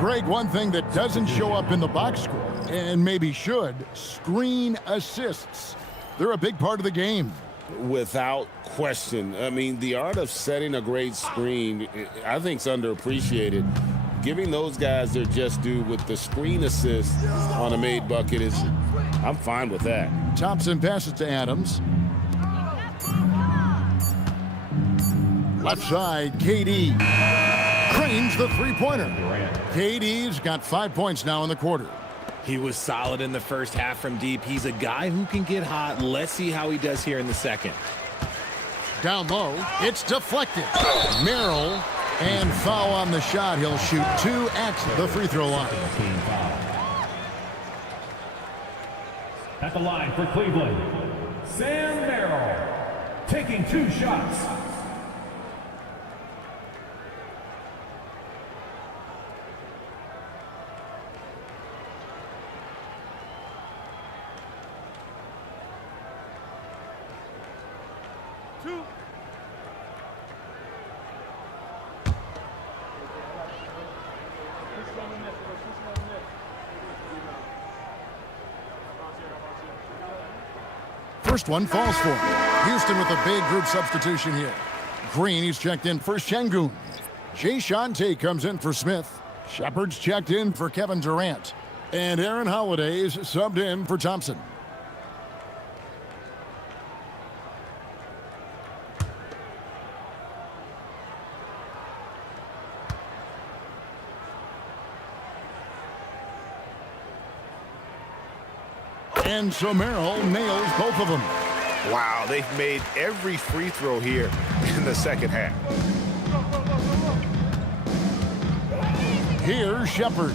Greg, one thing that doesn't show up in the box score, and maybe should, screen assists. They're a big part of the game. Without question. I mean, the art of setting a great screen, I think, is underappreciated. Giving those guys their just due with the screen assist on a made bucket is, I'm fine with that. Thompson passes to Adams. Left side, KD. Cranes the three-pointer. KD's got 5 points now in the quarter. He was solid in the first half from deep. He's a guy who can get hot. Let's see how he does here in the second. Down low, it's deflected. Merrill, and foul on the shot. He'll shoot 2 at the free throw line. At the line for Cleveland, Sam Merrill, taking 2 shots. First one falls for him. Houston with a big group substitution here. Green, he's checked in for Şengün. Jae'Sean Tate comes in for Smith. Shepard's checked in for Kevin Durant. And Aaron Holiday's subbed in for Thompson. And so Merrill nails both of them. Wow, they've made every free throw here in the second half. Here's Shepard.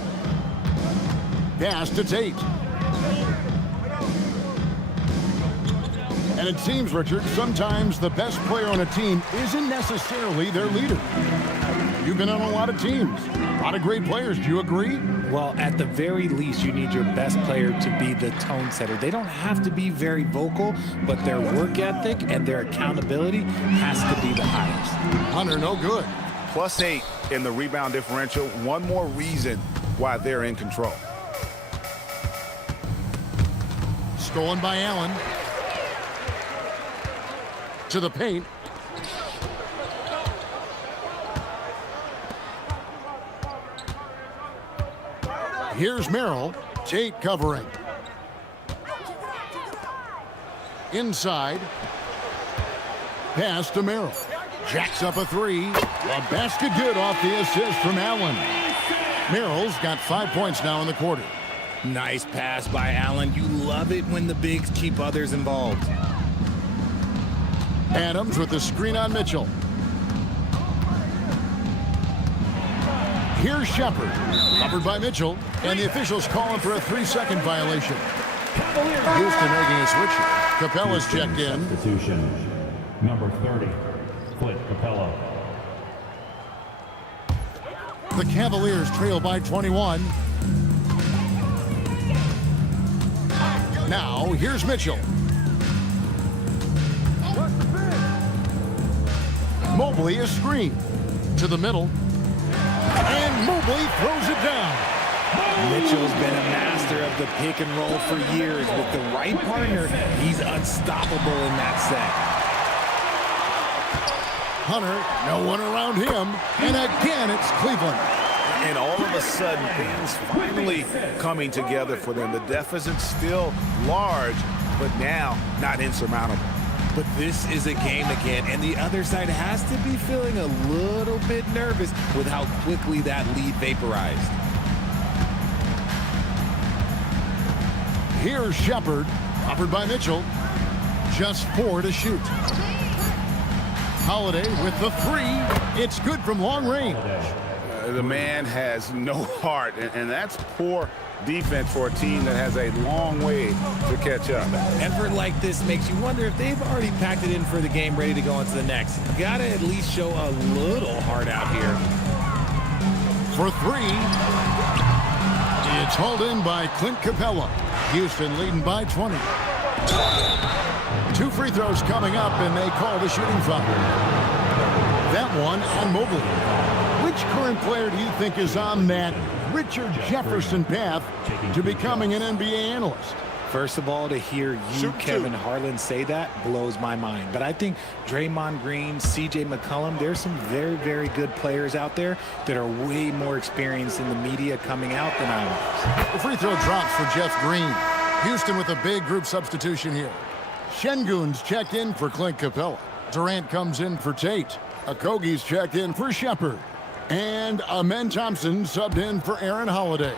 Pass to Tate. And it seems, Richard, sometimes the best player on a team isn't necessarily their leader. You've been on a lot of teams, a lot of great players. Do you agree? Well, at the very least, you need your best player to be the tone setter. They don't have to be very vocal, but their work ethic and their accountability has to be the highest. Hunter, no good. +8 in the rebound differential. One more reason why they're in control. Stolen by Allen. To the paint. Here's Merrill. Tate covering. Inside. Pass to Merrill. Jacks up a three. A basket good off the assist from Allen. Merrill's got 5 points now in the quarter. Nice pass by Allen. You love it when the bigs keep others involved. Adams with the screen on Mitchell. Here's Shepard. Covered by Mitchell. And the officials calling for a 3-second violation. Houston making a switch. Capella's checked in. Substitution. Number 30, Clint Capella. The Cavaliers trail by 21. Now, here's Mitchell. Mobley is screened. To the middle. And Mobley throws it down. Mitchell's been a master of the pick and roll for years. With the right partner, he's unstoppable in that set. Hunter, no one around him. And again, it's Cleveland. And all of a sudden, things finally coming together for them. The deficit's still large, but now not insurmountable. But this is a game again, and the other side has to be feeling a little bit nervous with how quickly that lead vaporized. Here's Shepard, covered by Mitchell. Just 4 to shoot. Holiday with the 3. It's good from long range. The man has no heart, and that's poor defense for a team that has a long way to catch up. Effort like this makes you wonder if they've already packed it in for the game, ready to go on to the next. You gotta at least show a little heart out here. For 3. It's hauled in by Clint Capella. Houston leading by 20. 2 free throws coming up, and they call the shooting foul. That one on Mobley. Which current player do you think is on that Richard Jefferson path to becoming an NBA analyst? First of all, to hear you, Kevin Harlan, say that blows my mind. But I think Draymond Green, C.J. McCollum, there's some very, very good players out there that are way more experienced in the media coming out than I was. The free throw drops for Jeff Green. Houston with a big group substitution here. Şengün's checked in for Clint Capella. Durant comes in for Tate. Okogie's checked in for Shepard. And Amen Thompson subbed in for Aaron Holiday.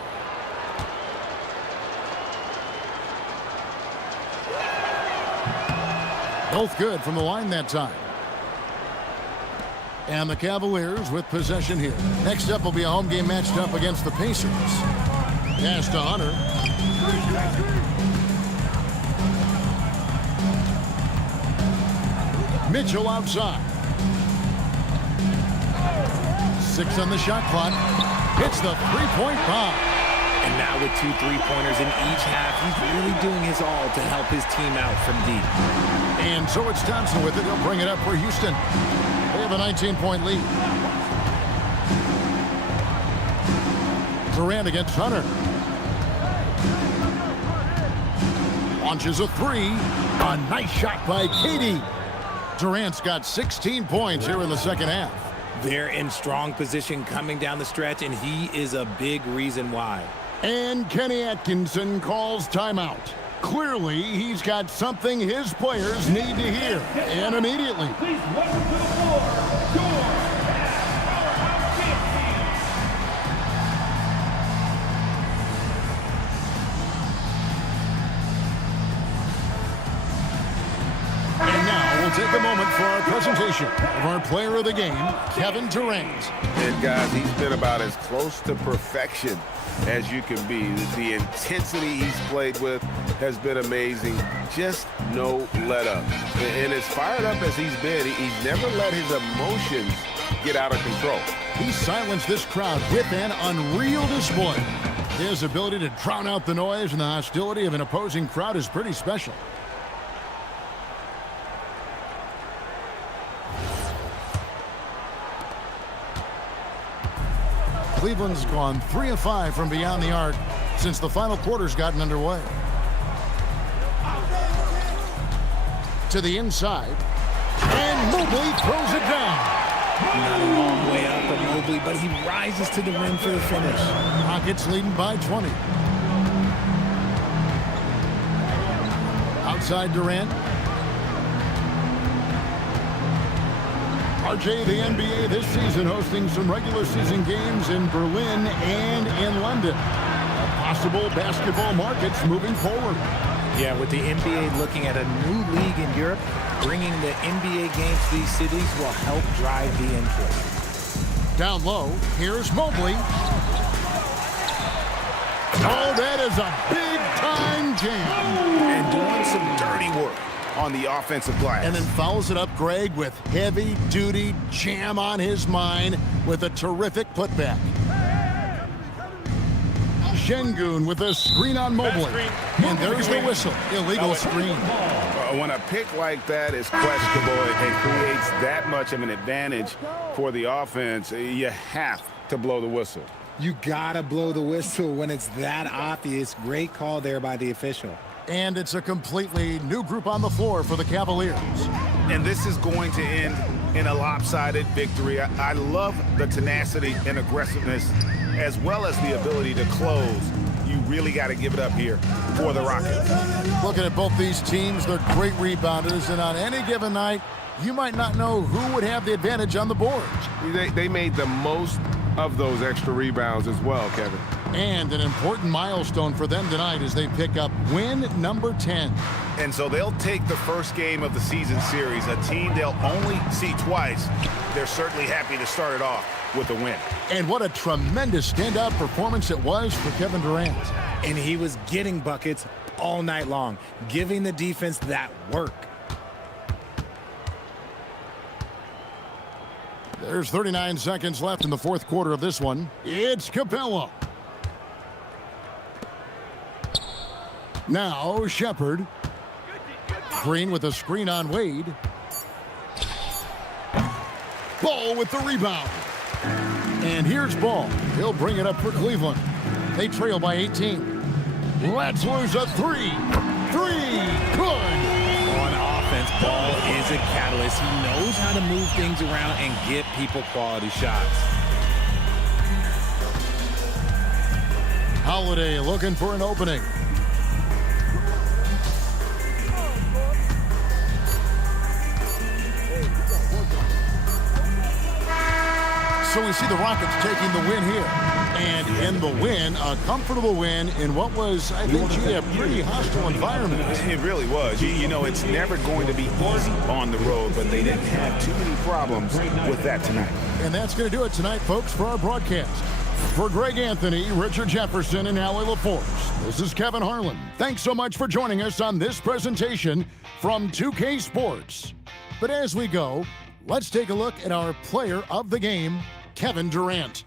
Both good from the line that time. And the Cavaliers with possession here. Next up will be a home game matched up against the Pacers. Pass to Hunter. Mitchell outside. 6 on the shot clock. Hits the three-point bomb. And now with 2 3-pointers in each half, he's really doing his all to help his team out from deep. And so it's Thompson with it. He'll bring it up for Houston. They have a 19-point lead. Durant against Hunter. Launches a 3. A nice shot by Katie. Durant's got 16 points here in the second half. They're in strong position coming down the stretch, and he is a big reason why. And Kenny Atkinson calls timeout. Clearly, he's got something his players need to hear, and immediately. Please welcome to the floor, your powerhouse champion. And now we'll take a moment for our presentation of our player of the game, Kevin Durant. And guys, he's been about as close to perfection as you can be. The intensity he's played with has been amazing. Just no let up. And as fired up as he's been, he's never let his emotions get out of control. He silenced this crowd with an unreal display. His ability to drown out the noise and the hostility of an opposing crowd is pretty special. Cleveland's gone 3 of 5 from beyond the arc since the final quarter's gotten underway. To the inside, and Mobley throws it down. Not a long way up for Mobley, but he rises to the rim for the finish. Rockets leading by 20. Outside Durant. RJ, the NBA this season hosting some regular season games in Berlin and in London. Possible basketball markets moving forward. Yeah, with the NBA looking at a new league in Europe, bringing the NBA games to these cities will help drive the interest. Down low, here's Mobley. Oh, that is a big-time jam. And doing some dirty work on the offensive glass. And then follows it up, Greg, with heavy-duty jam on his mind with a terrific putback. Şengün with a screen on Mobley. And there's the whistle. Illegal screen. When a pick like that is questionable and creates that much of an advantage for the offense, you have to blow the whistle. You gotta blow the whistle when it's that obvious. Great call there by the official. And it's a completely new group on the floor for the Cavaliers. And this is going to end in a lopsided victory. I love the tenacity and aggressiveness as well as the ability to close. You really got to give it up here for the Rockets. Looking at both these teams, they're great rebounders, and on any given night, you might not know who would have the advantage on the boards. They made the most of those extra rebounds as well, Kevin. And an important milestone for them tonight as they pick up win number 10. And so they'll take the first game of the season series, a team they'll only see twice. They're certainly happy to start it off with a win. And what a tremendous standout performance it was for Kevin Durant. And he was getting buckets all night long, giving the defense that work. There's 39 seconds left in the fourth quarter of this one. It's Capella. Now Shepard. Green with a screen on Wade. Ball with the rebound. And here's Ball. He'll bring it up for Cleveland. They trail by 18. Let's lose a three. Good. On offense, Ball is a catalyst. He knows how to move things around and get people quality shots. Holiday looking for an opening. So we see the Rockets taking the win here. And in the win, a comfortable win in what was, I think, a pretty hostile environment. It really was. You know, it's never going to be easy on the road, but they didn't have too many problems with that tonight. And that's going to do it tonight, folks, for our broadcast. For Greg Anthony, Richard Jefferson, and Allie LaForce, this is Kevin Harlan. Thanks so much for joining us on this presentation from 2K Sports. But as we go, let's take a look at our player of the game, Kevin Durant.